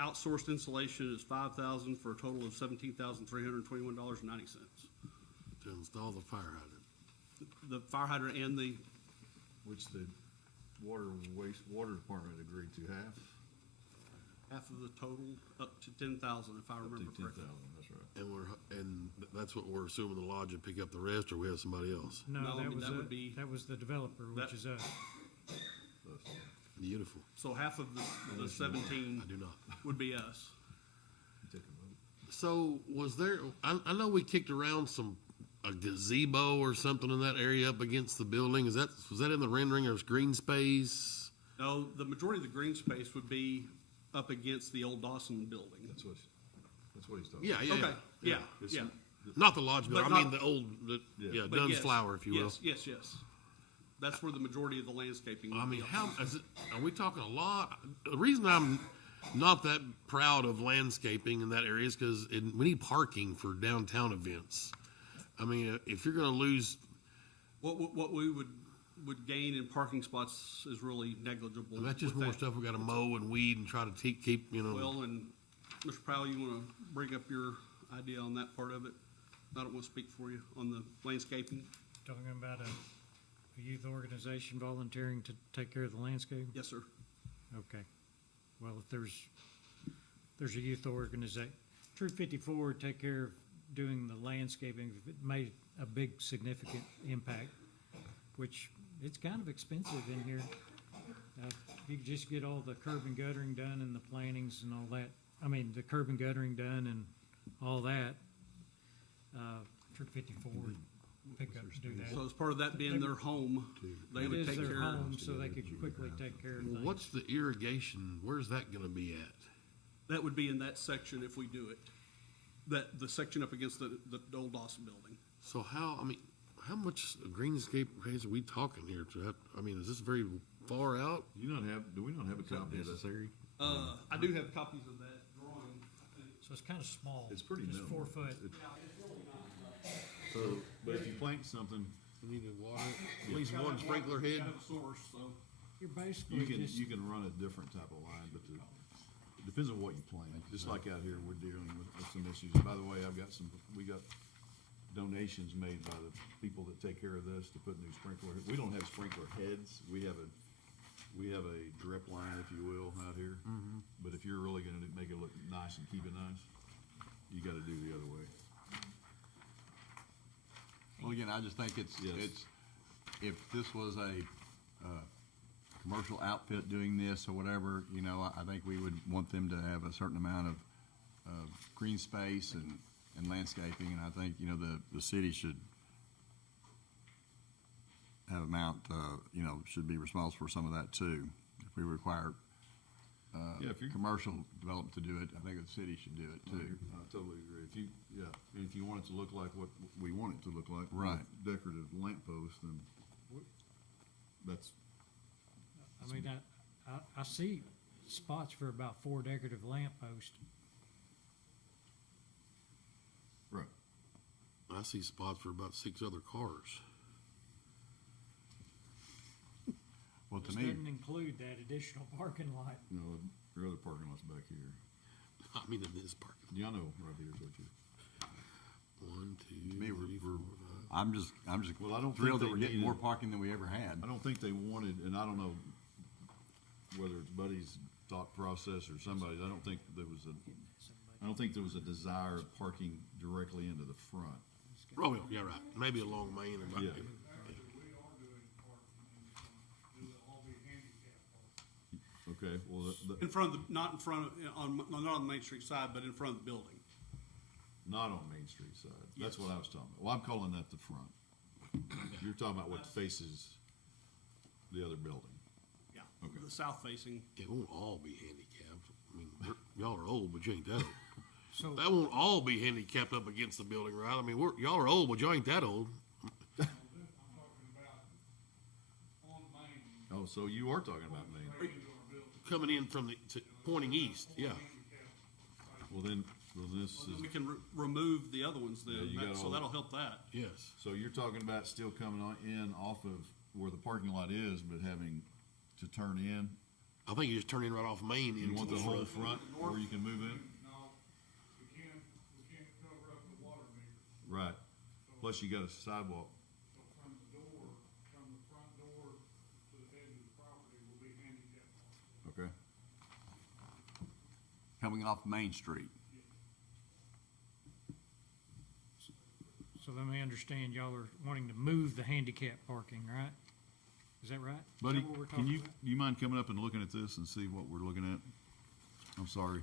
Outsourced installation is $5,000 for a total of $17,321.90. To install the fire hydrant. The fire hydrant and the, Which the wastewater department agreed to half of the total, up to $10,000 if I remember correctly. That's right. And that's what we're assuming the lodge would pick up the rest, or we have somebody else? No, No, I that mean, was, that would be- that was the developer, which That- is us. Beautiful. So half of the 17 I do not. would be us. So was there, I know we kicked around a gazebo or something in that area up against the building. Was that in the rendering or green space? No, the majority of the green space would be up against the old Dawson building. That's what he's talking Yeah, about. yeah, Okay, yeah, It's- yeah. Not the lodge building, But I mean not- the old, Yeah. But Dunn's yes, Flower, if you will. Yes. That's where the majority of the landscaping would I be. mean, are we talking a lot? The reason I'm not that proud of landscaping in that area, because we need parking for downtown events. I mean, if you're gonna lose, What we would gain in parking spots is really negligible. that's just with more that. stuff we gotta mow and weed and try to keep, you know. Well, and Mr. Powell, you wanna bring up your idea on that part of it? I don't wanna speak for you on the landscaping. Talking about a youth organization volunteering to take care of the landscape? Yes, sir. Okay. Well, if there's a youth organization, Troop 54 would take care of doing the landscaping if it made a big significant impact, which it's kind of expensive in here. If you could just get all the curb and guttering done and the plantings and all that, I mean, the curb and guttering done and all that, Troop 54 would pick up to do that. So as part of that being their home, they It would is take their care of. home, so they could quickly take care of things. What's the irrigation, where's that gonna be at? That would be in that section if we do it. The section up against the old Dawson building. So how much greenscape phase are we talking here to that? I mean, is this very far out? Do we not have a copy of that? I do have copies of that drawing. So it's kind of small. It's pretty Just minimal. 4 foot. So, but if you plant something, We need to water, at least one sprinkler head. Source, so. You're basically just. you can run a different type of line, but it depends on what you plant. Just like out here, we're dealing with some issues. And by the way, we got donations made by the people that take care of this to put new sprinkler. We don't have sprinkler heads. We have a drip line, if you will, out here. But if you're really gonna make it look nice and keep it nice, you gotta do the other way. Well, again, I just think it's, if this was a, commercial outfit doing this or whatever, you know, I think we would want them to have a certain amount of green space and landscaping, and I think, you know, the city should have should be responsible for some of that too. If we require, commercial development to do it, I think the city should do it too. I totally agree. And if you want it to look like what we want it to look like, Right. with decorative lamp posts, then that's. I mean, I see spots for about 4 decorative lamp posts. Right. I see spots for about 6 other cars. Well, to This me, doesn't include that additional parking lot. No, your other parking lot's back here. I mean, in this parking. Yeah, I know, right here's what you. 1, 2, to me, 3, 4, 5. I'm just Well, I don't thrilled think that we're they getting more needed- parking than we ever had. I don't think they wanted, and I don't know whether it's Buddy's thought process or somebody's, I don't think there was a desire of parking directly into the front. Oh, yeah, right. Maybe along Main and. Yeah. Okay, well, In front of not on the Main Street side, but in front of the building. not on Main Street side. That's what I was talking about. Well, I'm calling that the front. You're talking about what faces the other building. Yeah, Okay. the south facing. It won't all be handicapped. I mean, y'all are old, but you ain't that old. So That won't all be handicapped up against the building, right? I mean, y'all are old, but y'all ain't that old. Oh, so you are talking about Main. Coming in pointing east, yeah. Well, this is, We can remove the other ones then, Yeah, you got so all- that'll help that. Yes. so you're talking about still coming in off of where the parking lot is, but having to turn in? I think you just turn in right off Main You into want the the whole front. front where you can move in? No, we can't cover up the water meter. Right. Plus you got a sidewalk. So from the front door to the edge of the property will be handicap. Okay. Coming off Main Street. So let me understand, y'all are wanting to move the handicap parking, right? Is that right? Is that Buddy, what we're can talking you, about? you mind coming up and looking at this and see what we're looking at? I'm sorry.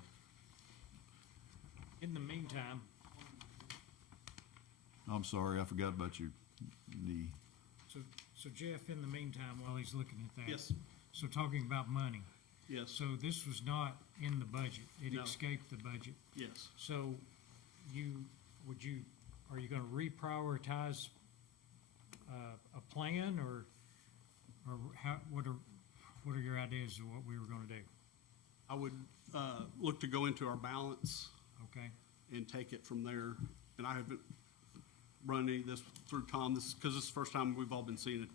In the meantime, I'm sorry, I forgot about your knee. so Jeff, in the meantime, while he's looking at that. Yes. So talking about money. Yes, So this was not in the budget. It No. escaped the budget. yes. So are you gonna reprioritize, a plan or what are your ideas of what we were gonna do? I would look to go into our balance Okay. and take it from there. And I haven't run any of this through Tom, because this is the first time we've all been seeing it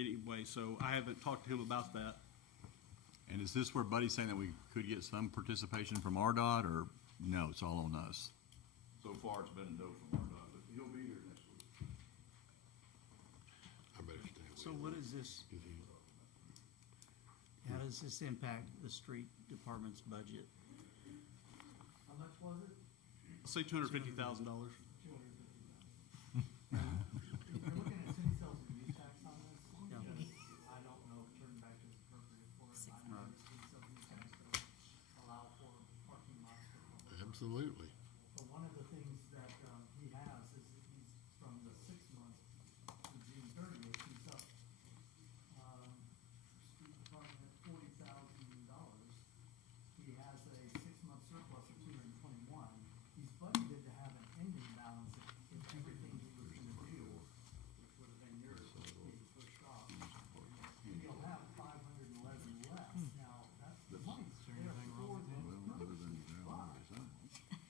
anyway, so I haven't talked to him about that. And is this where Buddy's saying that we could get some participation from RDOT, or no, it's all on us? So far, it's been a no from RDOT, but he'll be here next week. I better stay away. So what is this, how does this impact the street department's budget? How much was it? Say $250,000. You're looking at city sales and use tax on this? Yeah. Because I don't know if turning back is appropriate for it. I know the city sales and use tax don't allow for parking lots for public. Absolutely. But one of the things that, he has is that he's from the 6 months to June 30th, he's up, street department at $40,000. He has a 6-month surplus of 221. He's budgeted to have an ending balance if everything he was gonna do, which would have been yours, he pushed off. He'll have 511 less. Now, that's, the money's there for the purposes, but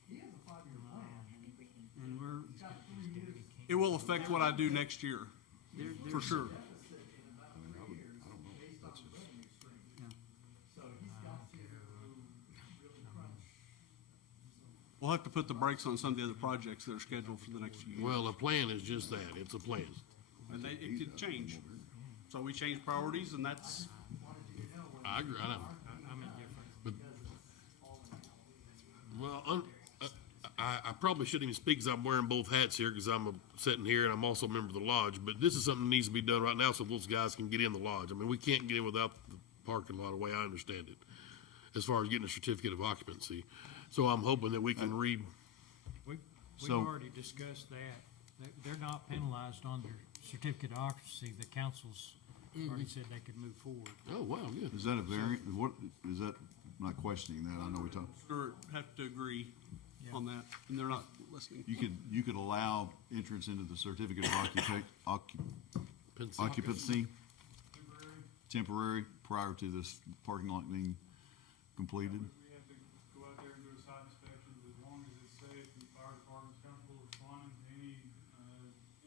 he has a 5-year plan. And we're, He's got 3 years. It will affect what I do next year, for sure. Deficit in about 3 years based on the revenue stream. yeah. So he's got to really crunch. We'll have to put the brakes on some of the other projects that are scheduled for the next few years. Well, a plan is just that. It's a plan. And it could change. So we change priorities, and that's, I agree. I know. I'm indifferent. But, well, I probably shouldn't even speak because I'm wearing both hats here because I'm sitting here and I'm also a member of the lodge. But this is something that needs to be done right now so those guys can get in the lodge. I mean, we can't get in without the parking lot, the way I understand it, as far as getting a certificate of occupancy. So I'm hoping that we can read. We've So- already discussed that. They're not penalized on their certificate of occupancy. The council's already said they could move forward. Oh, wow, good. Is that a variant, what, is that, I'm not questioning that, I know we talked. sure, have to agree on that, and they're not listening. You could allow entrance into the certificate of occupancy, temporary, prior to this parking lot being completed. We have to go out there and do a site inspection, but as long as it's safe and the fire department's comfortable responding to any,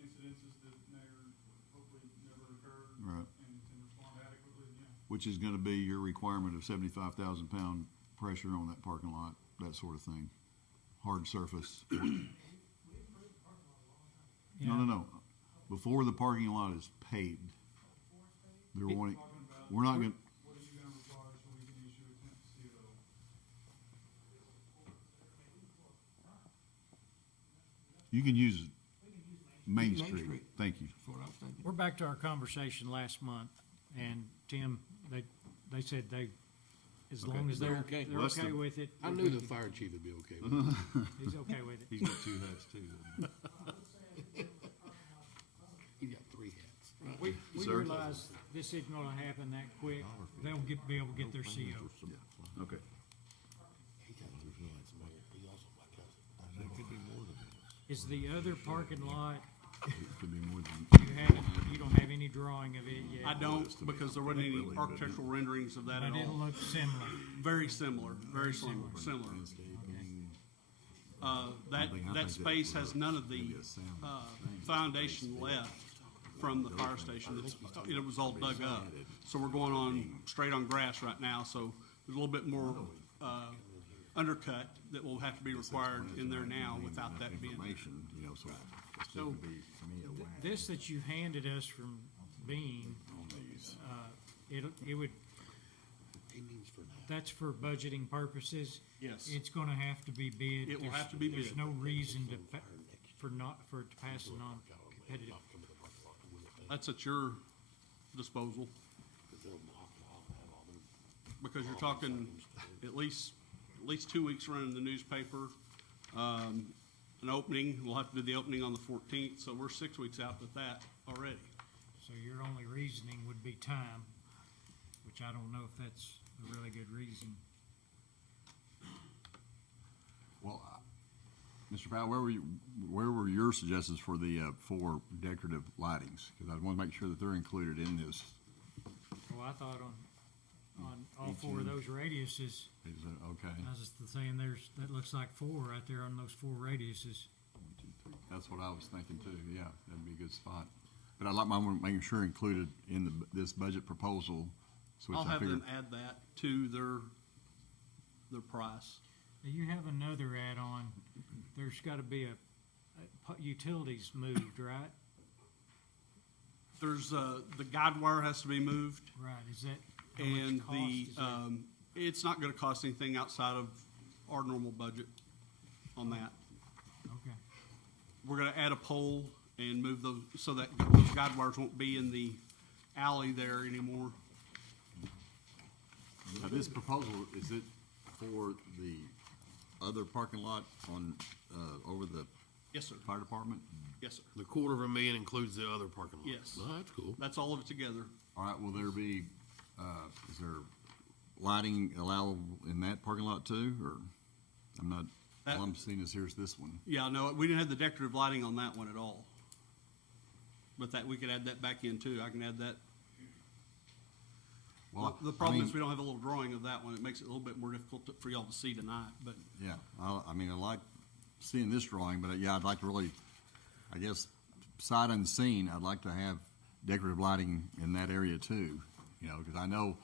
incidences that hopefully never occur. Right. And can respond adequately, yeah. Which is gonna be your requirement of 75,000 pound pressure on that parking lot, that sort of thing. Hard surface. No. Before the parking lot is paved, they're wanting, we're not gonna, What are you gonna require so we can issue a temp CO? you can use Main Street, thank you. We're back to our conversation last month, and Tim, they said as long as they're okay. they're Well, that's okay the- with it. I knew the fire chief would be okay with it. He's okay with it. He's got two hats too. He got 3 hats. We Sir? realize this isn't gonna happen that quick. They'll be able to get their CO. Okay. He got 2 hats, man. He also my cousin. There could be more than that. Is the other parking lot, It could be more than. you don't have any drawing of it yet? I don't, because there wasn't any architectural renderings of that at But it'll all. look similar. Very similar, very similar. That space has none of the, foundation left from the fire station. It was all dug up. So we're going on, straight on grass right now, so there's a little bit more, undercut that will have to be required in there now without that being there. You know, so. So, this that you handed us from Bean, it would, that's for budgeting purposes? Yes. It's gonna have to be bid? It will have to be There's bid. no reason for it to pass a non-competitive. That's at your disposal. Because you're talking at least 2 weeks running the newspaper. An opening, we'll have to do the opening on the 14th, so we're 6 weeks out with that already. So your only reasoning would be time, which I don't know if that's a really good reason. Well, Mr. Powell, where were your suggestions for the 4 decorative lightings? Because I want to make sure that they're included in this. Well, I thought on all Each four of end. those radiuses. Is it, okay, I was just saying, that looks like four right there on those four radiuses. that's what I was thinking too, yeah, that'd be a good spot. But I'd like my, making sure included in this budget proposal, so I'll which I have figure. them add that to their price. Now, you have another add-on, there's gotta be utilities moved, right? There's, the guide wire has to be moved. Right, is that, how And much cost is that? it's not gonna cost anything outside of our normal budget on that. Okay. We're gonna add a pole and move those, so that those guide wires won't be in the alley there anymore. Now, this proposal, is it for the other parking lot on, over the Yes, sir. fire department? Yes, sir. The $250,000 includes the other parking lot. Yes. Oh, that's cool. That's all of it together. All right, will there be, is there lighting allowable in that parking lot too, or? I'm not, all I'm seeing is here's this one. Yeah, no, we didn't have the decorative lighting on that one at all. But that, we could add that back in too. I can add that. Well, The I problem mean- is we don't have a little drawing of that one. It makes it a little bit more difficult for y'all to see tonight, but Yeah, I mean, I like seeing this drawing, but yeah, I'd like to really, I guess, sight unseen, I'd like to have decorative lighting in that area too, you know, because I know,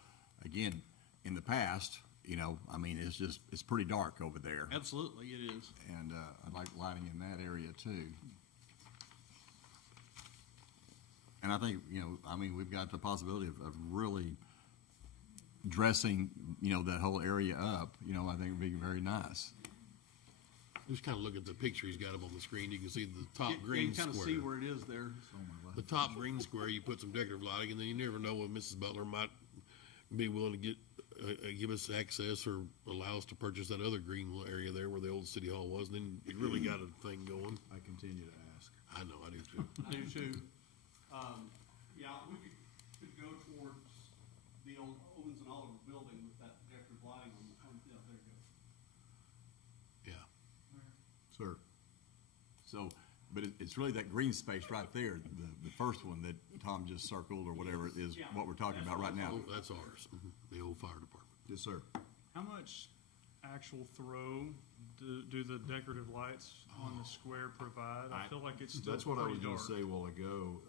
again, in the past, you know, I mean, it's pretty dark over there. absolutely it is. And, I'd like lighting in that area too. And I think, you know, I mean, we've got the possibility of really dressing, you know, that whole area up, you know, I think would be very nice. Just kind of look at the picture he's got up on the screen. You can see the top You green can kind of square. see where it is there. The top green square, you put some decorative lighting, and then you never know when Mrs. Butler might be willing to give us access or allow us to purchase that other green area there where the old city hall was, and then you really got a thing going. I continue to ask. I know, I do too. I do too. Yeah, we could go towards the old Owens and Oliver building with that decorative lighting on, yeah, there you go. Yeah. Sir. So, but it's really that green space right there, the first one that Tom just circled or whatever is Yeah, what we're talking about right now. Oh, that's ours, the old fire department. Yes, sir. How much actual throw do the decorative lights on the square provide? I feel like it's still That's what I was pretty gonna dark. say a while ago.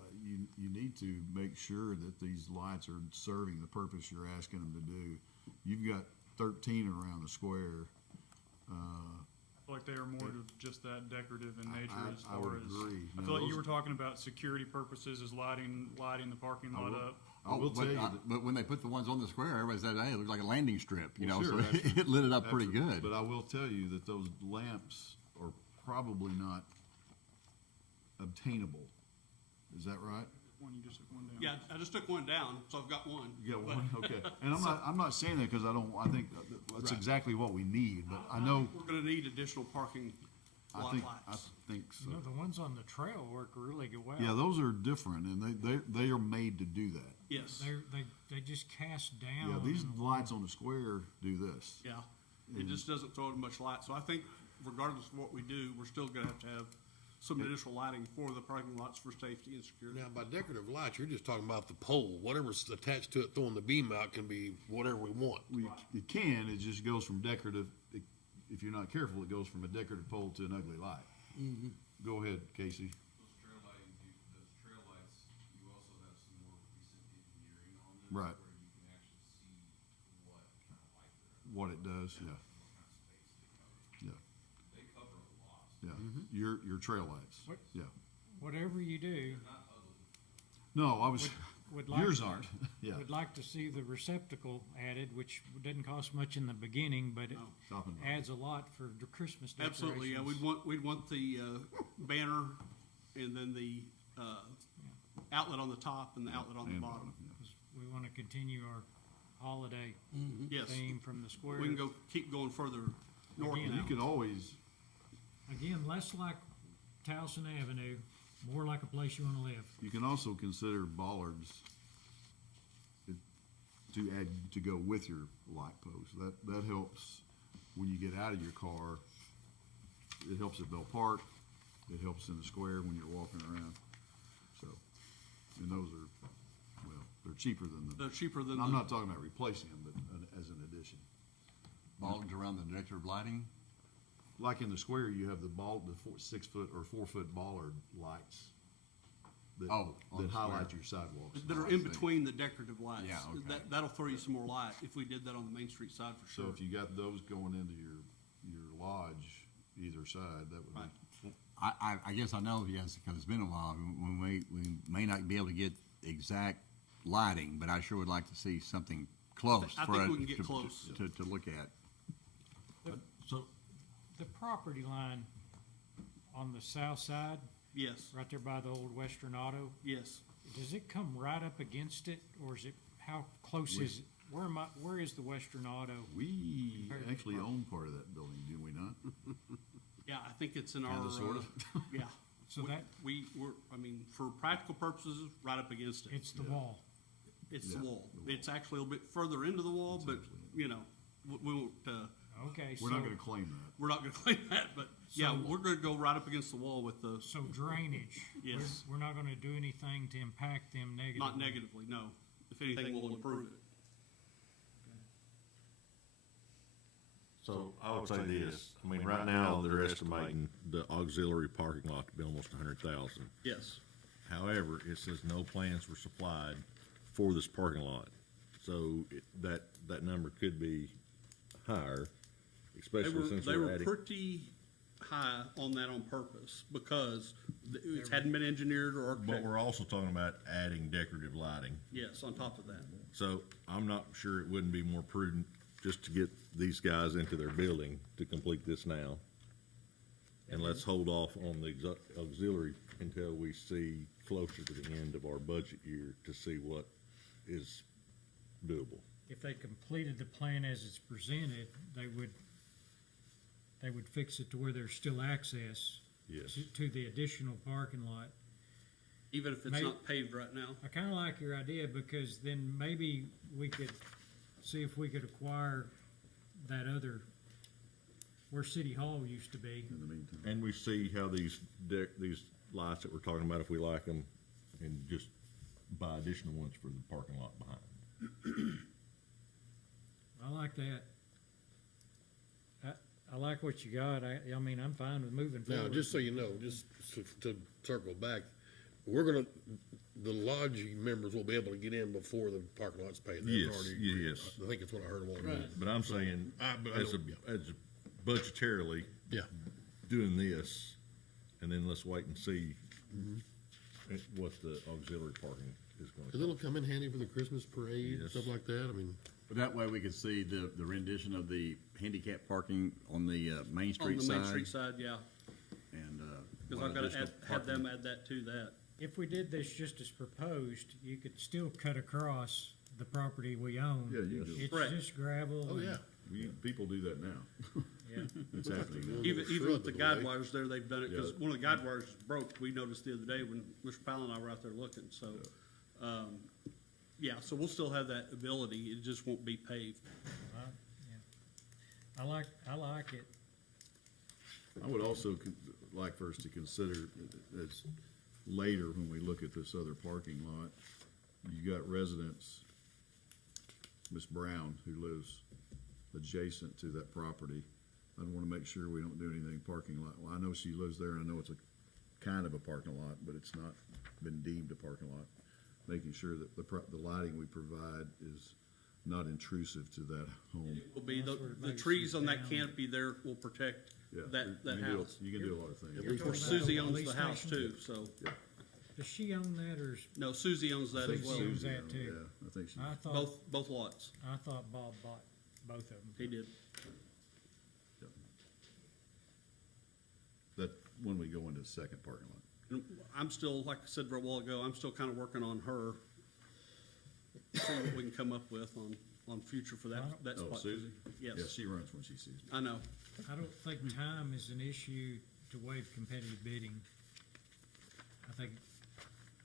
You need to make sure that these lights are serving the purpose you're asking them to do. You've got 13 around the square. I feel like they are more of just that decorative in nature as I far would as. agree. I Now, feel like you those- were talking about security purposes as lighting the parking lot up. I will tell you But when they put the ones on the square, everybody said, hey, it looks like a landing strip, you know, Well, so sure, that's- it lit it up pretty that's- good. But I will tell you that those lamps are probably not obtainable. Is that right? One, you just took one down. Yeah, I just took one down, so I've got one. You got But- one, okay. And I'm not saying that because I think that's Right. exactly what we need, but I know, We're gonna need additional parking I lot think lights. so. You know, the ones on the trail work really well. Yeah, those are different and they are made to do that. Yes. They just cast down. Yeah, these and- lights on the square do this. Yeah, it just doesn't throw much light, so I think regardless of what we do, we're still gonna have to have some additional lighting for the parking lots for safety and security. Now, by decorative lights, you're just talking about the pole. Whatever's attached to it, throwing the beam out can be whatever we want. It can, it just goes from decorative, if you're not careful, it goes from a decorative pole to an ugly light. Mm-hmm. Go ahead, Casey. Those trail lights, you also have some more recent engineering on them. Right. Where you can actually see what kind of light they're. What it does, yeah. What kind of space Yeah. they cover a lot. Yeah, your trail lights, What- yeah. Whatever you do, No, I was, would like. yours aren't, yeah. Would like to see the receptacle added, which didn't cost much in the beginning, but it Top and bottom. adds a lot for the Christmas decorations. Absolutely, yeah, we'd want the, banner and then the, outlet on the top and the outlet on the And bottom. We want to continue our holiday Yes. theme from the square. We can go, keep going further north Again, now. You can always, Again, less like Towson Avenue, more like a place you want to live. you can also consider bollards to add, to go with your light post. That helps when you get out of your car. It helps at Bell Park. It helps in the square when you're walking around. So, and those are, well, They're cheaper than the. They're cheaper than I'm the- not talking about replacing them, but as an addition. Bollards around the decorative lighting? Like in the square, you have the 6 foot or 4 foot bollard lights. That, Oh, on that the highlight square. your sidewalks. That are in between the decorative lights. Yeah, okay. That'll throw you some more light if we did that on the Main Street side for So sure. if you got those going into your lodge, either side, that would be. I guess I know, yes, because it's been a while. We may not be able to get exact lighting, but I sure would like to see something close. I for think us we can get to- close. To look at. So, the property line on the south side, Yes, right there by the old Western Auto, yes. does it come right up against it, or is it, how close is it? Where is the Western Auto? We Compared to actually the own part of that building, do we not? Yeah, I think it's in our. Kinda, sorta. Yeah. So that- We're, I mean, for practical purposes, right up against it. It's the wall. It's Yeah, the wall. It's actually a little bit further into the wall, but, we won't, Okay, We're not gonna claim that. we're not gonna claim that, but, yeah, So- we're gonna go right up against the wall with the, So drainage. Yes. We're not gonna do anything to impact them negatively. not negatively, no. If anything, we'll improve it. So I would say this, I mean, right now, they're estimating the auxiliary parking lot to be almost 100,000. Yes. However, it says no plans were supplied for this parking lot. So that number could be higher, especially since They we're were adding. pretty high on that on purpose because it hadn't been engineered or But architected. we're also talking about adding decorative lighting. Yes, on top of that. So I'm not sure it wouldn't be more prudent just to get these guys into their building to complete this now. And let's hold off on the auxiliary until we see closer to the end of our budget year to see what is doable. If they completed the plan as it's presented, they would fix it to where there's still access Yes. to the additional parking lot. Even if it's May- not paved right now. I kinda like your idea, because then maybe we could see if we could acquire that other, where City Hall used to be. In the meantime. And we see how these lights that we're talking about, if we like them, and just buy additional ones for the parking lot behind. I like that. I like what you got. I mean, I'm fine with moving Now, forward. just so you know, just to circle back, the lodge members will be able to get in before the parking lot's paid. That's Yes, already agreed. yes. I think it's what I heard a while ago. But I'm saying, but I as don't- a budgetarily, Yeah. doing this, and then let's wait and see what the auxiliary parking is gonna Cause it'll cost. come in handy for the Christmas parade and Yes. stuff like that, I mean. But that way we could see the rendition of the handicap parking on the Main On Street the side. Main Street side, yeah. And, Because what I've got additional to have them parking. add that to that. If we did this just as proposed, you could still cut across the property we own. Yeah, you do. It's Correct. just gravel. Oh, and- yeah. People do that now. Yeah. It's happening now. Even Shrub with the it guide away. wires there, they've done it, because Yeah. one of the guide wires broke, we noticed the other day when Mr. Powell and I were out there looking, so. Yeah, so we'll still have that ability, it just won't be paved. I like it. I would also like for us to consider as later when we look at this other parking lot, you got residents, Miss Brown, who lives adjacent to that property. I want to make sure we don't do anything parking lot. Well, I know she lives there, and I know it's a kind of a parking lot, but it's not been deemed a parking lot. Making sure that the lighting we provide is not intrusive to that home. Will be, That's where it the makes trees it on that down. candy there will protect Yeah, that you can do- house. You can do a lot of things. Of You're course, talking about Susie the owns police the house station? too, so, Does she own that, or no, Susie owns that as Susie well. owns that too? Yeah, I think she. I thought, Both lots, I thought Bob bought both of them. he did. That, when we go into the second parking lot. And I'm still, like I said a while ago, I'm still kind of working on her, see what we can come up with on future for that Oh, spot. Susie? Yes. Yeah, she runs when she sees me. I know. I don't think time is an issue to waive competitive bidding. I think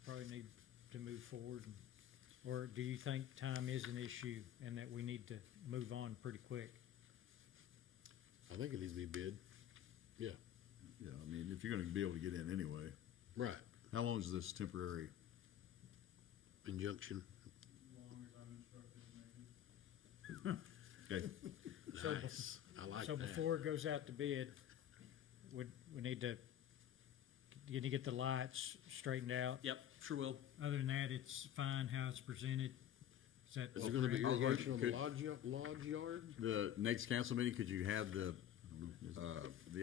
probably need to move forward. Or do you think time is an issue and that we need to move on pretty quick? I think it needs to be bid. Yeah, Yeah, I mean, if you're gonna be able to get in anyway. right. How long is this temporary? Injunction. Okay, So, Nice. I like so that. before it goes out to bid, we need to, you need to get the lights straightened out. Yep, sure will. Other than that, it's fine how it's presented. Is that? Is there gonna be I'll go- irrigation on the could- lodge yard? The next council meeting, could you have the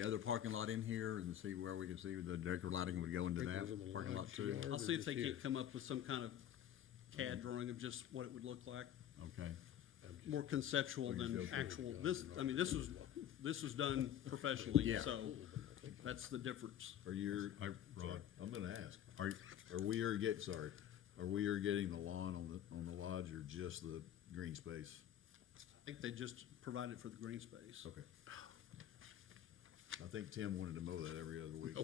other parking lot in here and see where we can see the director lighting would go into that parking lot too? I'll see if they can't come up with some kind of CAD drawing of just what it would look like. Okay. More conceptual than actual, this was done professionally, Yeah. so that's the difference. are you, Rod, I'm gonna ask, are we irrigating the lawn on the lodge or just the green space? I think they just provided for the green space. Okay. I think Tim wanted to mow that every other week.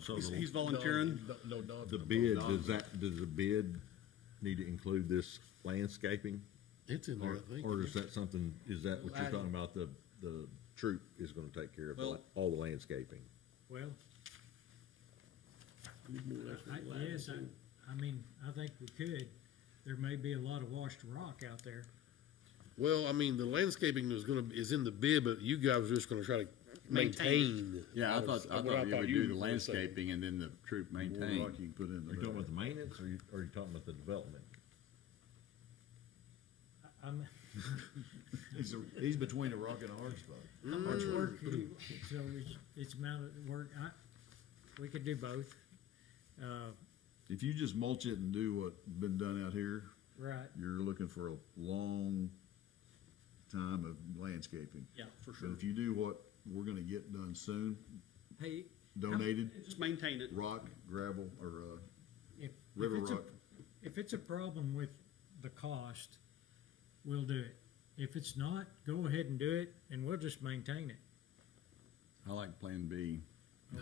So He's volunteering. No, dog. the bid, does the bid need to include this landscaping? It's in there, Or, I think. or is that something, is that what you're talking about, the troop is gonna take care of Well- all the landscaping? Well, yes, I mean, I think we could. There may be a lot of washed rock out there. Well, I mean, the landscaping is in the bid, but you guys are just gonna try to maintain. Yeah, I thought What you would do the were gonna say. landscaping and then the troop More maintain. rock you can put in Are you talking the about the maintenance, or are you talking about the development? I'm, He's between a rock and a hard spot. how much work, so it's amount of work, we could do both. If you just mulch it and do what's been done out here, Right, you're looking for a long time of landscaping. Yeah, for But sure. if you do what we're gonna get done soon, hey, donated, Just maintain it. rock, gravel, or, if river it's a- rock. If it's a problem with the cost, we'll do it. If it's not, go ahead and do it, and we'll just maintain it. I like Plan B.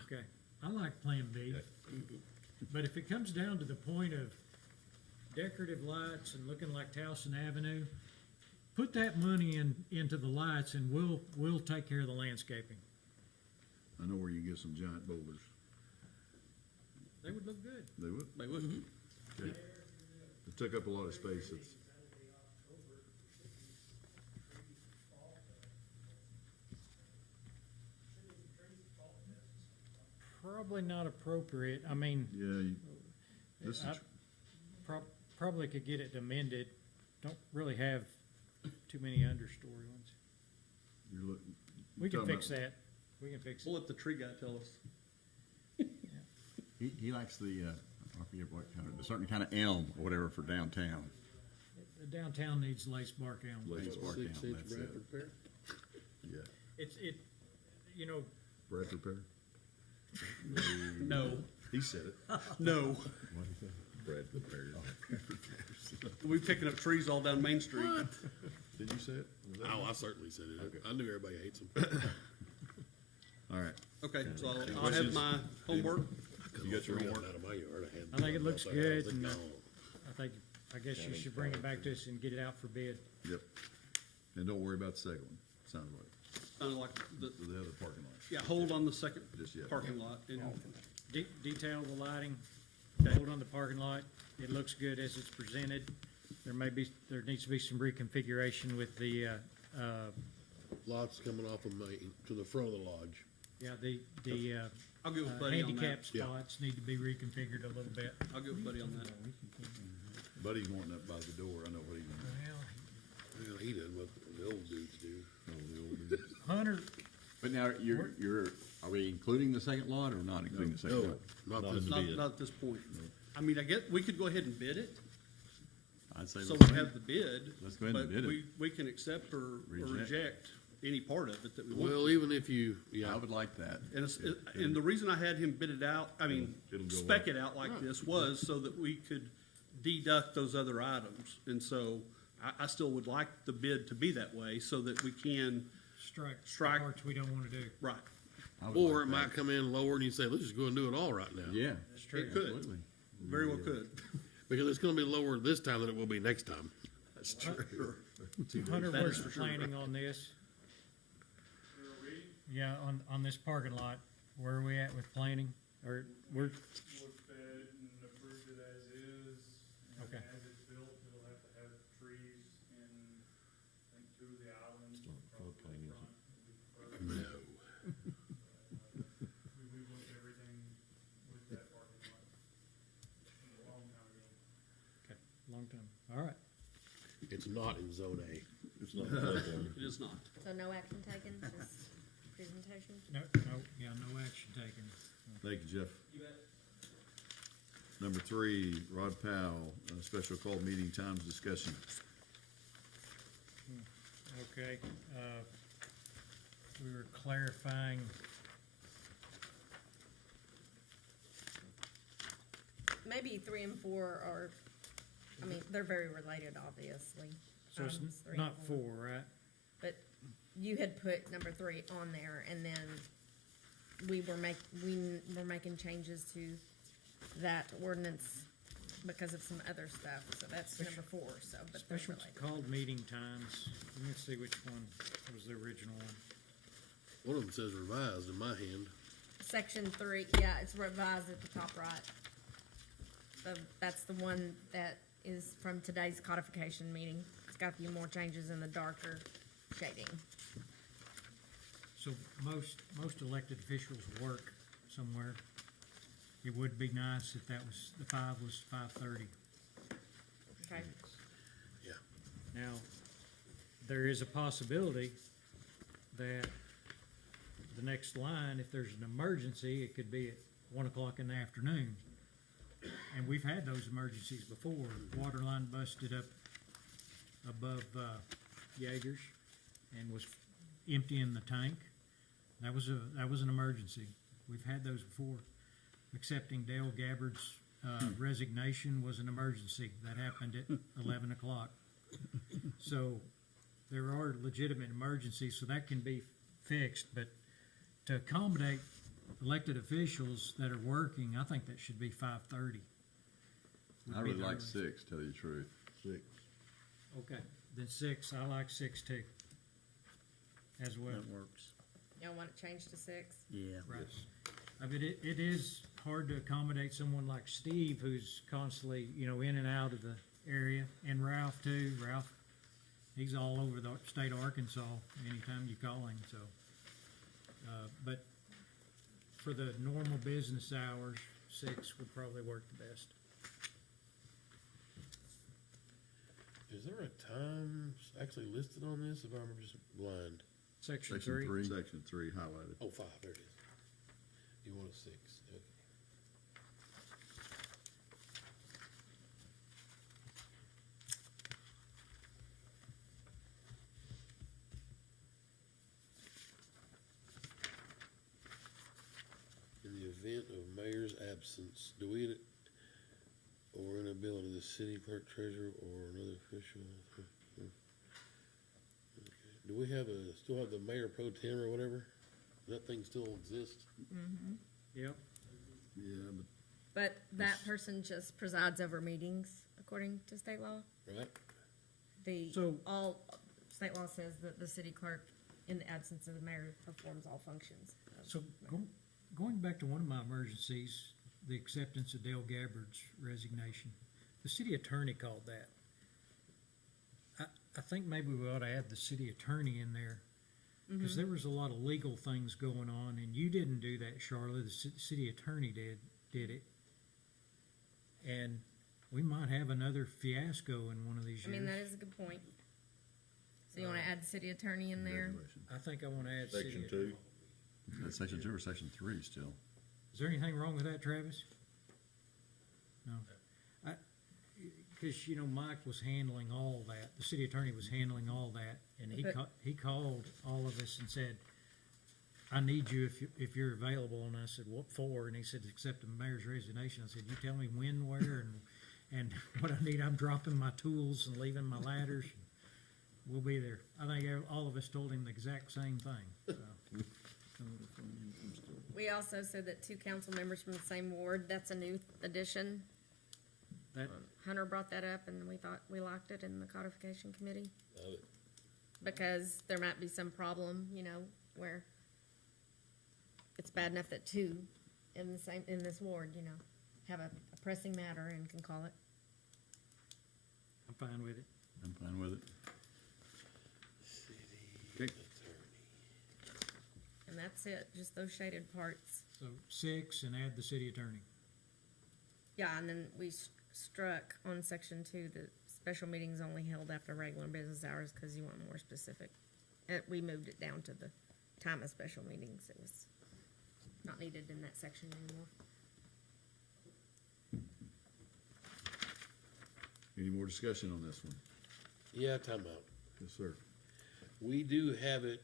Okay, I like Plan B. But if it comes down to the point of decorative lights and looking like Towson Avenue, put that money into the lights and we'll take care of the landscaping. I know where you get some giant boulders. They would look good. They would. They would. Okay. It took up a lot of space. It's, Probably not appropriate. I mean, this is, probably could get it amended. Don't really have too many understory ones. you're looking. We can talking fix about- that. We can fix We'll it. let the tree guy tell us. He likes the, I forget what kind of, a certain kind of elm or whatever for downtown. The downtown needs lace bark elm. Lace bark elm, 6-inch that's it. Bradford pear? Yeah, You know, Bradford pear. No, He said it. no. Bradford pear. We're picking up trees all down Main Street. Did you say it? Was that- Oh, I certainly said it. I knew everybody hates them. All right. Okay, so I'll have questions? my homework. You got your homework? Out of my yard, I had. I think it looks nothing else. good, They and gone. I guess you should bring it back to us and get it out for bid. Yep. And don't worry about the second one, sounds like, Kind of like the, the other parking lot. yeah, hold on the second Just yet. parking lot. And Detail the lighting, hold on the parking lot. It looks good as it's presented. There needs to be some reconfiguration with the, Lots coming off of Main to the front of the lodge. I'll get with Buddy on that. handicap spots need to be reconfigured a little bit. I'll get with Buddy on that. Buddy's wanting up by the door, I know what he wants. Well, he does what the old dudes do. Hunter, But now, are we including the second lot or not including the second lot? Not Not this in Not, bid. not at this point. I mean, I get, we could go ahead and bid it, I'd say so let's we have the bid. let's go ahead and bid it. But we can accept or Reject. reject any part of it that we want. Well, even if you, I would like that. And and the reason I had him bid it out, I mean, It'll go spec it out like this was so that we could deduct those other items. And so I still would like the bid to be that way so that we can, strike Strike. the parts we don't want to do. right. I would or like it might that. come in lower and you say, let's just go and do it all right now. Yeah. That's true. It could, Absolutely. very well could. Because it's gonna be lower this time than it will be next time. That's true. Hunter, That where's is the for sure. planning on this? Yeah, on this parking lot, where are we at with planning? Or we're, Looked at it and approved it as is. And Okay. as it's built, it'll have to have trees in, I think, It's not in zone A. It's not floodplain. It is not. So no action taken, just presentation? No, no action taken. Thank you, Jeff. You bet. Number 3, Rod Powell, special call meeting times discussion. Okay, we were clarifying. Maybe 3 and 4 are, I mean, they're very related, obviously. So it's Items 3 and not 4, right? But you had put number 3 on there, and then we were making changes to that ordinance because of some other stuff, so that's number 4, so, but they're Special related. called meeting times. Let me see which one was the original one. One of them says revised in my hand. Section 3, yeah, it's revised at the top right. So that's the one that is from today's codification meeting. It's got a few more changes in the darker shading. So most elected officials work somewhere. It would be nice if that was, the 5 was 5:30. Okay. Yeah. Now, there is a possibility that the next line, if there's an emergency, it could be at 1 o'clock in the afternoon. And we've had those emergencies before. Water line busted up above Jaegers and was emptying the tank. That was an emergency. We've had those before. Accepting Dale Gabbard's resignation was an emergency. That happened at 11 o'clock. So there are legitimate emergencies, so that can be fixed. But to accommodate elected officials that are working, I think that should be 5:30. I really like 6, tell you the truth. 6. Okay, then 6, I like 6 too, as well. That works. Y'all want it changed to 6? Yeah. Right. I mean, it is hard to accommodate someone like Steve who's constantly, in and out of the area, and Ralph too. Ralph, he's all over the state of Arkansas anytime you call him, so. But for the normal business hours, 6 would probably work the best. Is there a time actually listed on this, if I'm just blind? Section 3. Section 3 highlighted. Oh, 5, there it is. You want a 6, okay. In the event of mayor's absence, do we, or inability of the city clerk, treasurer, or another official? Okay. Do we still have the mayor pro tem or whatever? Does that thing still exist? Mm-hmm. Yep. Yeah, But that person just presides over meetings, according to state law. Right. All state law says that the city clerk, in the absence of the mayor, performs all functions. So going back to one of my emergencies, the acceptance of Dale Gabbard's resignation, the city attorney called that. I think maybe we ought to add the city attorney in there, because there was a lot of legal things going on, and you didn't do that, Charlotte. The city attorney did it, and we might have another fiasco in one of these years. I mean, that is a good point. So you want to add the city attorney in there? I think I want to add Section city. 2. That's Section 2 or Section 3 still? Is there anything wrong with that, Travis? No. Because, Mike was handling all that. The city attorney was handling all that, and he called all of us and said, I need you if you're available. And I said, what for? And he said, accept the mayor's resignation. I said, you tell me when, where, and what I need. I'm dropping my tools and leaving my ladders. We'll be there. I think all of us told him the exact same thing. So. We also said that 2 council members from the same ward, that's a new addition. Hunter brought that up, and we liked it in the codification committee. Love it. Because there might be some problem, where it's bad enough that 2 in this ward, have a pressing matter and can call it. I'm fine with it. I'm fine with it. City Okay. attorney. And that's it, just those shaded parts. So 6 and add the city attorney. Yeah, and then we struck on section 2 the special meetings only held after regular business hours, cause you want more specific. We moved it down to the time of special meetings. It was not needed in that section anymore. Any more discussion on this one? Yeah, time out. Yes, sir. We do have it,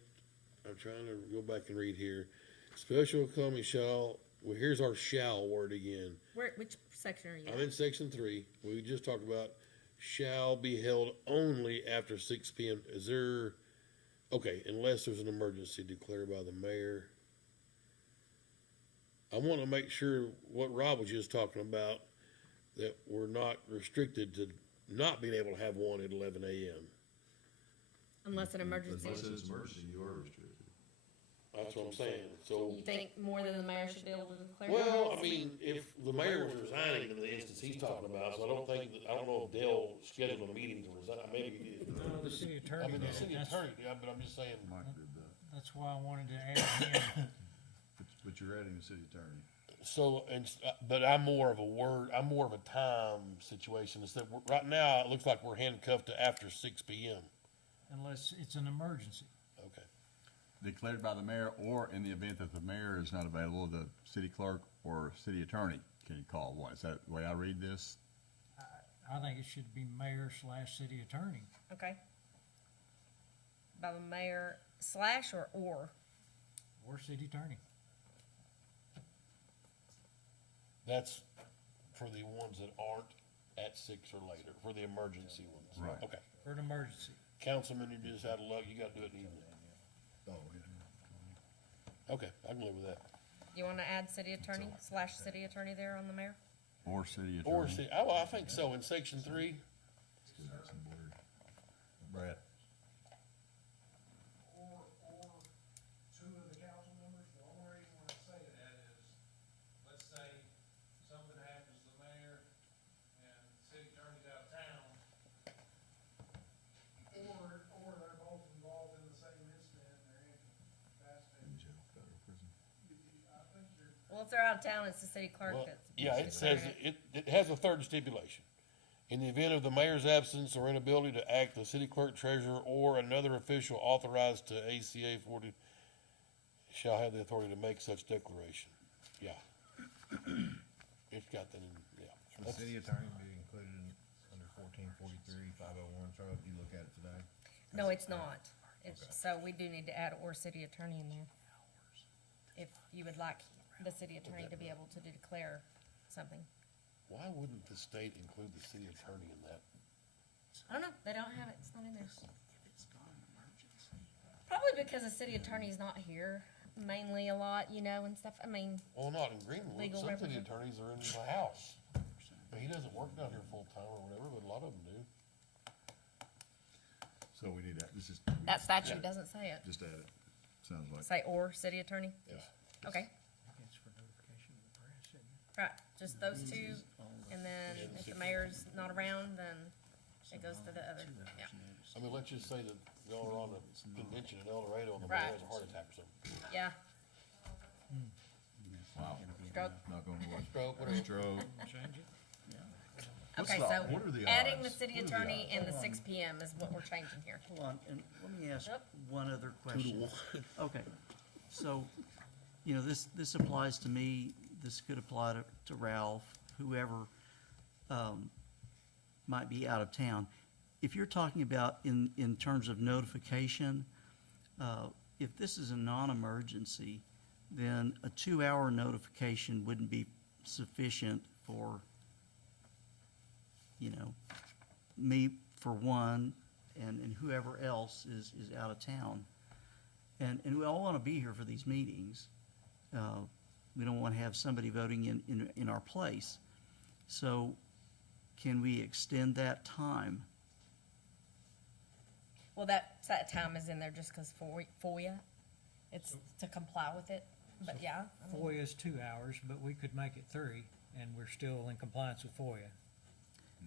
I'm trying to go back and read here. Special economy shall, well, here's our shall word again. Which section are you I'm in? in section 3. We just talked about shall be held only after 6 PM. Is there, okay, unless there's an emergency declared by the mayor. I want to make sure what Rob was just talking about, that we're not restricted to not being able to have one at 11 a.m. Unless an emergency. Unless it's emergency, you are restricted. That's what I'm saying. So, You think more than the mayor should be able to declare? well, I mean, if the mayor was resigning in the instance he's talking about, so I don't know if Dale scheduled a meeting to resign, maybe he did. No, the city attorney I mean, the did. city That's- attorney, yeah, but I'm just saying, Mike did that. That's why I wanted to add him. But you're adding the city attorney. so, but I'm more of a time situation. Instead, right now, it looks like we're handcuffed to after 6 PM. Unless it's an emergency. Okay. Declared by the mayor, or in the event that the mayor is not available, the city clerk or city attorney can call one. Is that the way I read this? I think it should be mayor/city attorney. Okay. By the mayor / or? Or city attorney. That's for the ones that aren't at 6 or later, for the emergency ones. Right. Okay. For an emergency. Councilman, you just out of luck, you gotta do it in the evening. Oh, Okay, I can live with that. You wanna add city attorney / city attorney there on the mayor? Or city attorney? Or see, I think so, in section 3. Brad. Or two of the council members. The only reason why I say that is, let's say something happens to the mayor and the city attorney's out of town, or they're both involved in the same incident and they're incapacitated. I think you're. Well, if they're out of town, it's the city clerk Well, that's. yeah, it says, it has a third stipulation. In the event of the mayor's absence or inability to act, the city clerk, treasurer, or another official authorized to ACA 40 shall have the authority to make such declaration. Yeah. It's got that in, yeah. The city attorney be included in under 1443, 501, so if you look at it today. No, it's not. So we do need to add or city attorney in there. If you would like the city attorney to be able to declare something. Why wouldn't the state include the city attorney in that? I don't know, they don't have it, it's not in there. Probably because the city attorney's not here mainly a lot, you know, and stuff, I mean, Well, not in Greenwood. Legal Some city represent- attorneys are in the house. But he doesn't work down here full-time or whatever, but a lot of them do. So we need that, this is. that statute doesn't say it. Just add it, sounds like. Say or city attorney? Yes. Okay, It's for notification of the press, isn't it? right, just those two, and then if the mayor's not around, then it goes to the other, yeah. I mean, let's just say that y'all are on a convention in El Dorado and the Right. mayor has a heart attack or something. Yeah, Wow. stroke. Not gonna work. Stroke, whatever. Stroke. Change it? What's Okay, the- so what are the adding the odds? city What are the attorney odds? and the 6 PM is what we're changing here. Hold on, and let me ask Yep. one other question. Okay, so, you know, this applies to me, this could apply to Ralph, whoever, might be out of town. If you're talking about in terms of notification, if this is a non-emergency, then a 2-hour notification wouldn't be sufficient for, you know, me for one, and whoever else is out of town. And we all want to be here for these meetings. We don't want to have somebody voting in our place. So can we extend that time? Well, that time is in there just because FOIA, it's to comply with it, but yeah. I mean, FOIA is 2 hours, but we could make it 3, and we're still in compliance with FOIA.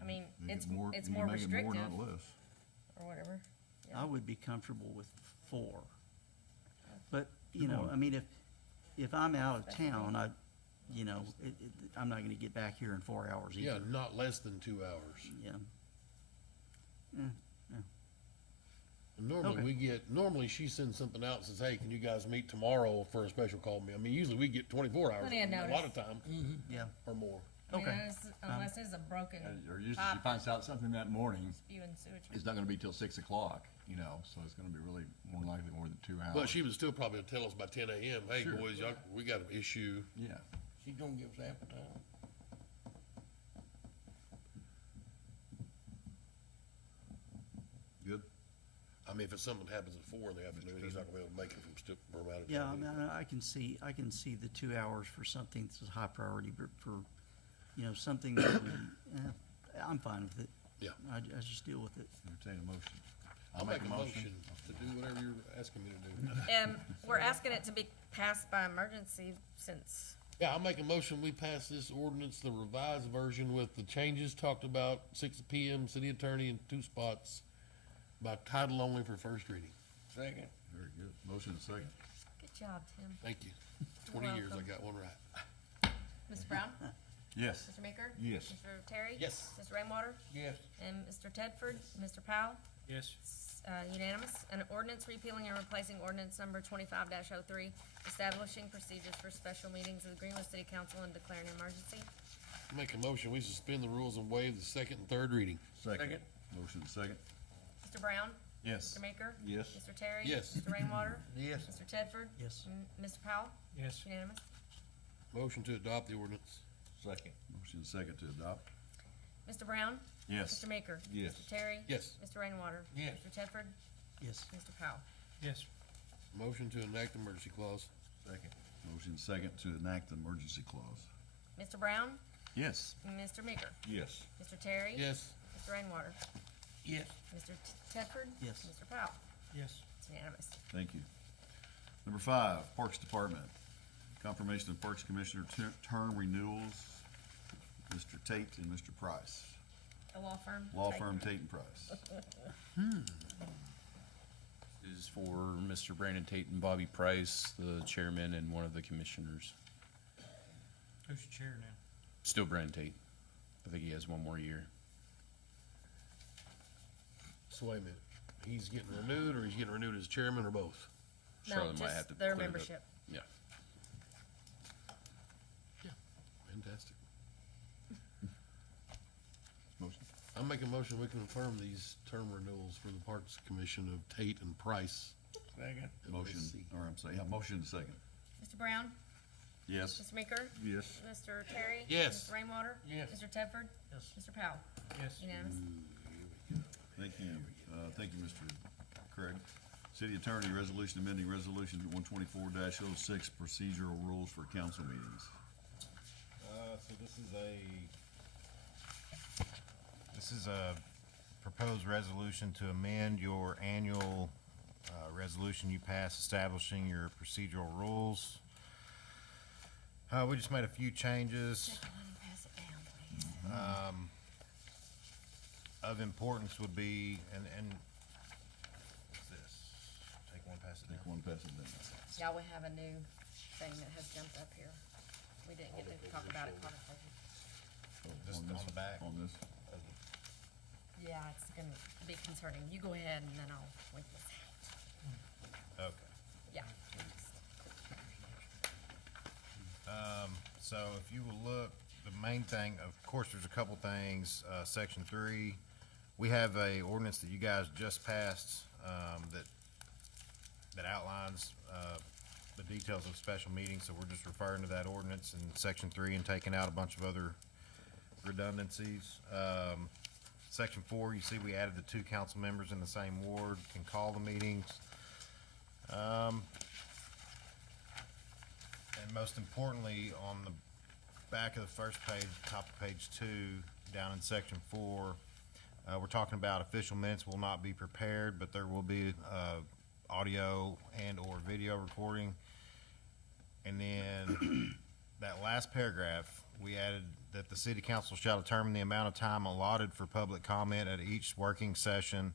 I mean, Make it's it more- it's you more make it restrictive, Not less. or whatever. I would be comfortable with 4. But, you know, I mean, if I'm out of town, I'm not gonna get back here in 4 hours either. Yeah, not less than 2 hours. Yeah. Normally normally she sends something out and says, hey, can you guys meet tomorrow for a special call me? I mean, usually we get 24 hours, Plenty of a lot notice. of time, Yeah. or more. I mean, Okay. unless it's a broken Or usually she pipe finds out something that morning, spewing sewage. it's not gonna be till 6 o'clock, you know, so it's gonna be really more likely more than 2 hours. But she would still probably tell us by 10 a.m., hey, Sure. boys, y'all, we got an issue. Yeah. She gonna give us ample time. Good? I mean, if it's something that happens at 4 in the afternoon, he's not gonna be able to make it from out of Yeah, I town. mean, I can see the 2 hours for something that's a high priority, but for, something that I'm fine with it. Yeah. I just deal with it. Entertain a motion. I'll make a motion to do whatever you're asking me to do. We're asking it to be passed by emergency since, Yeah, I'll make a motion, we pass this ordinance, the revised version with the changes talked about, 6 PM, city attorney in 2 spots, by title only for first reading. Second. Very good. Motion and second. good job, Tim. Thank you. You're 20 years, I welcome. got one right. Mr. Brown? Yes. Mr. Maker? Yes. Mr. Terry? Yes. Mr. Rainwater? Yes. And Mr. Tedford? Mr. Powell? Yes. Unanimous. An ordinance repealing and replacing ordinance number 25-03, establishing procedures for special meetings of the Greenwood City Council and declaring an emergency. Make a motion, we suspend the rules and waive the second and third reading. Second. Motion and second. Mr. Brown? Yes. Mr. Maker? Yes. Mr. Terry? Yes. Mr. Rainwater? Yes. Mr. Tedford? Yes. Mr. Powell? Yes. Unanimous. Motion to adopt the ordinance. Second. Motion and second to adopt. Mr. Brown? Yes. Mr. Maker? Yes. Mr. Terry? Yes. Mr. Rainwater? Yes. Mr. Tedford? Yes. Mr. Powell? Yes. Motion to enact emergency clause. Second. Motion second to enact the emergency clause. Mr. Brown? Yes. Mr. Maker? Yes. Mr. Terry? Yes. Mr. Rainwater? Yes. Mr. Tedford? Yes. Mr. Powell? Yes. It's unanimous. Thank you. Number 5, Parks Department. Confirmation of Parks Commissioner term renewals, Mr. Tate and Mr. Price. A law firm? Law firm Tate and Price. This is for Mr. Brandon Tate and Bobby Price, the chairman and one of the commissioners. Who's chair now? Still Brandon Tate. I think he has one more year. So wait a minute, he's getting renewed, or he's getting renewed as chairman, or both? No, Charlotte might just have to their clear the- membership. Yeah. Fantastic. Motion. I'll make a motion, we confirm these term renewals for the Parks Commission of Tate and Price. Second. Motion, or I'm sorry, yeah, motion and second. Mr. Brown? Yes. Mr. Maker? Yes. Mr. Terry? Yes. Mr. Rainwater? Yes. Mr. Tedford? Yes. Mr. Powell? Yes. Unanimous. Thank you. Thank you, Mr. Craig. City Attorney, resolution amending resolution 124-06, procedural rules for council meetings. So this is a proposed resolution to amend your annual, resolution you passed establishing your procedural rules. We just made a few changes. Pass it down, please. Of importance would be, and what's this? Take one, pass it Take down. one, pass it down. Y'all, we have a new thing that has jumped up here. We didn't get to talk about it. Just On this- on the back. On this. Yeah, it's gonna be concerning. You go ahead and then I'll wait this out. Okay. Yeah. So if you will look, the main thing, of course, there's a couple things, section 3, we have a ordinance that you guys just passed, that outlines, the details of special meetings, so we're just referring to that ordinance in section 3 and taking out a bunch of other redundancies. Section 4, you see we added the 2 council members in the same ward can call the meetings. And most importantly, on the back of the first page, top of page 2, down in section 4, we're talking about official minutes will not be prepared, but there will be audio and or video recording. And then that last paragraph, we added that the city council shall determine the amount of time allotted for public comment at each working session,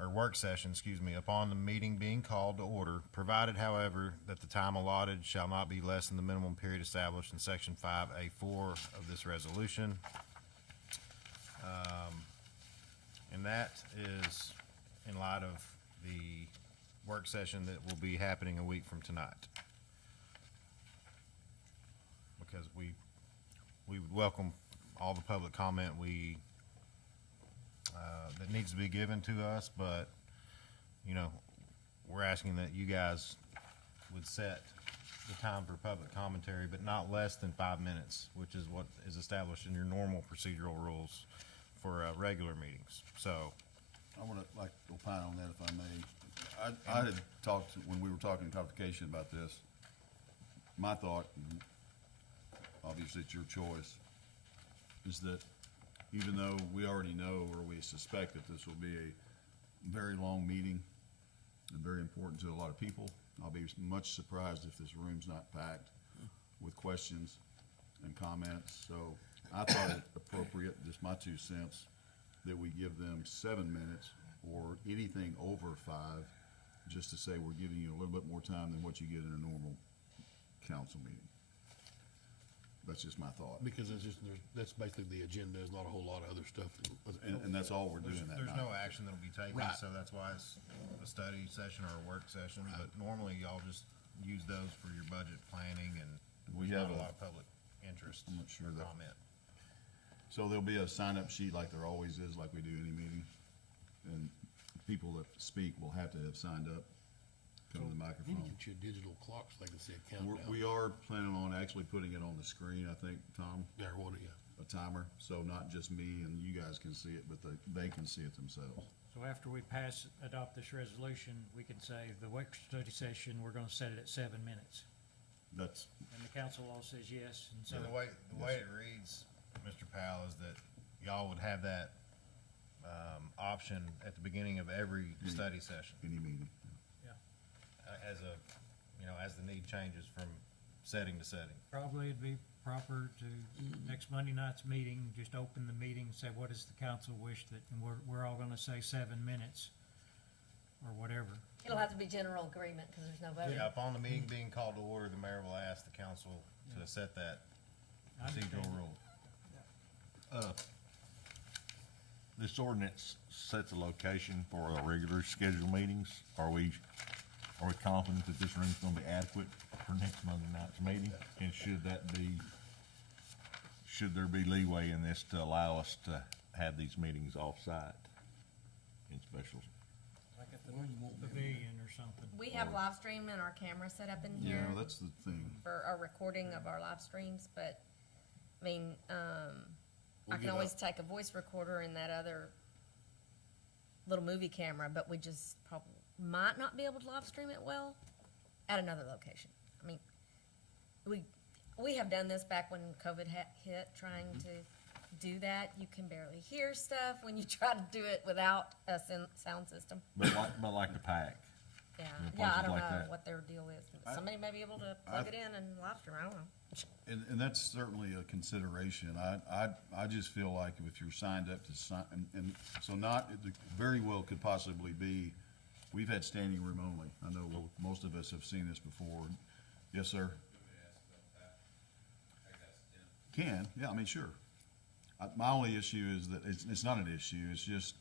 or work session, excuse me, upon the meeting being called to order, provided, however, that the time allotted shall not be less than the minimum period established in section 5A4 of this resolution. And that is in light of the work session that will be happening a week from tonight. Because we would welcome all the public comment that needs to be given to us, but, you know, we're asking that you guys would set the time for public commentary, but not less than 5 minutes, which is what is established in your normal procedural rules for regular meetings. So, I want to like opine on that if I may. I had talked, when we were talking codification about this, my thought, and obviously it's your choice, is that even though we already know or we suspect that this will be a very long meeting and very important to a lot of people, I'll be much surprised if this room's not packed with questions and comments. So I thought it appropriate, just my 2 cents, that we give them 7 minutes or anything over 5, just to say we're giving you a little bit more time than what you get in a normal council meeting. That's just my thought. Because that's basically the agenda, there's not a whole lot of other stuff. And that's all we're doing that there's night. no action that'll be taken, Right. so that's why it's a study session or a work session. But normally y'all just use those for your budget planning, and We there's have not a a- lot of public interest I'm not sure or that- comment. So there'll be a sign-up sheet like there always is, like we do any meeting. And people that speak will have to have signed up, come to the You need microphone. to get you a digital clock so they can see a We're- countdown. We are planning on actually putting it on the screen, I think, Tom, Yeah, or what, yeah. a timer, so not just me and you guys can see it, but they can see it themselves. So after we adopt this resolution, we can say the work study session, we're gonna set it at 7 minutes. That's, And the council law says yes, and so. So the way it reads, Mr. Powell, is that y'all would have that option at the beginning of every study session. any meeting. As as the need changes from setting to setting. Probably it'd be proper to, next Monday night's meeting, just open the meeting and say, what does the council wish that, and we're all gonna say 7 minutes, or whatever. It'll have to be general agreement, because there's no voting. Yeah, upon the meeting being called to order, the mayor will ask the council to set that I understand. procedural rule. This ordinance sets a location for our regular scheduled meetings. Are we confident that this room's gonna be adequate for next Monday night's meeting? And should there be leeway in this to allow us to have these meetings off-site in special? Like at the pavilion or something. We have live stream and our camera set up in here. Yeah, that's the thing. For our recording of our live streams, but, I mean, I can give always up. take a voice recorder in that other little movie camera, but we just probably might not be able to live stream it well at another location. I mean, we have done this back when COVID hit, trying to do that. You can barely hear stuff when you try to do it without a sound system. But like the PAC. Yeah, Yeah, yeah, I places don't like know that. what their deal is. Somebody may be able to plug it in and live stream, I don't know. And that's certainly a consideration. I just feel like if you're signed up to sign, and so not, it very well could possibly be, we've had standing room only. I know most of us have seen this before. Yes, sir? Can, yeah, I mean, sure. My only issue is that it's not an issue, it's just,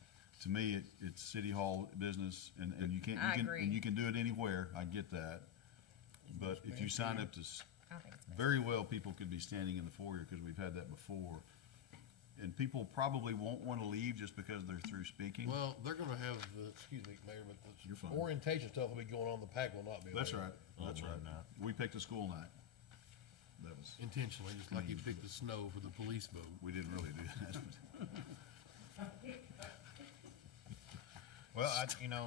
to me, it's city hall business, and you can't, I agree. and you can do it anywhere, I get that. But if you sign up to, I think it's better. very well, people could be standing in the foyer, because we've had that before. And people probably won't want to leave just because they're through speaking. Well, they're gonna have, excuse me, Mayor, but You're fine. the orientation stuff will be going on, the PAC will not be. That's available. right, that's right. We picked a school night. That was, Intentionally, just like you picked the snow for the police vote. we didn't really do that. Well,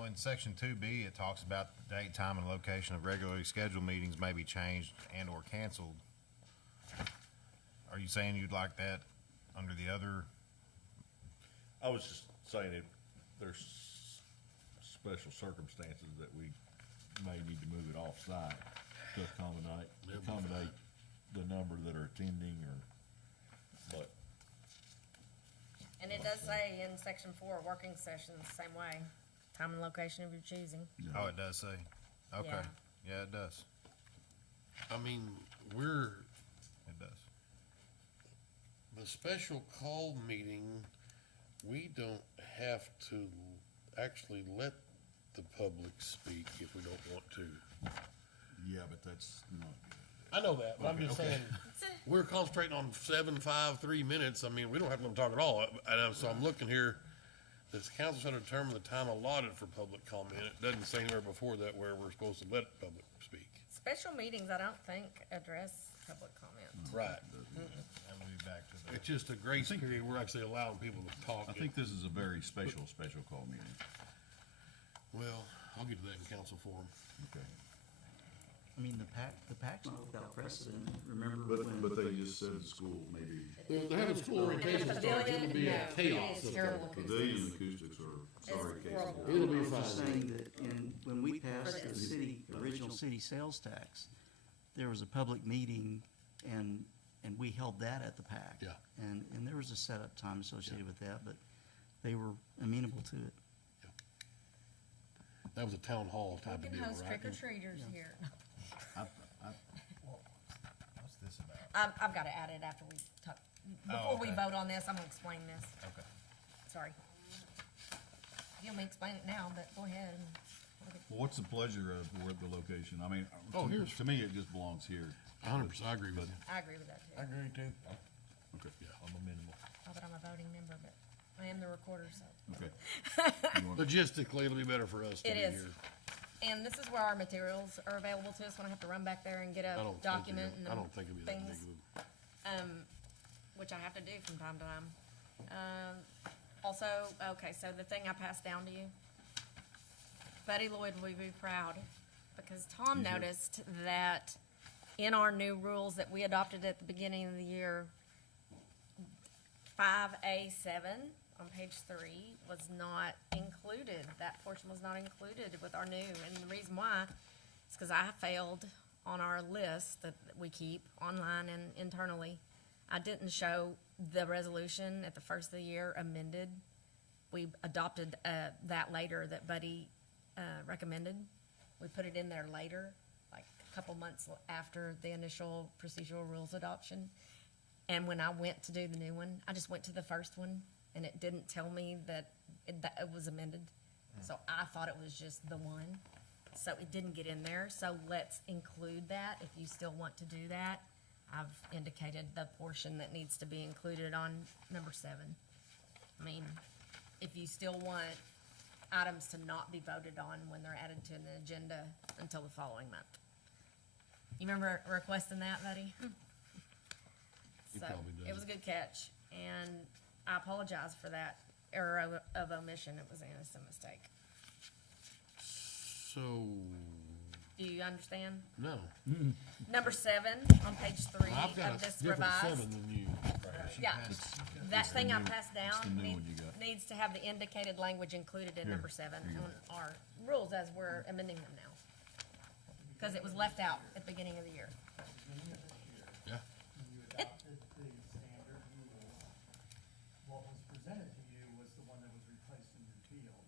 in section 2B, it talks about the date, time, and location of regularly scheduled meetings may be changed and/or canceled. Are you saying you'd like that under the other? I was just saying if there's special circumstances that we may need to move it off-site to accommodate the number that are attending but. And it does say in section 4, working sessions, same way, time and location of your choosing. Oh, it does say. Okay. Yeah. Yeah, it does. I mean, It does. the special call meeting, we don't have to actually let the public speak if we don't want to. Yeah, but that's not good. I know that, but I'm just saying, we're concentrating on 7, 5, 3 minutes. I mean, we don't have to let them talk at all. And so I'm looking here, this council shall determine the time allotted for public comment. It doesn't say anywhere before that where we're supposed to let public speak. Special meetings, I don't think address public comment. Right. And we'll be back to the. It's just a grace period. We're actually allowing people to talk. I think this is a very special call meeting. Well, I'll get to that in council forum. Okay. I mean, the PAC's not without precedent. Remember But they just said school, maybe. They're having school orientation starts, it'll be a chaos. It's terrible. Pavilion acoustics are, sorry, It's Casey. horrible. It'll be I'm just fine. saying that when we passed the original city sales tax, there was a public meeting and we held that at the PAC. Yeah. And there was a setup time associated with that, but they were amenable to it. That was a town hall We type of can deal, host right? trick or treaters here. What's this about? I've got to add it after we talk. Before we okay. vote on this, I'm gonna explain this. Okay. Sorry. You want me to explain it now, but go ahead. Well, what's the pleasure of where the location? I mean, Oh, here's- to me, it just belongs here. 100%, I agree with you. I agree with that too. I agree too. Okay, Yeah. I'm amenable. Not that I'm a voting member, but I am the recorder, so. okay. Logistically, it'll be better for us to It be is. here. And this is where our materials are available to us when I have to run back there and get I a don't think document it'll- and I don't think it'll be that big things. of a. Which I have to do from time to time. Also, okay, so the thing I passed down to you, Buddy Lloyd will be proud, because Tom noticed that in our new rules that we adopted at the beginning of the year, 5A7 on page 3 was not included. That portion was not included with our new, and the reason why is because I failed on our list that we keep online and internally. I didn't show the resolution at the first of the year amended. We adopted that later that Buddy recommended. We put it in there later, like a couple months after the initial procedural rules adoption. And when I went to do the new one, I just went to the first one, and it didn't tell me that it was amended. So I thought it was just the one. So it didn't get in there. So let's include that if you still want to do that. I've indicated the portion that needs to be included on number 7. I mean, if you still want items to not be voted on when they're added to an agenda until the following month. You remember requesting that, Buddy? So, probably does. it was a good catch, and I apologize for that error of omission. It was an innocent mistake. So, Do you understand? no. Number 7 on page 3 I've got of a this different revised. 7 than you. Yeah, that the thing I new- passed it's down the new one you got. needs to have the indicated language included in Here, number 7 here you on our rules as we're amending them now. Because it was left out at the beginning of the year. Yeah. When you adopted the standard rules, what was presented to you was the one that was replaced and repealed.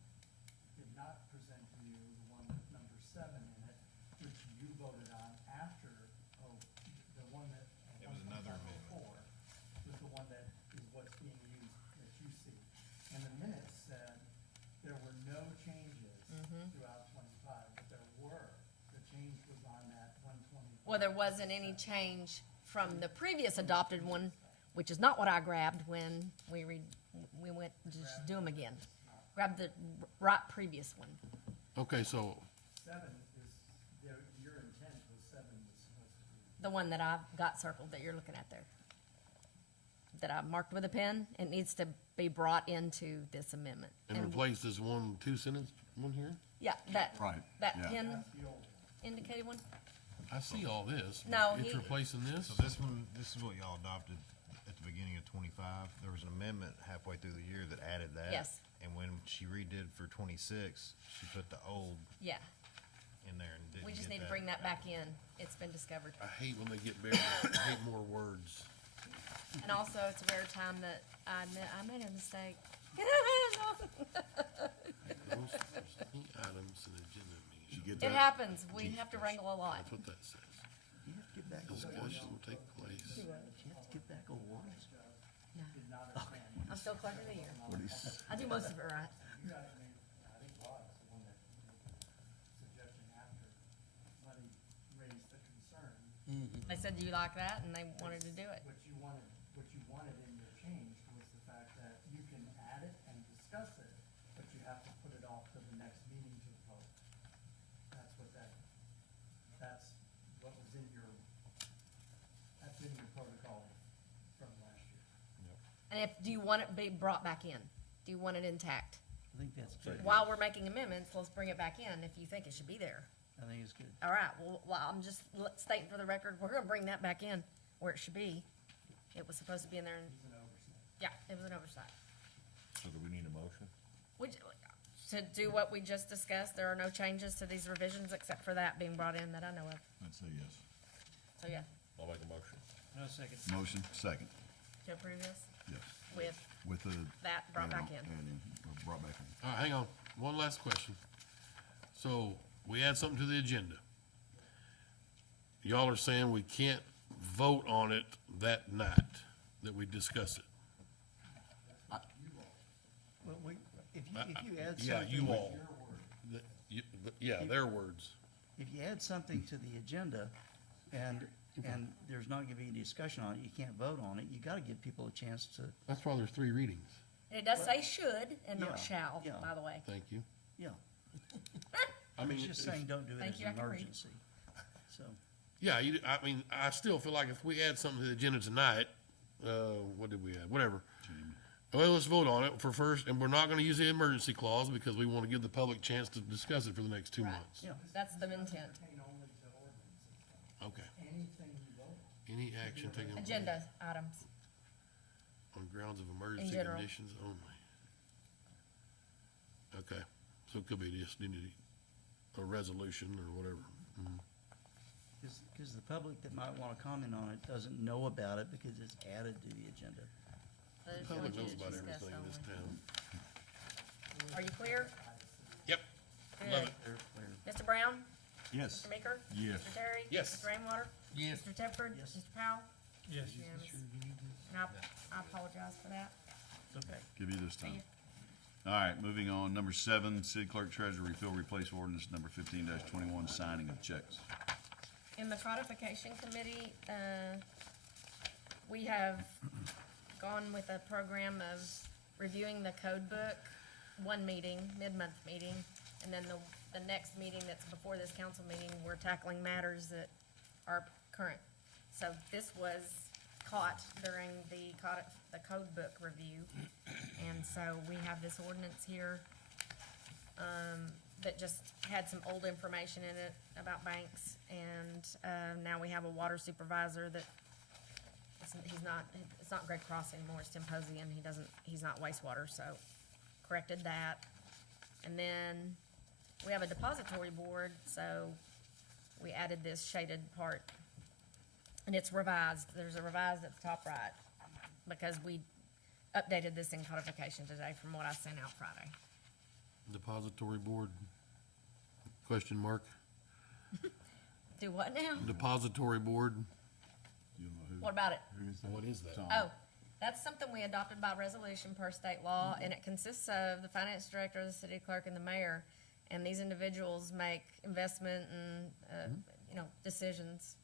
Did not present to you the one with number 7 in it, which you voted on after, the one that. It was another amendment. 1.504 was the one that is what's being used, that you see. And the minutes said there were no changes throughout 25, but there were. The change was on that 125. Well, there wasn't any change from the previous adopted one, which is not what I grabbed when we went to just do them again. Grabbed the right previous one. Okay, so, 7 is, your intent was 7 was supposed to be. The one that I've got circled that you're looking at there. That I marked with a pen. It needs to be brought into this amendment. and replace this 1, 2 sentence one here? Yeah, that, Right, that yeah. pen indicated one. I see all this. No, It's he- replacing this? So this one, this is what y'all adopted at the beginning of 25. There was an amendment halfway through the year that added that. Yes. And when she redid for 26, she put the old Yeah, in there and didn't we just get need to bring that back in. It's been discovered. I hate when they get buried. I hate more words. And also, it's a rare time that I made a mistake. Those key items and agenda meetings. You get It that? happens. We have to wrangle a lot. That's what that says. You have to get back Discussion will take place. You have to get back awards. Did not understand. I'm still clerk of the year. What do you s- I do most of it right. They said, do you like that? And they wanted to do it. What you wanted in your change was the fact that you can add it and discuss it, but you have to put it off to the next meeting to vote. That's what was in your, that's in your protocol from last year. And do you want it be brought back in? Do you want it intact? I think that's good. While we're making amendments, let's bring it back in if you think it should be there. I think it's good. All right, well, I'm just stating for the record, we're gonna bring that back in where it should be. It was supposed to be in there and, yeah, it was an oversight. So do we need a motion? To do what we just discussed, there are no changes to these revisions except for that being brought in that I know of. I'd say yes. So, yeah, I'll make a motion. No second. Motion, second, to approve this yes. with With the. that brought back in. Brought back in. All right, hang on. One last question. So we add something to the agenda. Y'all are saying we can't vote on it that night that we discuss it. Well, if you add something. Yeah, you all. Yeah, their words. If you add something to the agenda and there's not gonna be any discussion on it, you can't vote on it, you gotta give people a chance to, That's why there's 3 readings. And it does say should and not Yeah, shall, yeah. by the way. Thank you. yeah. I mean, It's just if- saying don't do it Thank as you, I an can read. emergency. So, Yeah, I mean, I still feel like if we add something to the agenda tonight, what did we add? Whatever. Well, let's vote on it for first, and we're not gonna use the emergency clause because we wanna give the public chance to discuss it for the next 2 months. yeah. That's the intent. Okay. Anything you vote. Any action taken Agenda items. on grounds of emergency general. conditions only. Okay, so it could be just a resolution or whatever. Because the public that might wanna comment on it doesn't know about it because it's added to the agenda. So The just public want you knows to about discuss everything in this only. town. Are you clear? Yep. Good. Love it. Mr. Brown? Yes. Mr. Meeker? Yes. Mr. Terry? Yes. Mr. Rainwater? Yes. Mr. Tedford? Yes. Mr. Powell? Yes. Unanimous. And I apologize for that. It's okay. Give you this See time. you. All right, moving on. Number 7, city clerk treasurer refill replace ordinance number 15-21, signing of checks. In the codification committee, we have gone with a program of reviewing the code book, one meeting, mid-month meeting, and then the next meeting that's before this council meeting, we're tackling matters that are current. So this was caught during the code book review, and so we have this ordinance here, that just had some old information in it about banks, and, now we have a water supervisor that, it's not Greg Cross anymore, it's Tim Posey, and he's not wastewater, so corrected that. And then we have a depository board, so we added this shaded part, and it's revised, there's a revised at the top right, because we updated this in codification today from what I sent out Friday. Depository board, question mark? Do what now? Depository board, You don't know who? What about it? what is that? Tom. Oh, that's something we adopted by resolution per state law, and it consists of the finance director, the city clerk, and the mayor. And these individuals make investment and, decisions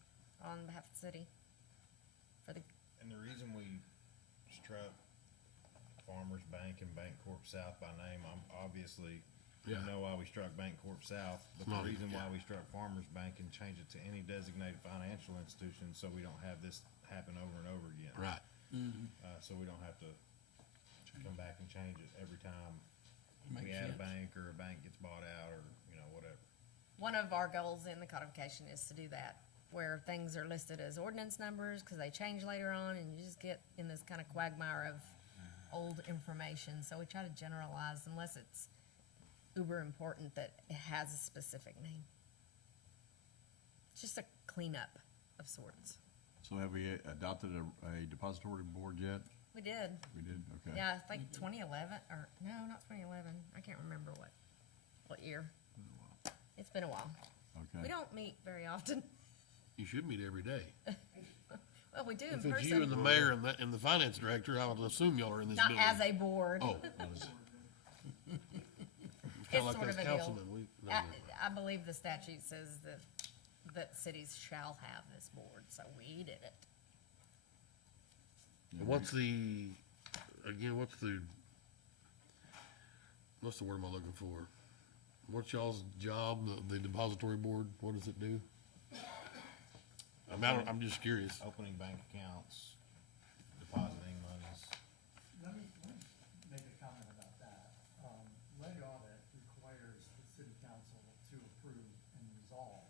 on behalf of the city. And the reason we struck Farmers Bank and Bank Corp South by name, obviously, you Yeah. know why we struck Bank Corp South, but the Not- reason why yeah. we struck Farmers Bank and changed it to any designated financial institution, so we don't have this happen over and over again. Right. So we don't have to come back and change it every time we Makes add a sense. bank or a bank gets bought out or, whatever. One of our goals in the codification is to do that, where things are listed as ordinance numbers, cause they change later on, and you just get in this kind of quagmire of old information, so we try to generalize unless it's uber important that it has a specific name. It's just a cleanup of sorts. So have we adopted a depository board yet? We did. We did, okay. Yeah, I think 2011, or, no, not 2011, I can't remember what year. It's been a while. Okay. We don't meet very often. You should meet every day. Well, we do in If it's you person, and the mayor and the finance director, I would assume y'all are in this not building. as a board. Oh. It's Kinda like sort us of a deal. councilmen, we- no, I believe the statute says that cities shall have this board, so we did it. What's the, again, what's the word am I looking for? What's y'all's job, the depository board, what does it do? I'm just curious. Opening bank accounts, depositing monies. Let me make a comment about that. Leg audit requires the city council to approve and resolve.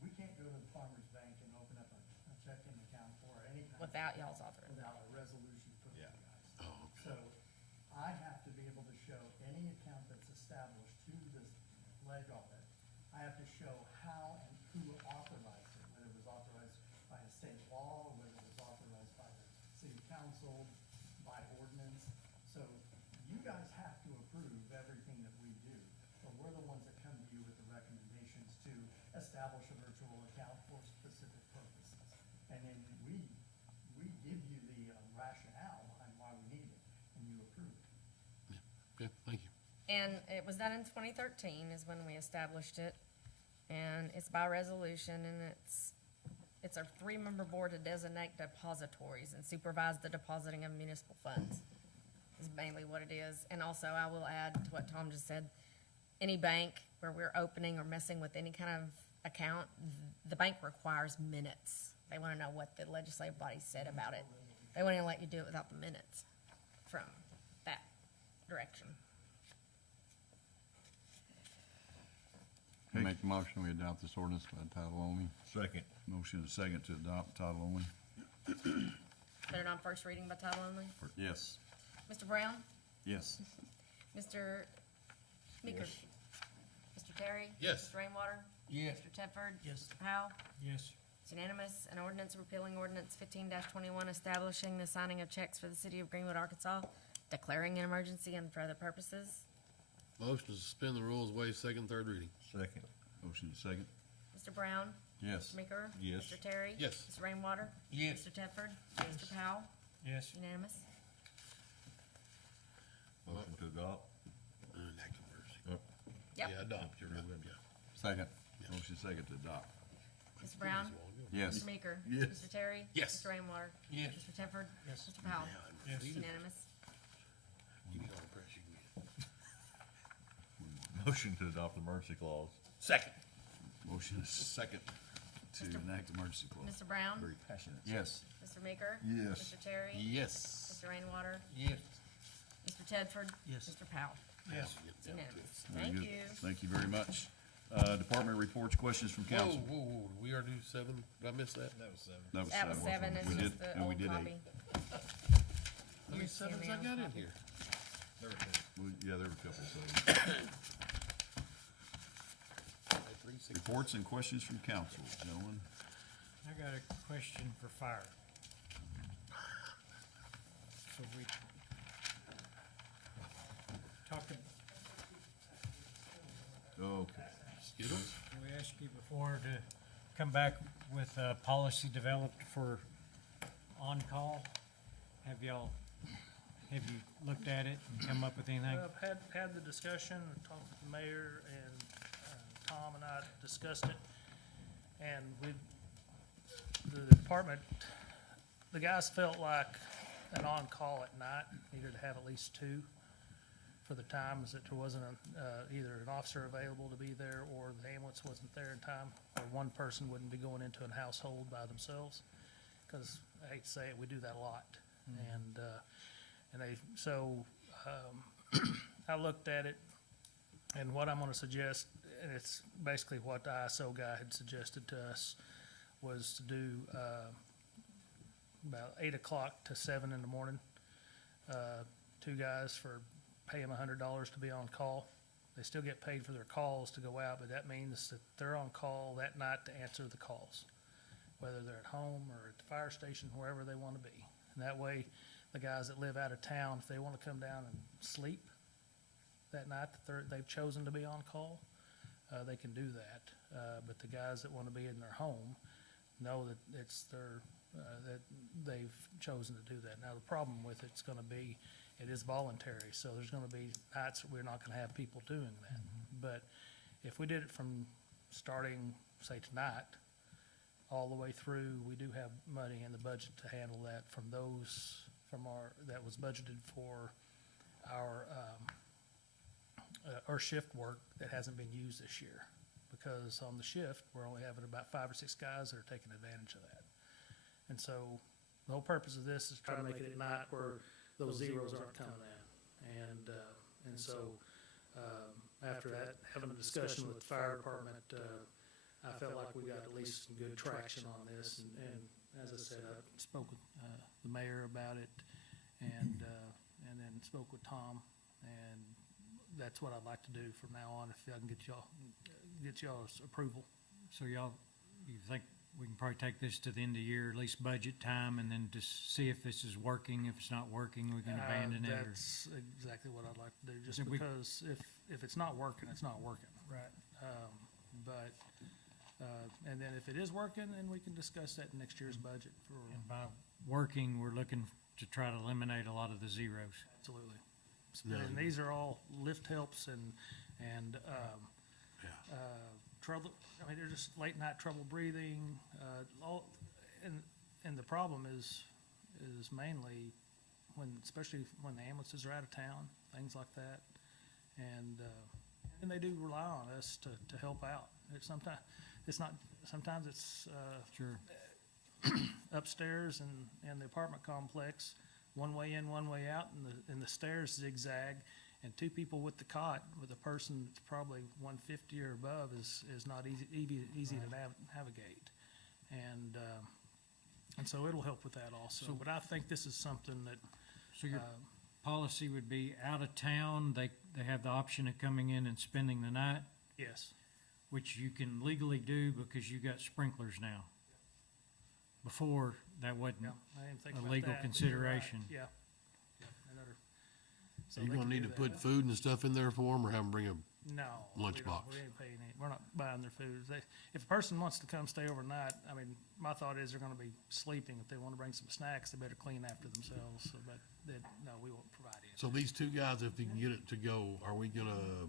We can't go to the farmer's bank and open up a checking account or any kind of. Without y'all's authorization. Without a resolution from you guys. Oh, So I have to be able to show any account that's established to this leg audit. I have to show how and who authorized it, whether it was authorized by a state law, whether it was authorized by the city council, by ordinance. So you guys have to approve everything that we do, but we're the ones that come to you with the recommendations to establish a virtual account for specific purposes. And then we give you the rationale behind why we need it, and you approve it. Okay, thank you. And it was done in 2013 is when we established it. And it's by resolution, and it's a 3-member board to designate depositories and supervise the depositing of municipal funds, is mainly what it is. And also, I will add to what Tom just said, any bank where we're opening or messing with any kind of account, the bank requires minutes. They want to know what the legislative body said about it. They won't even let you do it without the minutes from that direction. I make the motion, we adopt this ordinance by title only. Second. Motion and a second to adopt title only. Put it on first reading by title only. Yes. Mr. Brown? Yes. Mr. Meeker? Mr. Terry? Yes. Mr. Rainwater? Yes. Mr. Tedford? Yes. Mr. Powell? Yes. It's unanimous. An ordinance repealing ordinance 15-21, establishing the signing of checks for the city of Greenwood, Arkansas, declaring an emergency and for other purposes. Motion to suspend the rules, waive second, third reading. Second. Motion and a second. Mr. Brown? Yes. Mr. Meeker? Yes. Mr. Terry? Yes. Mr. Rainwater? Yes. Mr. Tedford? Mr. Powell? Yes. Unanimous. Motion to adopt. Enact emergency. Yep. Yep. Yeah, adopt, you're right, yeah. Second. Motion second to adopt. Mr. Brown? Yes. Mr. Meeker? Yes. Mr. Terry? Yes. Mr. Rainwater? Yes. Mr. Tedford? Yes. Mr. Powell? Yes. Unanimous. You get all the press you can get. Motion to adopt the emergency clause. Second. Motion is second to enact emergency clause. Mr. Brown? Very passionate. Yes. Mr. Meeker? Yes. Mr. Terry? Yes. Mr. Rainwater? Yes. Mr. Tedford? Yes. Mr. Powell? Yes. It's unanimous. Very Thank good. you. Thank you very much. Department reports, questions from Whoa, council. whoa, whoa, we already do 7? Did I miss that? That was 7. That was 7, We it's did- just the and we old did copy. 8. How many You're seeing 7s the I old got in copy. here? There were 2. Yeah, there were a couple, so. Reports and questions from council, gentlemen. I got a question for fire. So we talked, Okay. Skittles? we asked you before to come back with a policy developed for on-call. Have you looked at it and come up with anything? I've had the discussion, talked with the mayor, and Tom and I discussed it. And the department, the guys felt like an on-call at night needed to have at least 2 for the times that there wasn't either an officer available to be there, or the ambulance wasn't there in time, or one person wouldn't be going into a household by themselves. Because I hate to say it, we do that a lot. I looked at it, and what I'm gonna suggest, and it's basically what the ISO guy had suggested to us, was to do, about 8 o'clock to 7 in the morning. 2 guys pay them $100 to be on call. They still get paid for their calls to go out, but that means that they're on call that night to answer the calls, whether they're at home or at the fire station, wherever they wanna be. And that way, the guys that live out of town, if they wanna come down and sleep that night that they've chosen to be on call, they can do that. But the guys that wanna be in their home know that it's their that they've chosen to do that. Now, the problem with it's gonna be, it is voluntary, so there's gonna be nights that we're not gonna have people doing that. But if we did it from starting, say, tonight, all the way through, we do have money in the budget to handle that from those, that was budgeted for our shift work that hasn't been used this year. Because on the shift, we're only having about 5 or 6 guys that are taking advantage of that. And so, the whole purpose of this is try to make it at night where those zeros aren't coming in. And so, after that, having a discussion with the fire department, I felt like we got at least some good traction on this. And as I said, I spoke with the mayor about it and then spoke with Tom. And that's what I'd like to do from now on, if I can get y'all's approval. So you think we can probably take this to the end of the year, at least budget time, and then just see if this is working? If it's not working, we can abandon it? Or- That's exactly what I'd like to do, just Then we- because if it's not working, it's not working. Right. And then if it is working, then we can discuss that in next year's budget for, And by working, we're looking to try to eliminate a lot of the zeros. absolutely. No. And these are all lift helps and trouble, I mean, they're just late night trouble breathing, and the problem is mainly especially when the ambulances are out of town, things like that. And they do rely on us to help out. Sometimes it's Sure. upstairs in the apartment complex, one way in, one way out, and the stairs zigzag, and 2 people with the cot, with a person that's probably 150 or above is not easy to navigate. And so it'll help with that also. But I think this is something that, So your policy would be out of town, they have the option of coming in and spending the night, yes, which you can legally do because you got sprinklers now. Before, that wasn't yeah, I didn't think a about legal that, but you're right. consideration. Yeah. Another. So You they gonna can need do to that. put food and stuff in there for them, or have them bring a No. Lunchbox. We ain't paying we're not buying their food. If a person wants to come stay overnight, I mean, my thought is they're gonna be sleeping. If they wanna bring some snacks, they better clean after themselves, so, but, no, we won't provide any. So these 2 guys, if they can get it to go, are we gonna,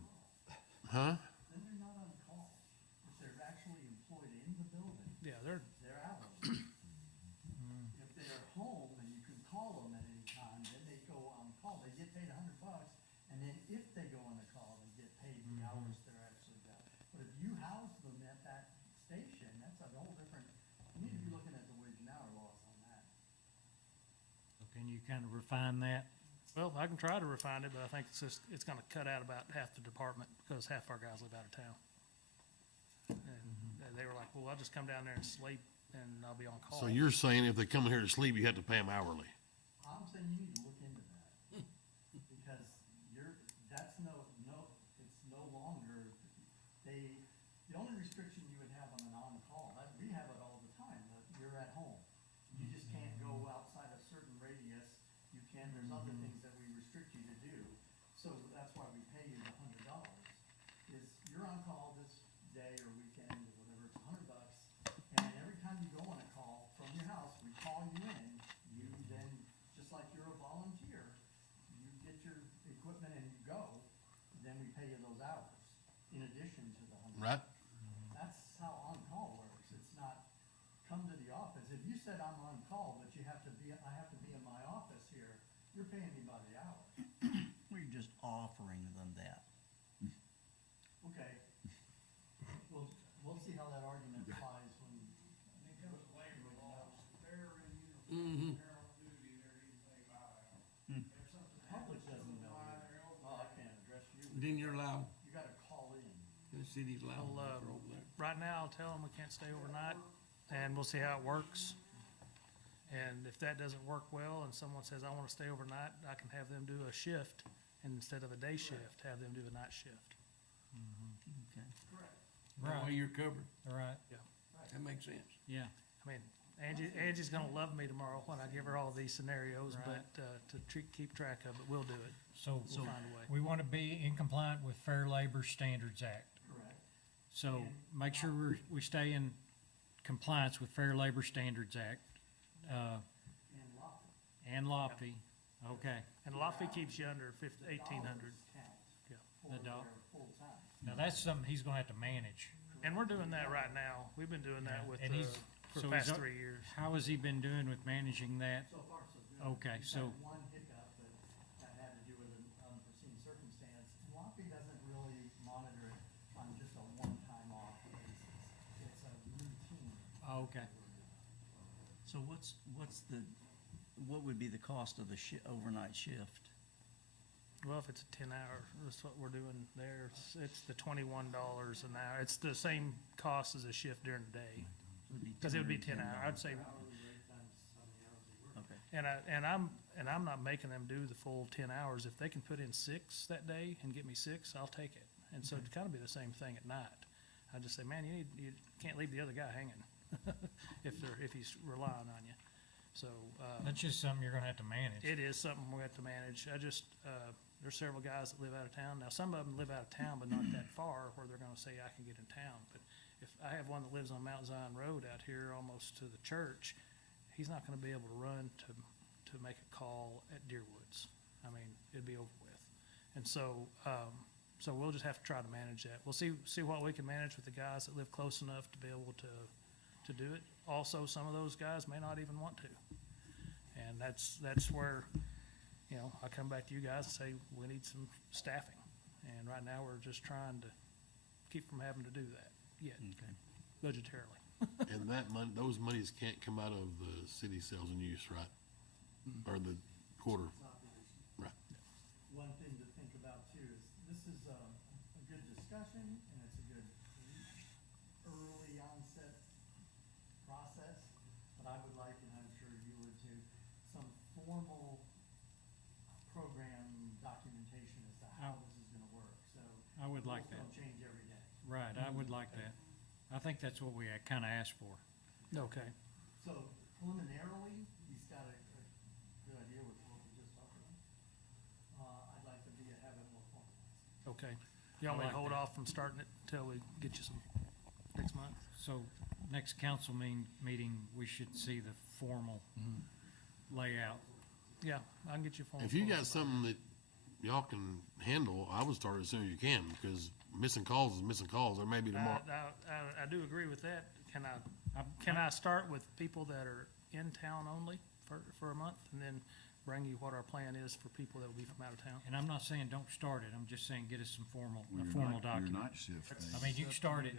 huh? Then they're not on call. If they're actually employed in the building, Yeah, they're out. If they're home and you can call them at any time, then they go on call, they get paid $100, and then if they go on a call, they get paid the hours they're actually there. But if you house them at that station, that's a whole different, you need to be looking at the wage and hour laws on that. So can you kind of refine that? well, I can try to refine it, but I think it's gonna cut out about half the department, because half our guys live out of town. And they were like, well, I'll just come down there and sleep, and I'll be on call. So you're saying if they come in here to sleep, you have to pay them hourly? I'm saying you need to look into that, because that's it's no longer, the only restriction you would have on an on-call, we have it all the time, that you're at home. You just can't go outside a certain radius, there's other things that we restrict you to do, so that's why we pay you the $100. Is you're on call this day or weekend or whatever, it's $100, and every time you go on a call from your house, we call you in, you then, just like you're a volunteer, you get your equipment and you go, then we pay you those hours, in addition to the $100. Right? That's how on-call works, it's not come to the office, if you said I'm on call, but I have to be in my office here, you're paying me by the hour. We're just offering them that. Okay. We'll see how that argument flies when. Mm-hmm. The public doesn't know. Oh, I can't address you. Then you're allowed, You gotta call in. the city's allowed. Well, right now, I'll tell them we can't stay overnight, and we'll see how it works. And if that doesn't work well, and someone says, I wanna stay overnight, I can have them do a shift, and instead of a day shift, have them do a night shift. Okay. Right. That way you're covered. Right. That makes sense. Yeah. I mean, Angie's gonna love me tomorrow when I give her all these scenarios, Right. but, keep track of it, we'll do it. So We'll find a way. we want to be in compliant with Fair Labor Standards Act. Correct. So make sure we stay in compliance with Fair Labor Standards Act. And Lofty, okay. And Lofty keeps you under 1,800. Yeah. The dog. Now, that's something he's gonna have to manage. And we're doing that right now. We've been doing that with, And he's, for so the past he's, 3 years. how has he been doing with managing that? So far, so good. Okay, We've so, had one hiccup, but that had to do with an unforeseen circumstance. And Lofty doesn't really monitor it on just a one-time off basis. It's a routine. okay. So what would be the cost of the overnight shift? Well, if it's a 10-hour, that's what we're doing there. It's the $21 an hour. It's the same cost as a shift during the day. Because it would be 10 hours. I'd say, Okay. and I'm not making them do the full 10 hours. If they can put in 6 that day and get me 6, I'll take it. And so it'd kind of be the same thing at night. I just say, man, you can't leave the other guy hanging if he's relying on you. So, That's just something you're gonna have to manage. it is something we have to manage. There's several guys that live out of town. Now, some of them live out of town, but not that far where they're gonna say, I can get in town. But if I have one that lives on Mount Zion Road out here almost to the church, he's not gonna be able to run to make a call at Deerwoods. I mean, it'd be over with. And so, so we'll just have to try to manage that. We'll see what we can manage with the guys that live close enough to be able to do it. Also, some of those guys may not even want to. And that's where, I come back to you guys and say, we need some staffing. And right now, we're just trying to keep from having to do that yet, Okay. budgetarily. And that those monies can't come out of the city sales and use, right? Or the quarter, right? One thing to think about too is, this is a good discussion and it's a good early onset process, but I would like, and I'm sure you would too, some formal program documentation as to how this is gonna work, so. I would like rules that. don't change every day. Right, I would like that. I think that's what we kinda asked for. Okay. So preliminarily, he's got a good idea with what we just talked about. I'd like to have it more formalized. Okay. You want me to like hold that. off from starting it until we get you some next month? So, next council meeting, we should see the formal layout. Yeah, I can get you a formal. If you quote. got something that y'all can handle, I would start as soon as you can, because missing calls is missing calls, or maybe tomorrow. I do agree with that. Can I start with people that are in town only for a month, and then bring you what our plan is for people that will be from out of town? And I'm not saying don't start it, I'm just saying get us some Your formal night- your document. night shift thing. I mean, you can start it,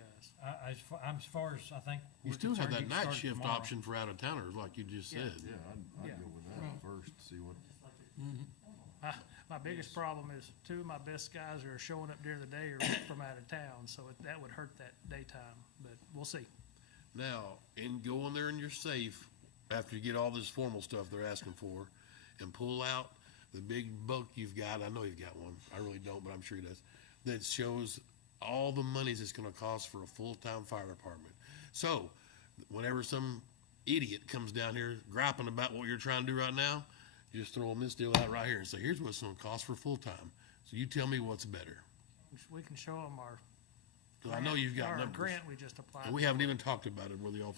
as far as I think You we're still have concerned, that you can night start it shift tomorrow. option for out of towners, like you just Yeah. said. Yeah, I'd Yeah. go with that first, see what, My biggest problem is 2 of my best guys who are showing up during the day are from out of town, so that would hurt that daytime, but we'll see. Now, go in there in your safe, after you get all this formal stuff they're asking for, and pull out the big book you've got, I know you've got one, I really don't, but I'm sure he does, that shows all the monies it's gonna cost for a full-time fire department. So, whenever some idiot comes down here griping about what you're trying to do right now, just throw them this deal out right here and say, here's what it's gonna cost for full-time. So you tell me what's better, We can show them our. 'cause I know you've got our numbers. grant we just applied. And we haven't even talked about it, whether y'all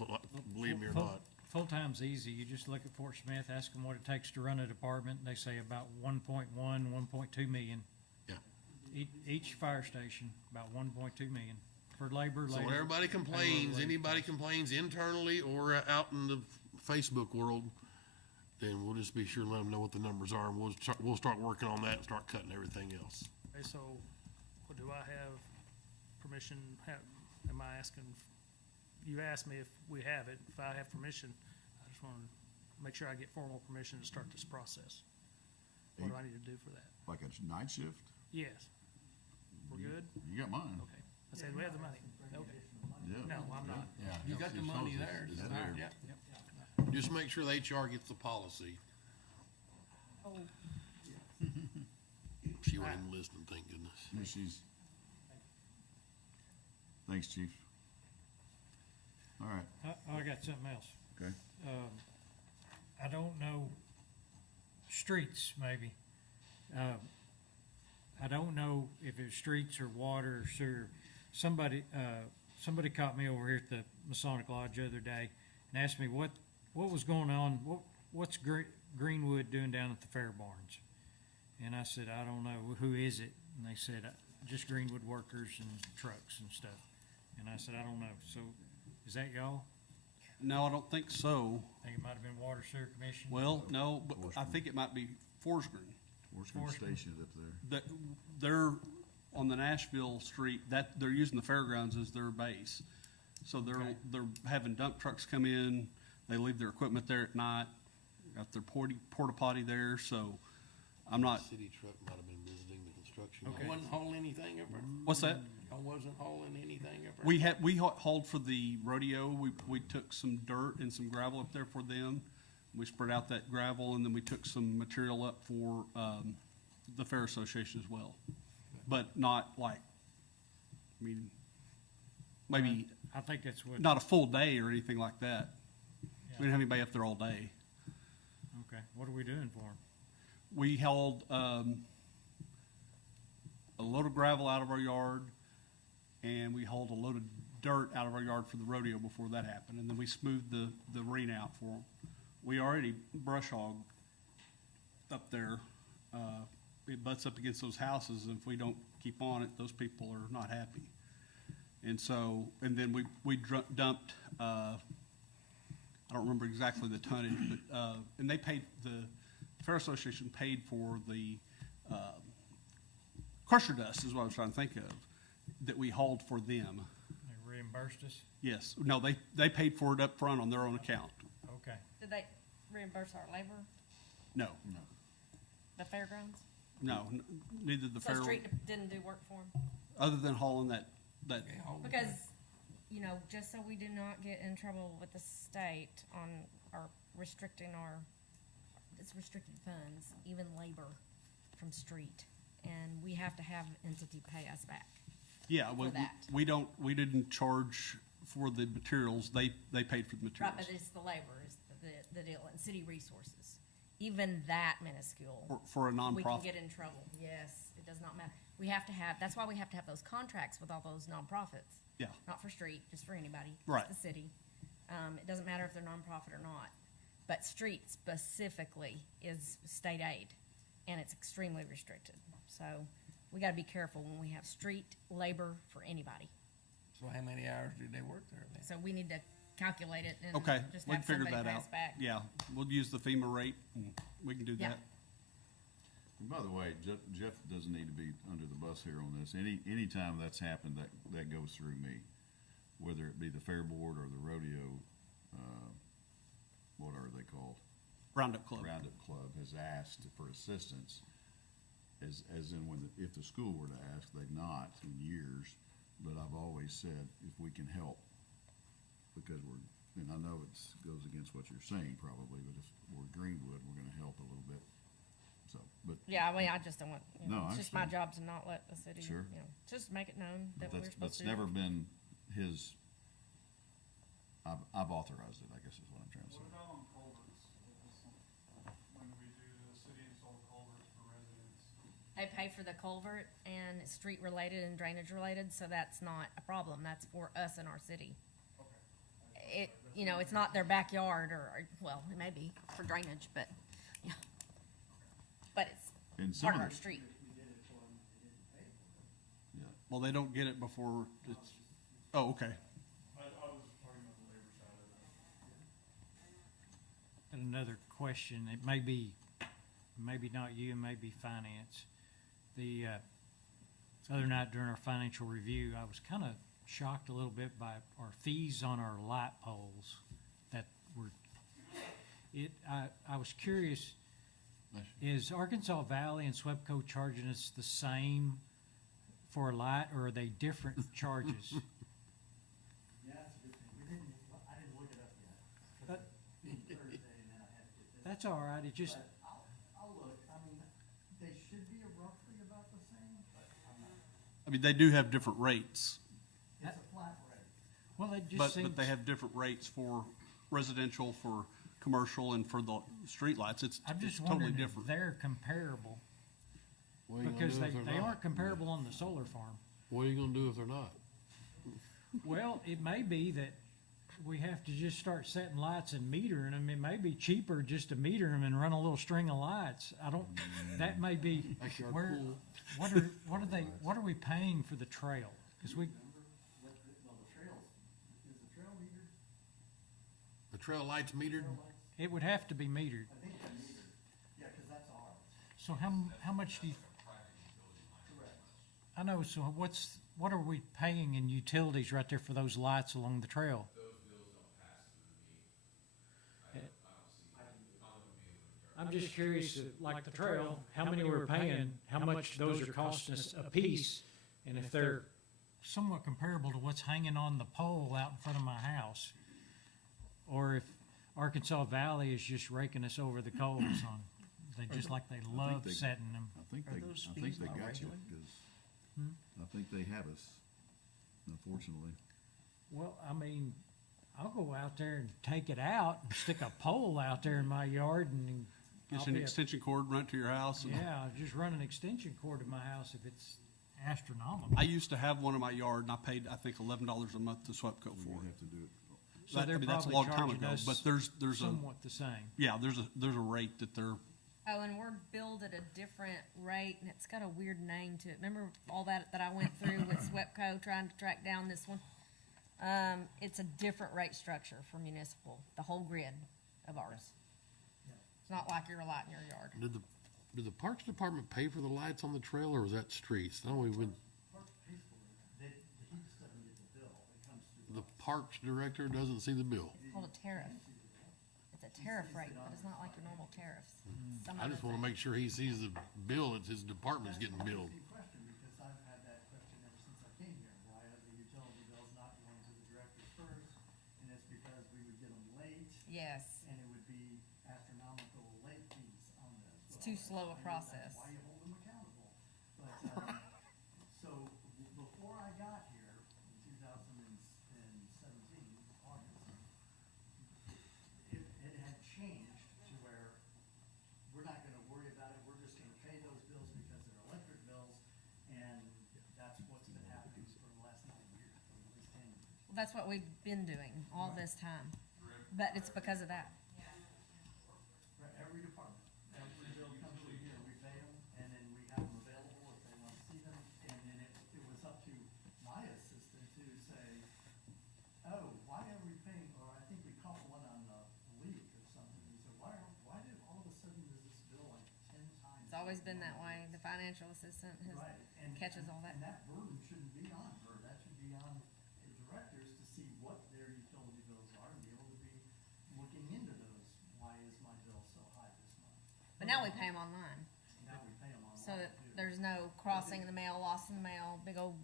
believe me or not. Full-time's easy, you just look at Fort Smith, ask them what it takes to run a department, they say about 1.2 million. Yeah. Each fire station, about 1.2 million, for labor. So when everybody complains, anybody complains internally or out in the Facebook world, then we'll just be sure to let them know what the numbers are, and we'll start working on that and start cutting everything else. Okay, so, do I have permission, am I asking, you asked me if we have it, if I have permission, I just wanna make sure I get formal permission to start this process. What do I need to do for that? like a night shift? Yes. We're good? You got mine. Okay. I said, we have the money. Okay. Yeah. No, I'm not. Yeah. You got the money there. It's It's there. yeah. Just make sure the HR gets the policy. Oh, She wasn't even listening, thank goodness. Yeah, she's. Thanks, chief. All right, I got something else. okay. I don't know, streets maybe. I don't know if it's streets or water or sewer. Somebody caught me over here at the Masonic Lodge the other day and asked me what what was going on, what's Greenwood doing down at the fair barns? And I said, I don't know, who is it? And they said, just Greenwood workers and trucks and stuff. And I said, I don't know, so is that y'all? No, I don't think so. I think it might have been Water Sewer Commission. Well, no, but I think it might be Forsgren. Forsgren Station is up there. They're on the Nashville Street, that, they're using the fairgrounds as their base. So they're having dump trucks come in, they leave their equipment there at night, got their porta potty there, so I'm not, City truck might have been visiting the construction. I wasn't hauling anything up there. what's that? I wasn't hauling anything up there. We hauled for the rodeo, we took some dirt and some gravel up there for them. We spread out that gravel, and then we took some material up for, the Fair Association as well. But not like, I mean, maybe I think that's what. not a full day or anything like that. We didn't have anybody up there all day. Okay, what are we doing for them? We hauled, a load of gravel out of our yard, and we hauled a load of dirt out of our yard for the rodeo before that happened, and then we smoothed the arena out for them. We already brush hogged up there. It butts up against those houses, and if we don't keep on it, those people are not happy. And so, and then we dumped, I don't remember exactly the tonnage, but, and they paid, the Fair Association paid for the, crusher dust is what I was trying to think of, that we hauled for them. They reimbursed us? Yes, no, they paid for it up front on their own account. Okay. Did they reimburse our labor, No, the fairgrounds? no, neither the So fair, street didn't do work for them? other than hauling that, Because, you know, just so we do not get in trouble with the state on our restricting it's restricted funds, even labor from street. And we have to have entity pay us back. yeah, for that. we didn't charge for the materials, they paid for the Right, materials. but it's the labor is the deal, and city resources. Even that minuscule. For a We can nonprofit. get in trouble, yes, it does not matter. We have to have, that's why we have to have those contracts with all those nonprofits. Yeah. Not for street, just for anybody. Just Right. the city. It doesn't matter if they're nonprofit or not. But street specifically is state aid, and it's extremely restricted. So we gotta be careful when we have street labor for anybody. So how many hours do they work there then? So we need to calculate it and Okay, just we can have figure somebody that pay out. us back. Yeah, we'll use the FEMA rate, and we can do Yeah. that. And by the way, Jeff doesn't need to be under the bus here on this. Anytime that's happened, that goes through me. Whether it be the fair board or the rodeo, what are they called? Roundup Club. Roundup Club has asked for assistance, as in if the school were to ask, they've not in years, but I've always said, if we can help, because and I know goes against what you're saying probably, but if we're Greenwood, we're gonna help a little bit, so, but. Yeah, I mean, I just don't want, No, I it's just my understand. job to not let the city, Sure. just make it known that But we're supposed to. that's never been his, I've authorized it, I guess is what I'm trying to say. What about on culverts? When we do the city install culverts for residents? They pay for the culvert and it's street related and drainage related, so that's not a problem. That's for us in our city. It, it's not their backyard or, well, it may be for drainage, but, yeah. But And it's some part of of our the- street. Yeah. Well, they don't get it before it's, oh, okay. I was talking about the labor side of it. And another question, it may be, maybe not you, and maybe finance. The other night during our financial review, I was kind of shocked a little bit by our fees on our light poles that were, I was curious, is Arkansas Valley and SWEPCO charging us the same for a light, or are they different charges? That's all right, it just, I'll look, I mean, they should be roughly about the same, but I'm not, I mean, they do have different rates, it's a flat rate. well, it just but seems. they have different rates for residential, for commercial, and for the streetlights. It's I'm just totally wondering if different. they're comparable, What are you gonna because do if they're they not? aren't comparable on the solar farm. What are you gonna do if they're not? Well, it may be that we have to just start setting lights and metering them. It may be cheaper just to meter them and run a little string of lights. I don't, that may be, Backyard where, pool. what are we paying for the trail? Cause we, The trail lights metered? it would have to be metered. Yeah, cause that's ours. So how much do you? I know, so what are we paying in utilities right there for those lights along the trail? I'm just curious, like the trail, how many we're paying, how much those are costing us a piece, and if they're somewhat comparable to what's hanging on the pole out in front of my house, or if Arkansas Valley is just raking us over the coals on, just like they love setting them. I think they got you, because I think they have us, unfortunately. Well, I mean, I'll go out there and take it out and stick a pole out there in my yard and. Get you an extension cord, run it to your house. And Yeah, just run an extension cord to my house if it's astronomical. I used to have one in my yard, and I paid, I think, $11 a month to SWEPCO for We it. have to do it. So That- I they're mean, that's a probably long time charging ago, us but there's a somewhat the same. yeah, there's a rate that they're Oh, and we're billed at a different rate, and it's got a weird name to it. Remember all that I went through with SWEPCO trying to track down this one? It's a different rate structure for municipal, the whole grid of ours. It's not like you're a light in your yard. Did the Parks Department pay for the lights on the trail, or was that streets? I don't even, the Parks Director doesn't see the bill. It's called a tariff. It's a tariff rate, but it's not like your normal tariffs. Some I other just wanna thing. make sure he sees the bill, it's his department's getting billed. Question, because I've had that question ever since I came here. Why are the utility bills not going to the directors first? And it's because we would get them late, Yes, and it would be astronomical late fees on this. it's too slow a process. Why you hold them accountable? But, so, before I got here, in 2017, August, it had changed to where we're not gonna worry about it, we're just gonna pay those bills because they're electric bills, and that's what's been happening for the last 9 years, or at least 10 years. Well, that's what we've been doing all this time, but it's because of that. For every department, every bill comes through here, we pay them, and then we have them available if they want to see them, and then it was up to my assistant to say, oh, why are we paying, or I think we caught one on the leak or something, he said, why did all of a sudden does this bill like 10 times? It's always been that way. The financial assistant Right, and catches all that. And that burden shouldn't be on her, that should be on the directors to see what their utility bills are and be able to be looking into those. Why is my bill so high this month? But now we pay them online, Now we pay them online so that too. there's no crossing in the mail, lost in the mail, big old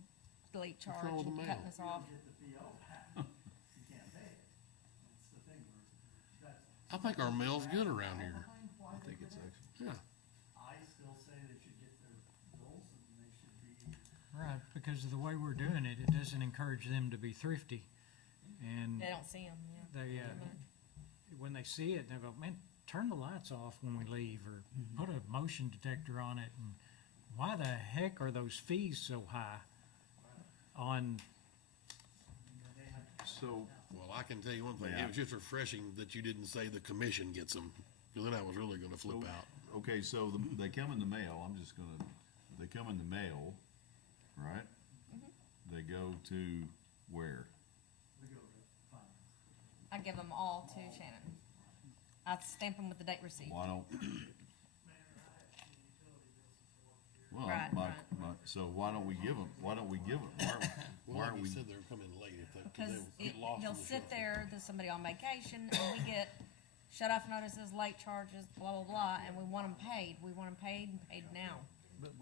late charge, wrong with the mail? cutting us off. Get the PO back, you can't pay it. That's the thing, that's. I think our mail's good around here. I think it's excellent. Yeah. I still say they should get their bills and they should be. Right, because of the way we're doing it, it doesn't encourage them to be thrifty. And They don't see them, yeah. they, when they see it, they go, man, turn the lights off when we leave, or put a motion detector on it, and why the heck are those fees so high on, So, Well, I can tell you one thing, Yeah. it was just refreshing that you didn't say the commission gets them, because then I was really gonna flip So- out. okay, so they come in the mail, they come in the mail, right? They go to where? We go to finance. I give them all to Shannon. I stamp them with the date receipt. Why don't? Well, Right, right. so why don't we give them, why aren't we, Well, like we? you said, they were coming late if they, Because cause they get lost in he'll the sit shuffle. there, there's somebody on vacation, and we get shut off notices, late charges, blah, blah, blah, and we want them paid. We want them paid and paid now,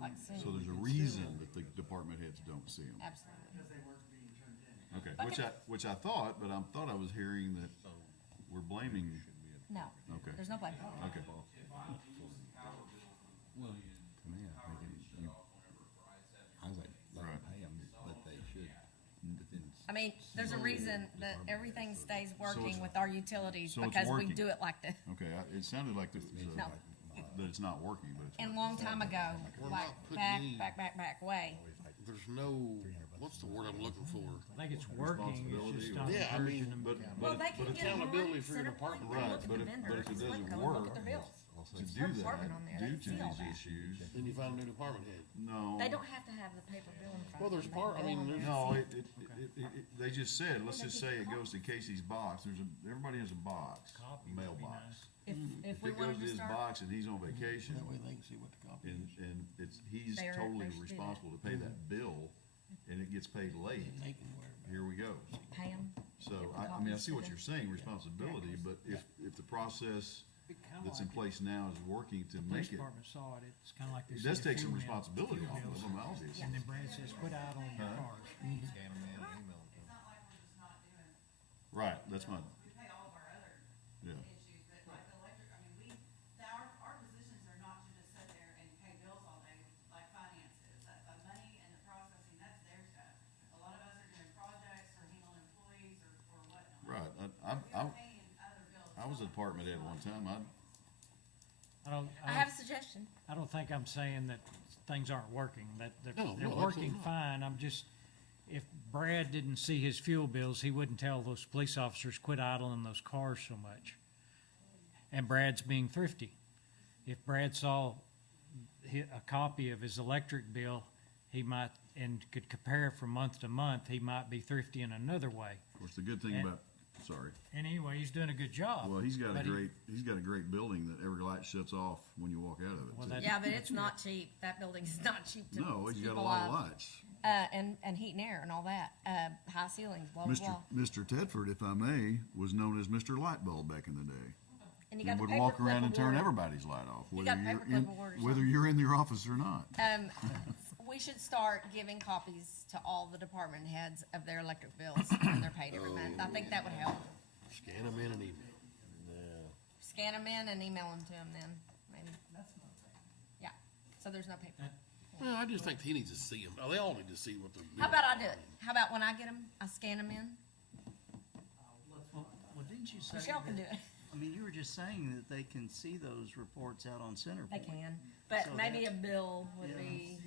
like soon. So there's a reason that the department heads don't see them. Absolutely. Because they weren't being turned in. Okay, But which I thought, but I thought I was hearing that we're blaming, No, okay, there's no blame. okay. To me, I think I was like, let them pay them, but they should, but then. I mean, there's a reason that everything stays working it's- with our utilities, so it's because we working. do it like this. Okay, it sounded like No. that it's not working, but it's. And a long time ago, We're like not putting any- back way. There's no what's the word I'm looking for? I think it's working, it's just not Yeah, I encouraging mean, them. Well, they can get accountability one for your center point department, and right, look at but the if- vendor, but if it just let doesn't them go and look work, at their bills. to It's do their that, department on there, due they to see all these that. issues, Then you find a new department head. no. They don't have to have the paper bill in front Well, of there's them. part, I mean, there's. No, they just said, let's just say it goes to Casey's box, everybody has a box, Copy would be mailbox. nice. If we If it goes wanted to to his start, box and he's on vacation, That way they can see what the copy and, is. and he's They totally should do that. responsible to pay that bill, and it gets paid late, And they can worry about it. here we go. pay them. So, I mean, I see what you're saying, responsibility, but if the process that's in place now is working to The police make it, department saw it, it's kinda like they it does see a take some fuel bill- responsibility fuel off of bills, them, obviously. And then Brad says, quit idling your Huh? cars. Scan them in and email them to them. Right, that's my, We pay all of our other yeah. issues, but like the electric, I mean, our positions are not to just sit there and pay bills all day like finance is. That the money and the processing, that's their stuff. A lot of us are doing projects or handling employees or whatnot. Right, We are paying other bills. I was a department head one time, I have a suggestion. I don't think I'm saying that things aren't working, that No, they're no, working absolutely not. fine. I'm just, if Brad didn't see his fuel bills, he wouldn't tell those police officers, quit idling those cars so much. And Brad's being thrifty. If Brad saw a copy of his electric bill, he might, and could compare it from month to month, he might be thrifty in another way. of course, the good thing And- about, sorry. And anyway, he's doing a good job. Well, he's got but he's got a great building that every light shuts off when you walk out of it. Well, too. that- Yeah, but it's not cheap. That building's not cheap to No, he's keep got a alive. lot of lights. And heat and air and all that, high ceilings, blah, blah, blah. Mr. Tedford, if I may, was known as Mr. Lightbulb back in the day. And you He got the would paper walk around and clip turn award. everybody's light off, You whether got you're paperclip in, award or whether something. you're in your office or not. We should start giving copies to all the department heads of their electric bills when they're paid every month. I think that would help. Scan them in and email. Scan them in and email them to them then, maybe. Yeah, so there's no paper. Well, I just think he needs to see them. Oh, they all need to see what they're. How about I do it? How about when I get them, I scan them in? Well, didn't you say? Michelle can that- do it. I mean, you were just saying that they can see those reports out on Centerpoint. They can, but So maybe a that- bill would Yeah. be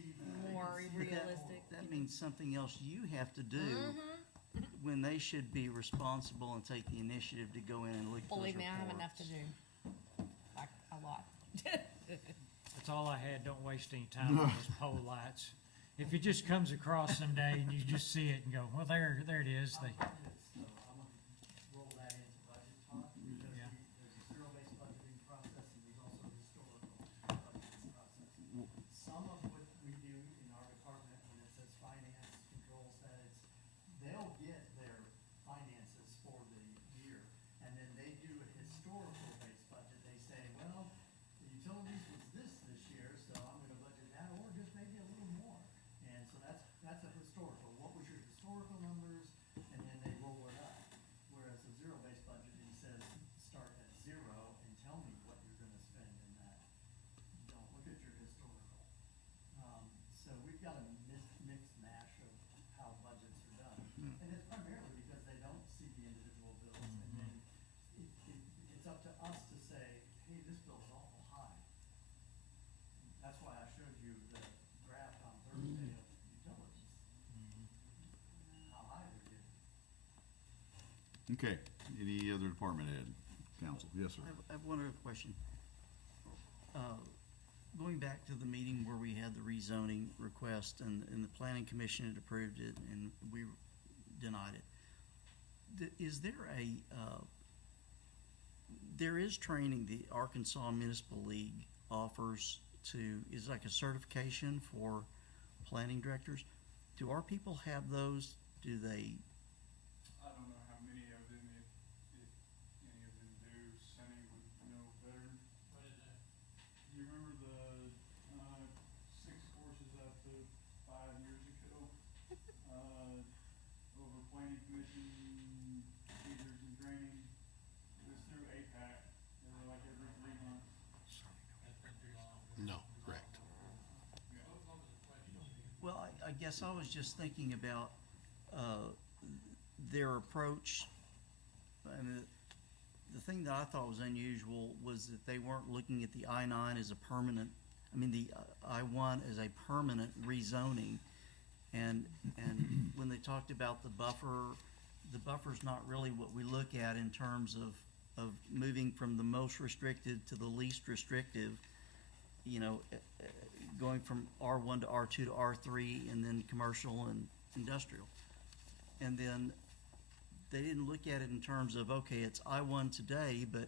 more But that- realistic. That means something else you have to do Mm-hmm. when they should be responsible and take the initiative to go in and look at those reports. Believe me, I have enough to do, like, a lot. That's all I had. Don't waste any time on those pole lights. If it just comes across someday and you just see it and go, well, there it is. They, Roll that into budget talk, because Yeah. there's a zero-based budgeting process and there's also historical budgeting process. Some of what we do in our department, when it says finance controls, that they'll get their finances for the year, and then they do a historical-based budget. They say, well, the utilities was this year, so I'm gonna budget that, or just maybe a little more. And so that's a historical. What was your historical numbers? And then they roll it up. Whereas a zero-based budgeting says, start at zero and tell me what you're gonna spend in that. Don't look at your historical. So we've got a mixed mash of how budgets are done. And it's primarily because they don't see the individual bills, and then it's up to us to say, hey, this bill's awful high. That's why I showed you the graph on Thursday of utilities. How high they're getting. Okay, any other department head? Council, yes, sir. I have one other question. Going back to the meeting where we had the rezoning request and the planning commission had approved it and we denied it. Is there there is training the Arkansas Municipal League offers is like a certification for planning directors. Do our people have those? Do they? I don't know how many of them, if any of them do. Sunny would know better. What is that? You remember the, 6 courses I took 5 years ago? Over planning commission, procedures and training. It was through APAC. They were like every 3 months. No, correct. Well, I guess I was just thinking about their approach. And the thing that I thought was unusual was that they weren't looking at the I-9 as a permanent, the I-1 as a permanent rezoning. And when they talked about the buffer's not really what we look at in terms of moving from the most restricted to the least restrictive, you know, going from R1 to R2 to R3, and then commercial and industrial. And then they didn't look at it in terms of, okay, it's I1 today, but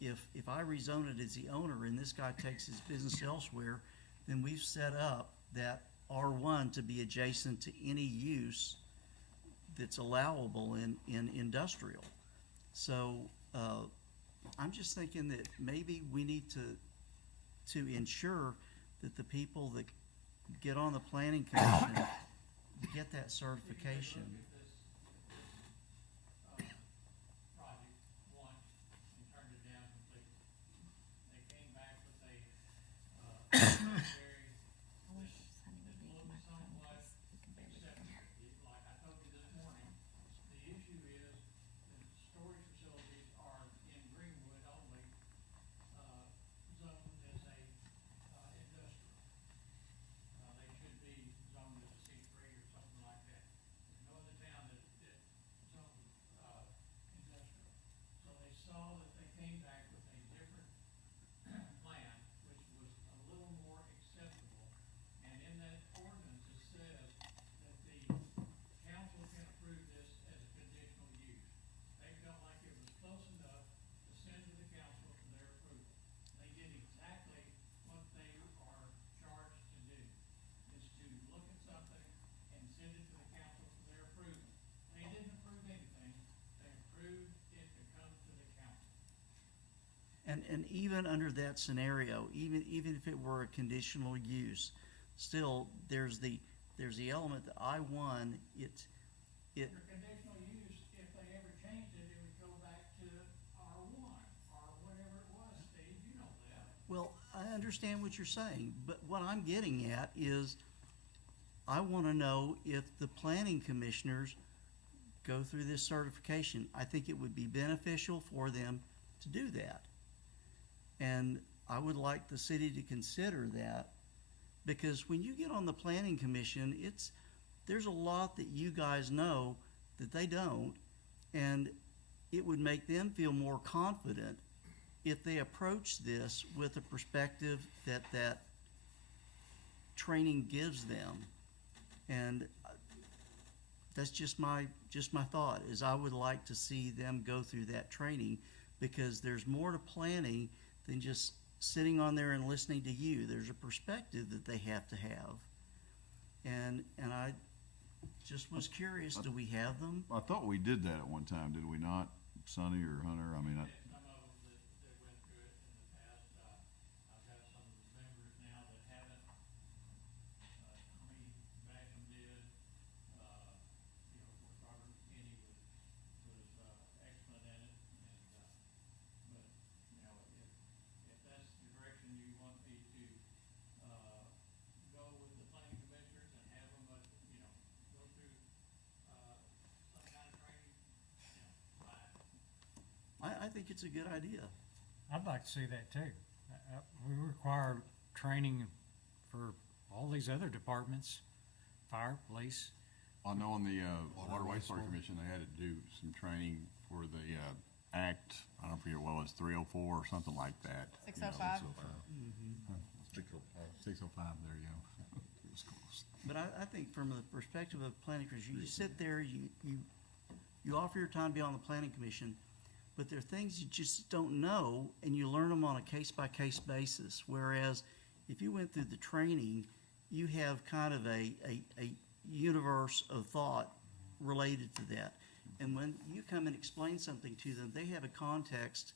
if I rezone it as the owner and this guy takes his business elsewhere, then we've set up that R1 to be adjacent to any use that's allowable in industrial. So, I'm just thinking that maybe we need to ensure that the people that get on the planning commission get that certification. And even under that scenario, even if it were a conditional use, still, there's the element that I1, For conditional use, if they ever changed it, it would go back to R1 or whatever it was, Steve, you know that. well, I understand what you're saying, but what I'm getting at is, I wanna know if the planning commissioners go through this certification. I think it would be beneficial for them to do that. And I would like the city to consider that, because when you get on the planning commission, there's a lot that you guys know that they don't, and it would make them feel more confident if they approach this with a perspective that training gives them. And that's just my thought, is I would like to see them go through that training, because there's more to planning than just sitting on there and listening to you. There's a perspective that they have to have. And I just was curious, do we have them? I thought we did that at one time, did we not, Sonny or Hunter? I mean, Some of them that went through it in the past, I've got some members now that haven't. Basham did, you know, of course, Robert McKinney was excellent in it, but, you know, if that's the direction you want me to, go with the planning commissioners and have them, you know, go through, some kind of training, you know, fine. I think it's a good idea. I'd like to see that too. We require training for all these other departments, fire, police. I know on the Water Wastewater Commission, they had to do some training for the Act, I don't forget what it was, 304 or something like that. 605. 605, there you go. It was close. But I think from the perspective of planning commission, you sit there, you offer your time to be on the planning commission, but there are things you just don't know, and you learn them on a case-by-case basis. Whereas if you went through the training, you have kind of a universe of thought related to that. And when you come and explain something to them, they have a context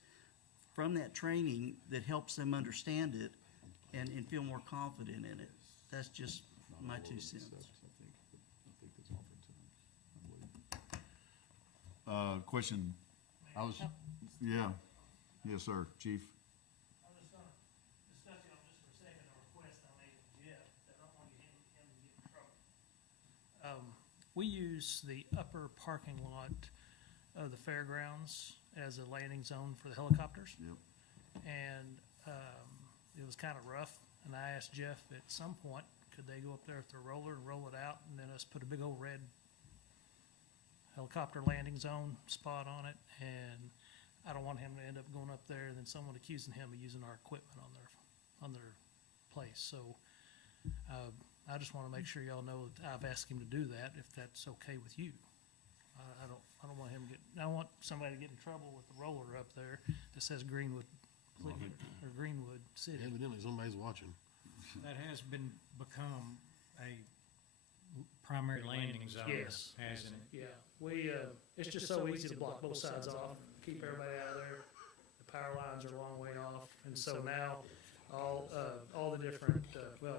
from that training that helps them understand it and feel more confident in it. That's just my 2 cents. Question, yeah, yes, sir, Chief. I was just gonna discuss it on just for a second, a request I made with Jeff, that I don't want him to get in trouble. We use the upper parking lot of the fairgrounds as a landing zone for the helicopters. Yep. And, it was kinda rough, and I asked Jeff at some point, could they go up there with their roller and roll it out, and then us put a big old red helicopter landing zone spot on it, and I don't want him to end up going up there and then someone accusing him of using our equipment on their place. So, I just wanna make sure y'all know that I've asked him to do that, if that's okay with you. I don't want him to I don't want somebody to get in trouble with the roller up there that says Greenwood, or Greenwood City. Evidently, somebody's watching. That has become a primary landing zone, Yes. hasn't it? Yeah, we, it's just so easy to block both sides off, keep everybody out of there. The power lines are a long way off, and so now all the different,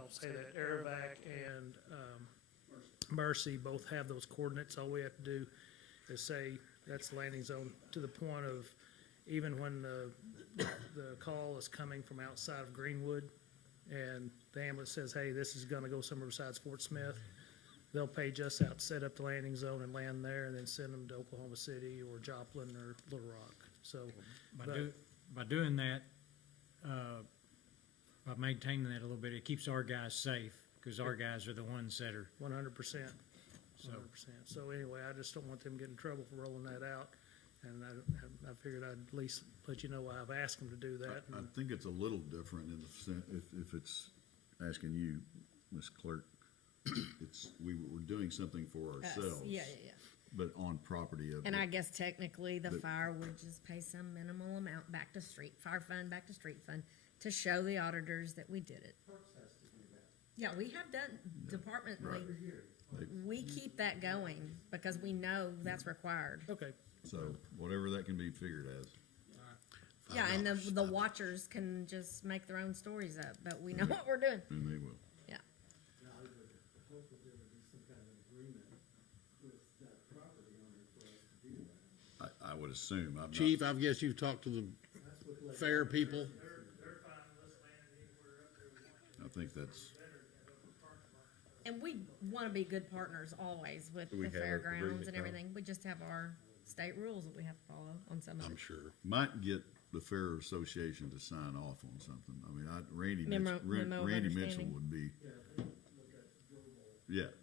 say that Aerovac and, Mercy both have those coordinates. All we have to do is say that's the landing zone, to the point of even when the call is coming from outside of Greenwood and the ambulance says, hey, this is gonna go somewhere besides Fort Smith, they'll page us out, set up the landing zone and land there, and then send them to Oklahoma City or Joplin or Little Rock. So, By doing that, by maintaining that a little bit, it keeps our guys safe, because our guys are the ones that are, 100%. So- 100%. So anyway, I just don't want them getting in trouble for rolling that out. And I figured I'd at least let you know why I've asked them to do that. I think it's a little different in the sense, if it's asking you, Ms. Clerk, we're doing something for ourselves. Yeah. But on property of. And I guess technically the fire would just pay some minimal amount back to fire fund, back to street fund, to show the auditors that we did it. Yeah, we have done departmentally. We keep that going because we know that's required. Okay. So whatever that can be figured as. Yeah, and the watchers can just make their own stories up, but we know what we're doing. And they will. Yeah. Now, I would hope that there would be some kind of an agreement with that property owner for us to do that. I would assume. I'm not- Chief, I guess you've talked to the fair people. I think that's. And we want to be good partners always with Do we the have an fairgrounds agreement and now? everything. We just have our state rules that we have to follow on some of it. I'm sure. Might get the Fair Association to sign off on something. I mean, Randy Memo Randy of Mitchell understanding. would be,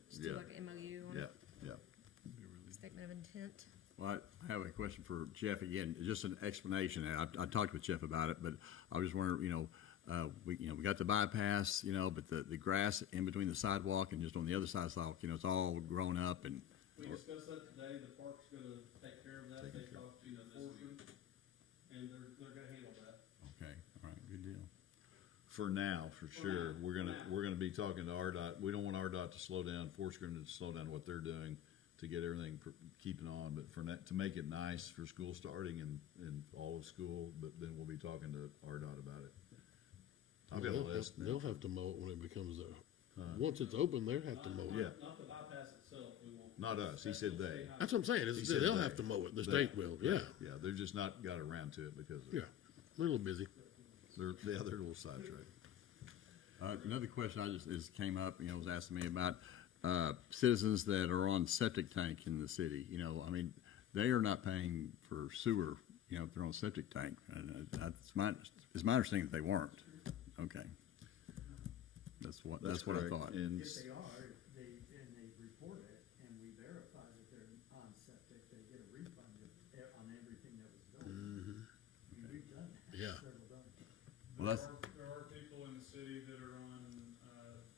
Just do like an MOU on it, yeah. statement of intent. Well, I have a question for Jeff again, just an explanation. I talked with Jeff about it, but I was wondering, we got the bypass, but the grass in between the sidewalk and just on the other side of the sidewalk, it's all grown up and. We discussed that today, the park's gonna take care of that, they talked to the forester, and they're gonna handle that. Okay, all right, good deal. For now, for sure. We're gonna be talking to RDOT. We don't want RDOT to slow down, Forest Green to slow down what they're doing to get everything keeping on, but to make it nice for school starting and all of school, but then we'll be talking to RDOT about it. I've got a list. They'll have to mow it when it becomes once it's open, they'll have to mow it. Yeah. Not the bypass itself, we won't. Not us, he said they. That's what I'm saying, He said they'll they. have to mow it, the They. state will, yeah, Yeah, they've just not got around to it because yeah, a little busy. they're a little sidetracked. Another question came up, was asking me about, citizens that are on septic tank in the city, they are not paying for sewer, if they're on a septic tank. It's my understanding that they weren't. Okay. That's what I correct. thought. And If they are, they report it, and we verify that they're on septic, they get a refund on everything that was done. And we've done that Yeah. several times. Well, that's, There are people in the city that are on,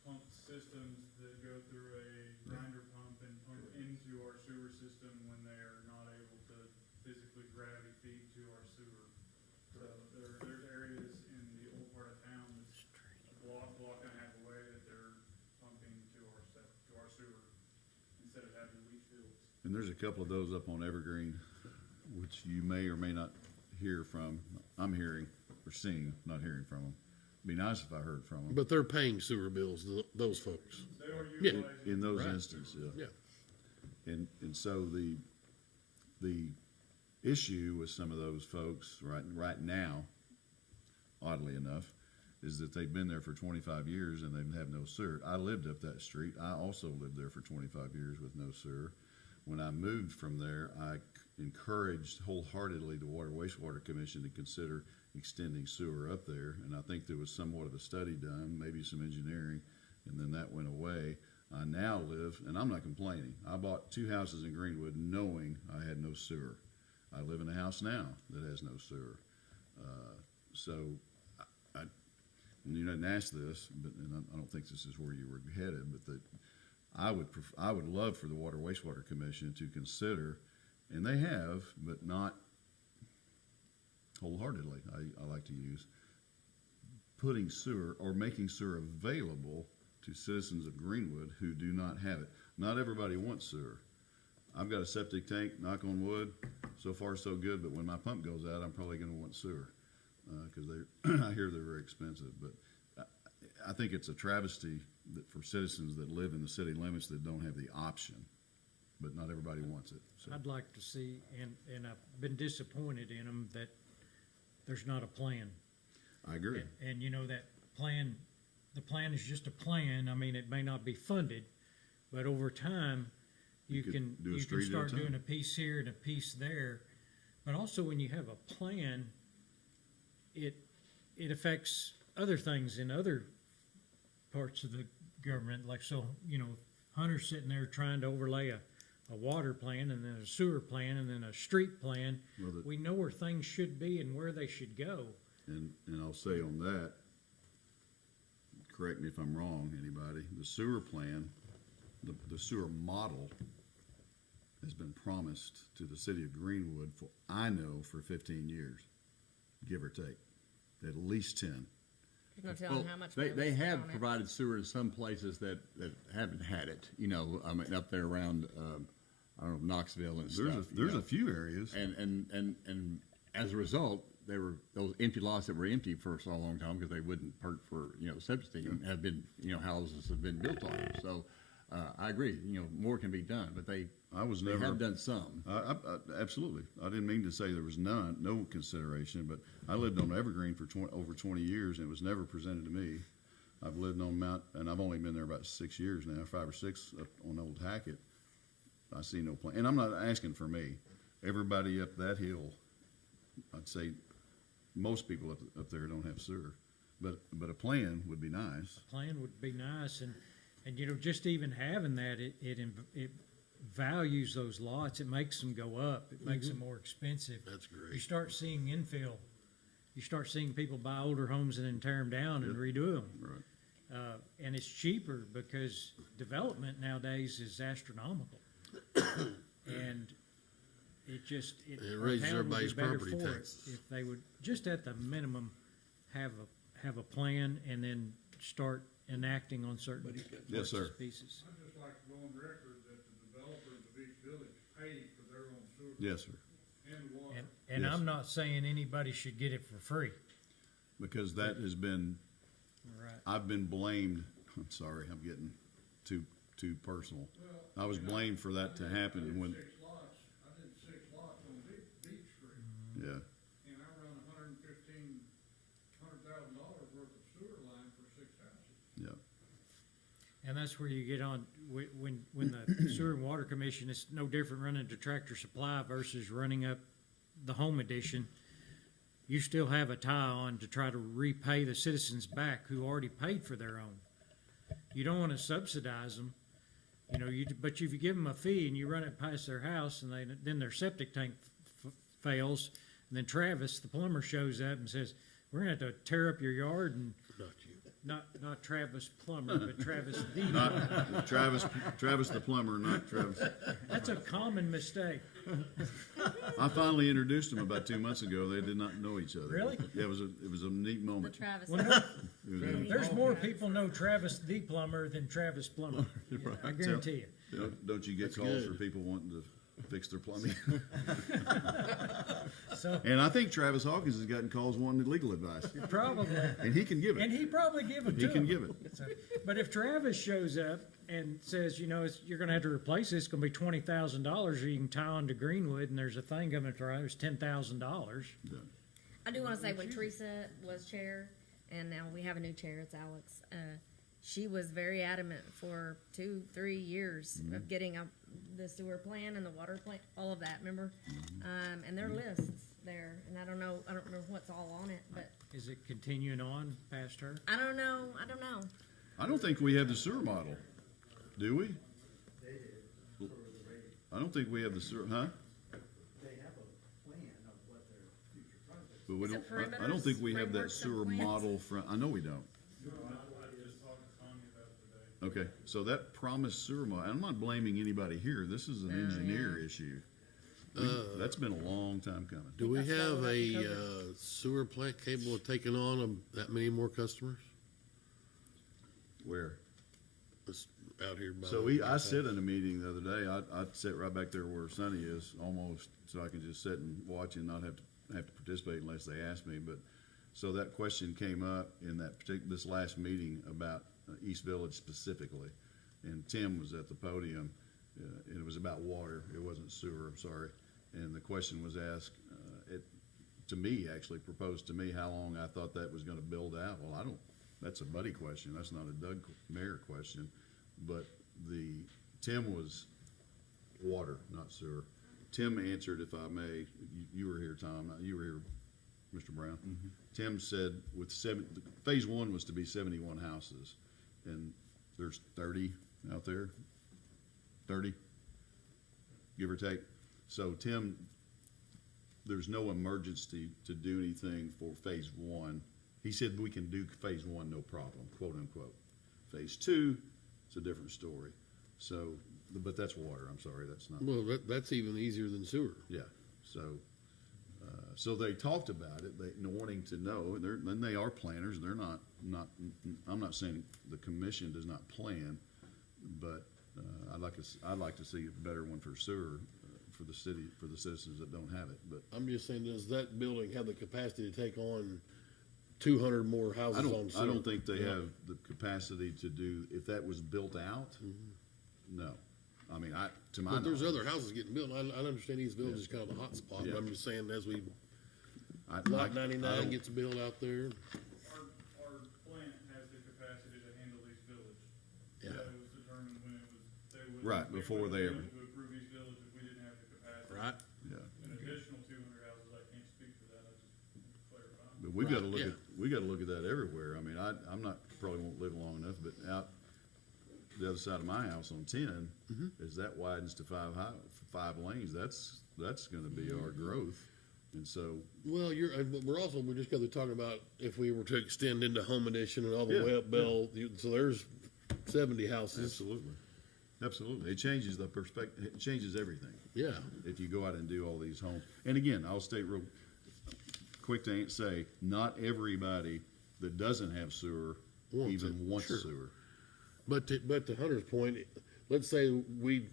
pump systems that go through a grinder pump and pump into our sewer system when they are not able to physically gravity feed to our sewer. So there's areas in the old part of town that's a block and a half away that they're pumping to our sewer instead of having leach fields. And there's a couple of those up on Evergreen, which you may or may not hear from. I'm hearing or seeing, not hearing from them. Be nice if I heard from them. But they're paying sewer bills, those folks. They are Yeah. utilizing. In those Right. instances, yeah. Yeah. And so the issue with some of those folks right now, oddly enough, is that they've been there for 25 years and they have no sewer. I lived up that street. I also lived there for 25 years with no sewer. When I moved from there, I encouraged wholeheartedly the Water Wastewater Commission to consider extending sewer up there. And I think there was somewhat of a study done, maybe some engineering, and then that went away. I now live, and I'm not complaining. I bought 2 houses in Greenwood knowing I had no sewer. I live in a house now that has no sewer. So you didn't ask this, but and I don't think this is where you were headed, but that I would love for the Water Wastewater Commission to consider, and they have, but not wholeheartedly, I like to use, putting sewer or making sewer available to citizens of Greenwood who do not have it. Not everybody wants sewer. I've got a septic tank, knock on wood, so far so good, but when my pump goes out, I'm probably gonna want sewer, because I hear they're very expensive, but I think it's a travesty that for citizens that live in the city limits that don't have the option, but not everybody wants it, so. I'd like to see, and I've been disappointed in them, that there's not a plan. I agree. And you know, that plan, the plan is just a plan. I mean, it may not be funded, but over time, you can start doing a piece here and a piece there. But also, when you have a plan, it affects other things in other parts of the government. Like, so, you know, Hunter's sitting there trying to overlay a water plan, and then a sewer plan, and then a street plan. Well, we know where things should be and where they should go. And I'll say on that, correct me if I'm wrong, anybody, the sewer plan, the sewer model has been promised to the city of Greenwood for 15 years, give or take, at least 10. There's no telling how much They have provided sewer in some places that haven't had it, you know, I mean, up there around, I don't know, Knoxville and stuff. There's a few areas. And as a result, there were those empty lots that were empty for so long time because they wouldn't perk for, you know, septic system, have been, you know, houses have been built on them. So, I agree, you know, more can be done, but they have done some. Absolutely. I didn't mean to say there was no consideration, but I lived on Evergreen for over 20 years, and it was never presented to me. I've lived on Mount, and I've only been there about 6 years now, 5 or 6 up on Old Hackett. I see no plan, and I'm not asking for me. Everybody up that hill, I'd say most people up there don't have sewer, but a plan would be nice. A plan would be nice, and you know, just even having that, it values those lots. It makes them go up. It makes them more expensive. That's great. You start seeing infill. You start seeing people buy older homes and then tear them down and redo them. Right. And it's cheaper because development nowadays is astronomical. And it raises town would be everybody's better property for it taxes. if they would just at the minimum have a plan and then start enacting on certain Yes, sir. pieces. I'd just like to go on record that the developers of each village pay for their own sewer. Yes, sir. And water. And Yes. I'm not saying anybody should get it for free. Because that has been, Right. I've been blamed, I'm sorry, I'm getting too personal. I was blamed for that to happen when, 6 lots, I did 6 lots on Beach Street, yeah. and I run $100,000 worth of sewer line for 6 houses. Yeah. And that's where you get on, when the Sewer and Water Commission, it's no different running to Tractor Supply versus running up the home edition. You still have a tie on to try to repay the citizens back who already paid for their own. You don't want to subsidize them, you know, but if you give them a fee and you run it past their house and then their septic tank fails, and then Travis, the plumber, shows up and says, we're gonna have to tear up your yard and not Travis Plumber, but Travis the plumber. Not Travis the plumber, not Travis. That's a common mistake. I finally introduced them about 2 months ago. They did not know each other. Really? Yeah, it was a neat The moment. Travis. Well, no, there's more people know Travis the plumber than Travis Plumber. I guarantee you. Don't you get calls for people wanting to fix their plumbing? So And I think Travis Hawkins has gotten calls wanting legal advice. probably. And he can give it. And he probably give it to He can him. give it. So, but if Travis shows up and says, you know, you're going to have to replace this, it's going to be $20,000, or you can tie on to Greenwood, and there's a thing coming through, there's $10,000. I do want to say when Teresa was chair, and now we have a new chair, it's Alex. She was very adamant for 2-3 years of getting the sewer plan and the water plan, all of that. Remember, and there are lists there, and I don't know what's all on it, but Is it continuing on past her? I don't know. I don't think we have the sewer model, do we? I don't think we have the sewer, huh? They have a plan of what their future projects. But we Is it don't, I don't think we have that frameworks and sewer plans? model I know we don't. Okay, so that promised sewer model, I'm not blaming anybody here, this is an engineer issue. That's been a long time coming. Do we have a sewer plant capable of taking on that many more customers? Where? It's out here by. So I sat in a meeting the other day, I sat right back there where Sonny is, almost, so I can just sit and watch and not have to participate unless they ask me, but, so that question came up in this last meeting about East Village specifically, and Tim was at the podium, and it was about water, it wasn't sewer, I'm sorry, and the question was asked, to me, actually proposed to me, how long I thought that was gonna build out. Well, that's a Buddy question, that's not a Doug Mayer question, but Tim was water, not sewer. Tim answered, if I may, you were here, Tom, you were here, Mr. Brown. Tim said phase one was to be 71 houses, and there's 30 out there, 30, give or take. So Tim, there's no emergency to do anything for phase one. He said we can do phase one, no problem, quote unquote. Phase two, it's a different story. So, but that's water, I'm sorry, that's not. Well, that's even easier than sewer. Yeah, so they talked about it, wanting to know, and they are planners, they're not, I'm not saying the commission does not plan, but, I'd like to see a better one for sewer, for the city, for the citizens that don't have it, but. I'm just saying, does that building have the capacity to take on 200 more houses on sewer? I don't think they have the capacity to do, if that was built out, no. I mean, to my But there's knowledge. other houses getting built. I understand East Village is kind of a hot spot, Yeah. but I'm just saying, as we, I Lot don't- 99 gets built out there. Our plant has the capacity to handle East Village. Yeah. That was determined when they would. Right, before they ever. To approve East Village if we didn't have the capacity. Right. Yeah. An additional 200 houses, I can't speak for that, I just clarify. But we've got to Right, look at that everywhere. I mean, I'm not, probably won't live long enough, but out the other side of my house on 10, as that widens to 5 lanes, that's gonna be our growth. And so, Well, but we're just got to talk about if we were to extend into Home Edition and all the Yeah, way up Bell, so there's 70 houses. absolutely. It changes the perspective, it changes everything. Yeah. If you go out and do all these homes. And again, I'll state real quick to say, not everybody that doesn't have sewer Wants even it, wants sure. sewer. But to Hunter's point, let's say we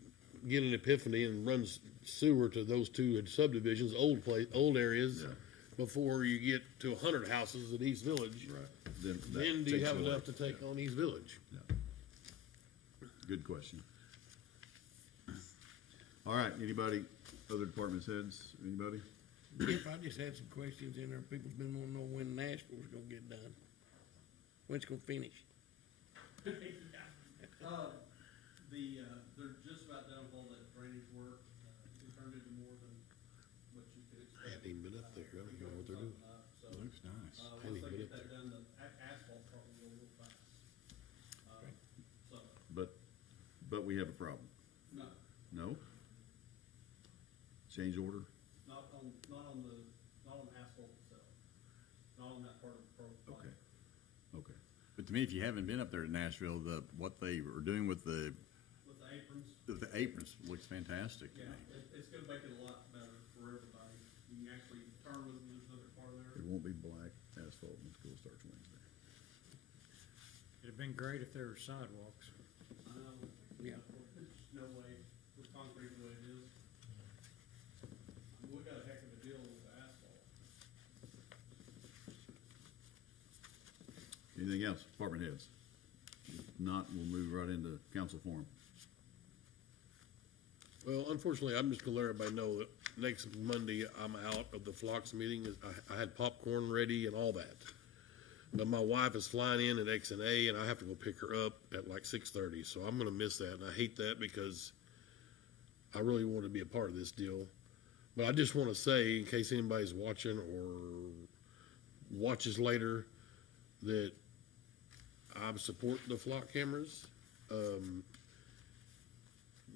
get an epiphany and runs sewer to those two subdivisions, old areas, Yeah. before you get to 100 houses at East Village. Right. Then that do you takes have away. enough to take on East Village? Good question. All right, anybody, other departments heads, anybody? If I just had some questions in there, people's been wanting to know when Nashville's gonna get done. When it's gonna finish. They're just about done with all that drainage work. It turned into more than what you could expect. I haven't even been up there. I don't know what they're doing. Looks nice. Once they get that done, the asphalt probably go real fast. But we have a problem. No, No? Change order? not on asphalt itself. Not on that part of the program. Okay. But to me, if you haven't been up there to Nashville, what they are doing with the With the aprons. looks fantastic to Yeah, me. it's gonna make it a lot better for everybody. You can actually turn with another car there. It won't be black asphalt when school starts Wednesday. It'd have been great if there were sidewalks. Yeah. There's no way, with concrete the way it is. We got a heck of a deal with the asphalt. Anything else, department heads? If not, we'll move right into council forum. Well, unfortunately, I'm just gonna let everybody know that next Monday, I'm out of the Flocks meeting. I had popcorn ready and all that. But my wife is flying in at X&A, and I have to go pick her up at like 6:30, so I'm gonna miss that, and I hate that because I really want to be a part of this deal. But I just want to say, in case anybody's watching or watches later, that I support the flock cameras.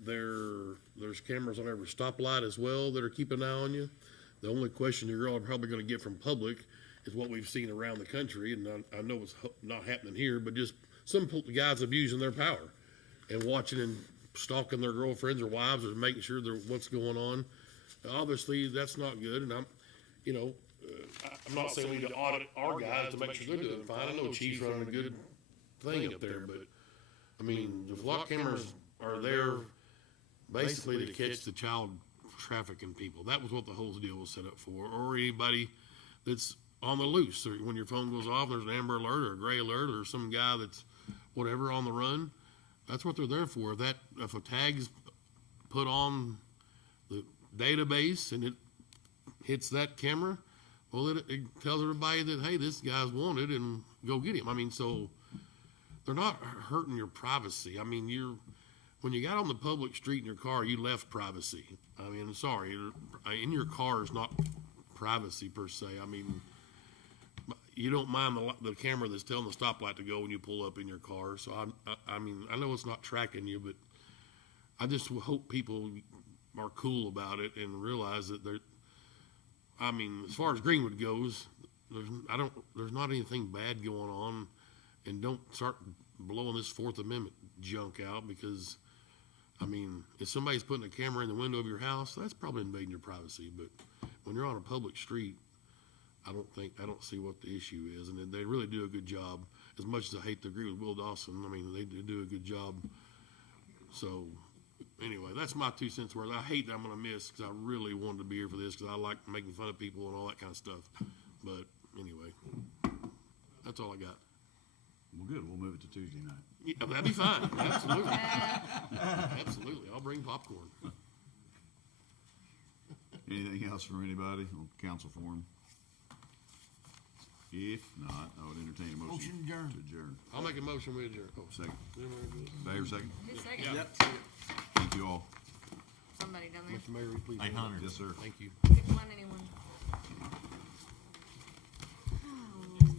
There's cameras on every stoplight as well that are keeping an eye on you. The only question you're all probably gonna get from public is what we've seen around the country, and I know it's not happening here, but just some guys abusing their power and watching and stalking their girlfriends or wives or making sure they're what's going on. Obviously, that's not good, and I'm not saying we need to audit our guys to make sure they're doing fine. I know Chief's running a good thing up there, but, I mean, the flock cameras are there basically to catch the child trafficking people. That was what the whole deal was set up for, or anybody that's on the loose. Or when your phone goes off, there's an amber alert or a gray alert or some guy that's whatever on the run. That's what they're there for. If a tag's put on the database and it hits that camera, well, it tells everybody that, hey, this guy's wanted and go get him. I mean, so they're not hurting your privacy. I mean, when you got on the public street in your car, you left privacy. I mean, sorry, in your car is not privacy per se. I mean, you don't mind the camera that's telling the stoplight to go when you pull up in your car. So I mean, I know it's not tracking you, but I just hope people are cool about it and realize that I mean, as far as Greenwood goes, there's not anything bad going on, and don't start blowing this Fourth Amendment junk out because, I mean, if somebody's putting a camera in the window of your house, that's probably invading your privacy. But when you're on a public street, I don't see what the issue is, and they really do a good job. As much as I hate to agree with Will Dawson, I mean, they do a good job. So, anyway, that's my 2 cents worth. I hate that I'm going to miss because I really wanted to be here for this because I like making fun of people and all that kind of stuff. But anyway, that's all I got. Well, good. We'll move it to Tuesday night. Yeah, that'd be fine. Absolutely. Absolutely. I'll bring popcorn. Anything else from anybody on council forum? If not, I would entertain a motion to adjourn. I'll make a motion we adjourn. Oh, second. Dave, second? Who's second? Yeah. Thank you all. Somebody down there. Mr. Mayor, will you please? 800. Yes, sir. Thank you.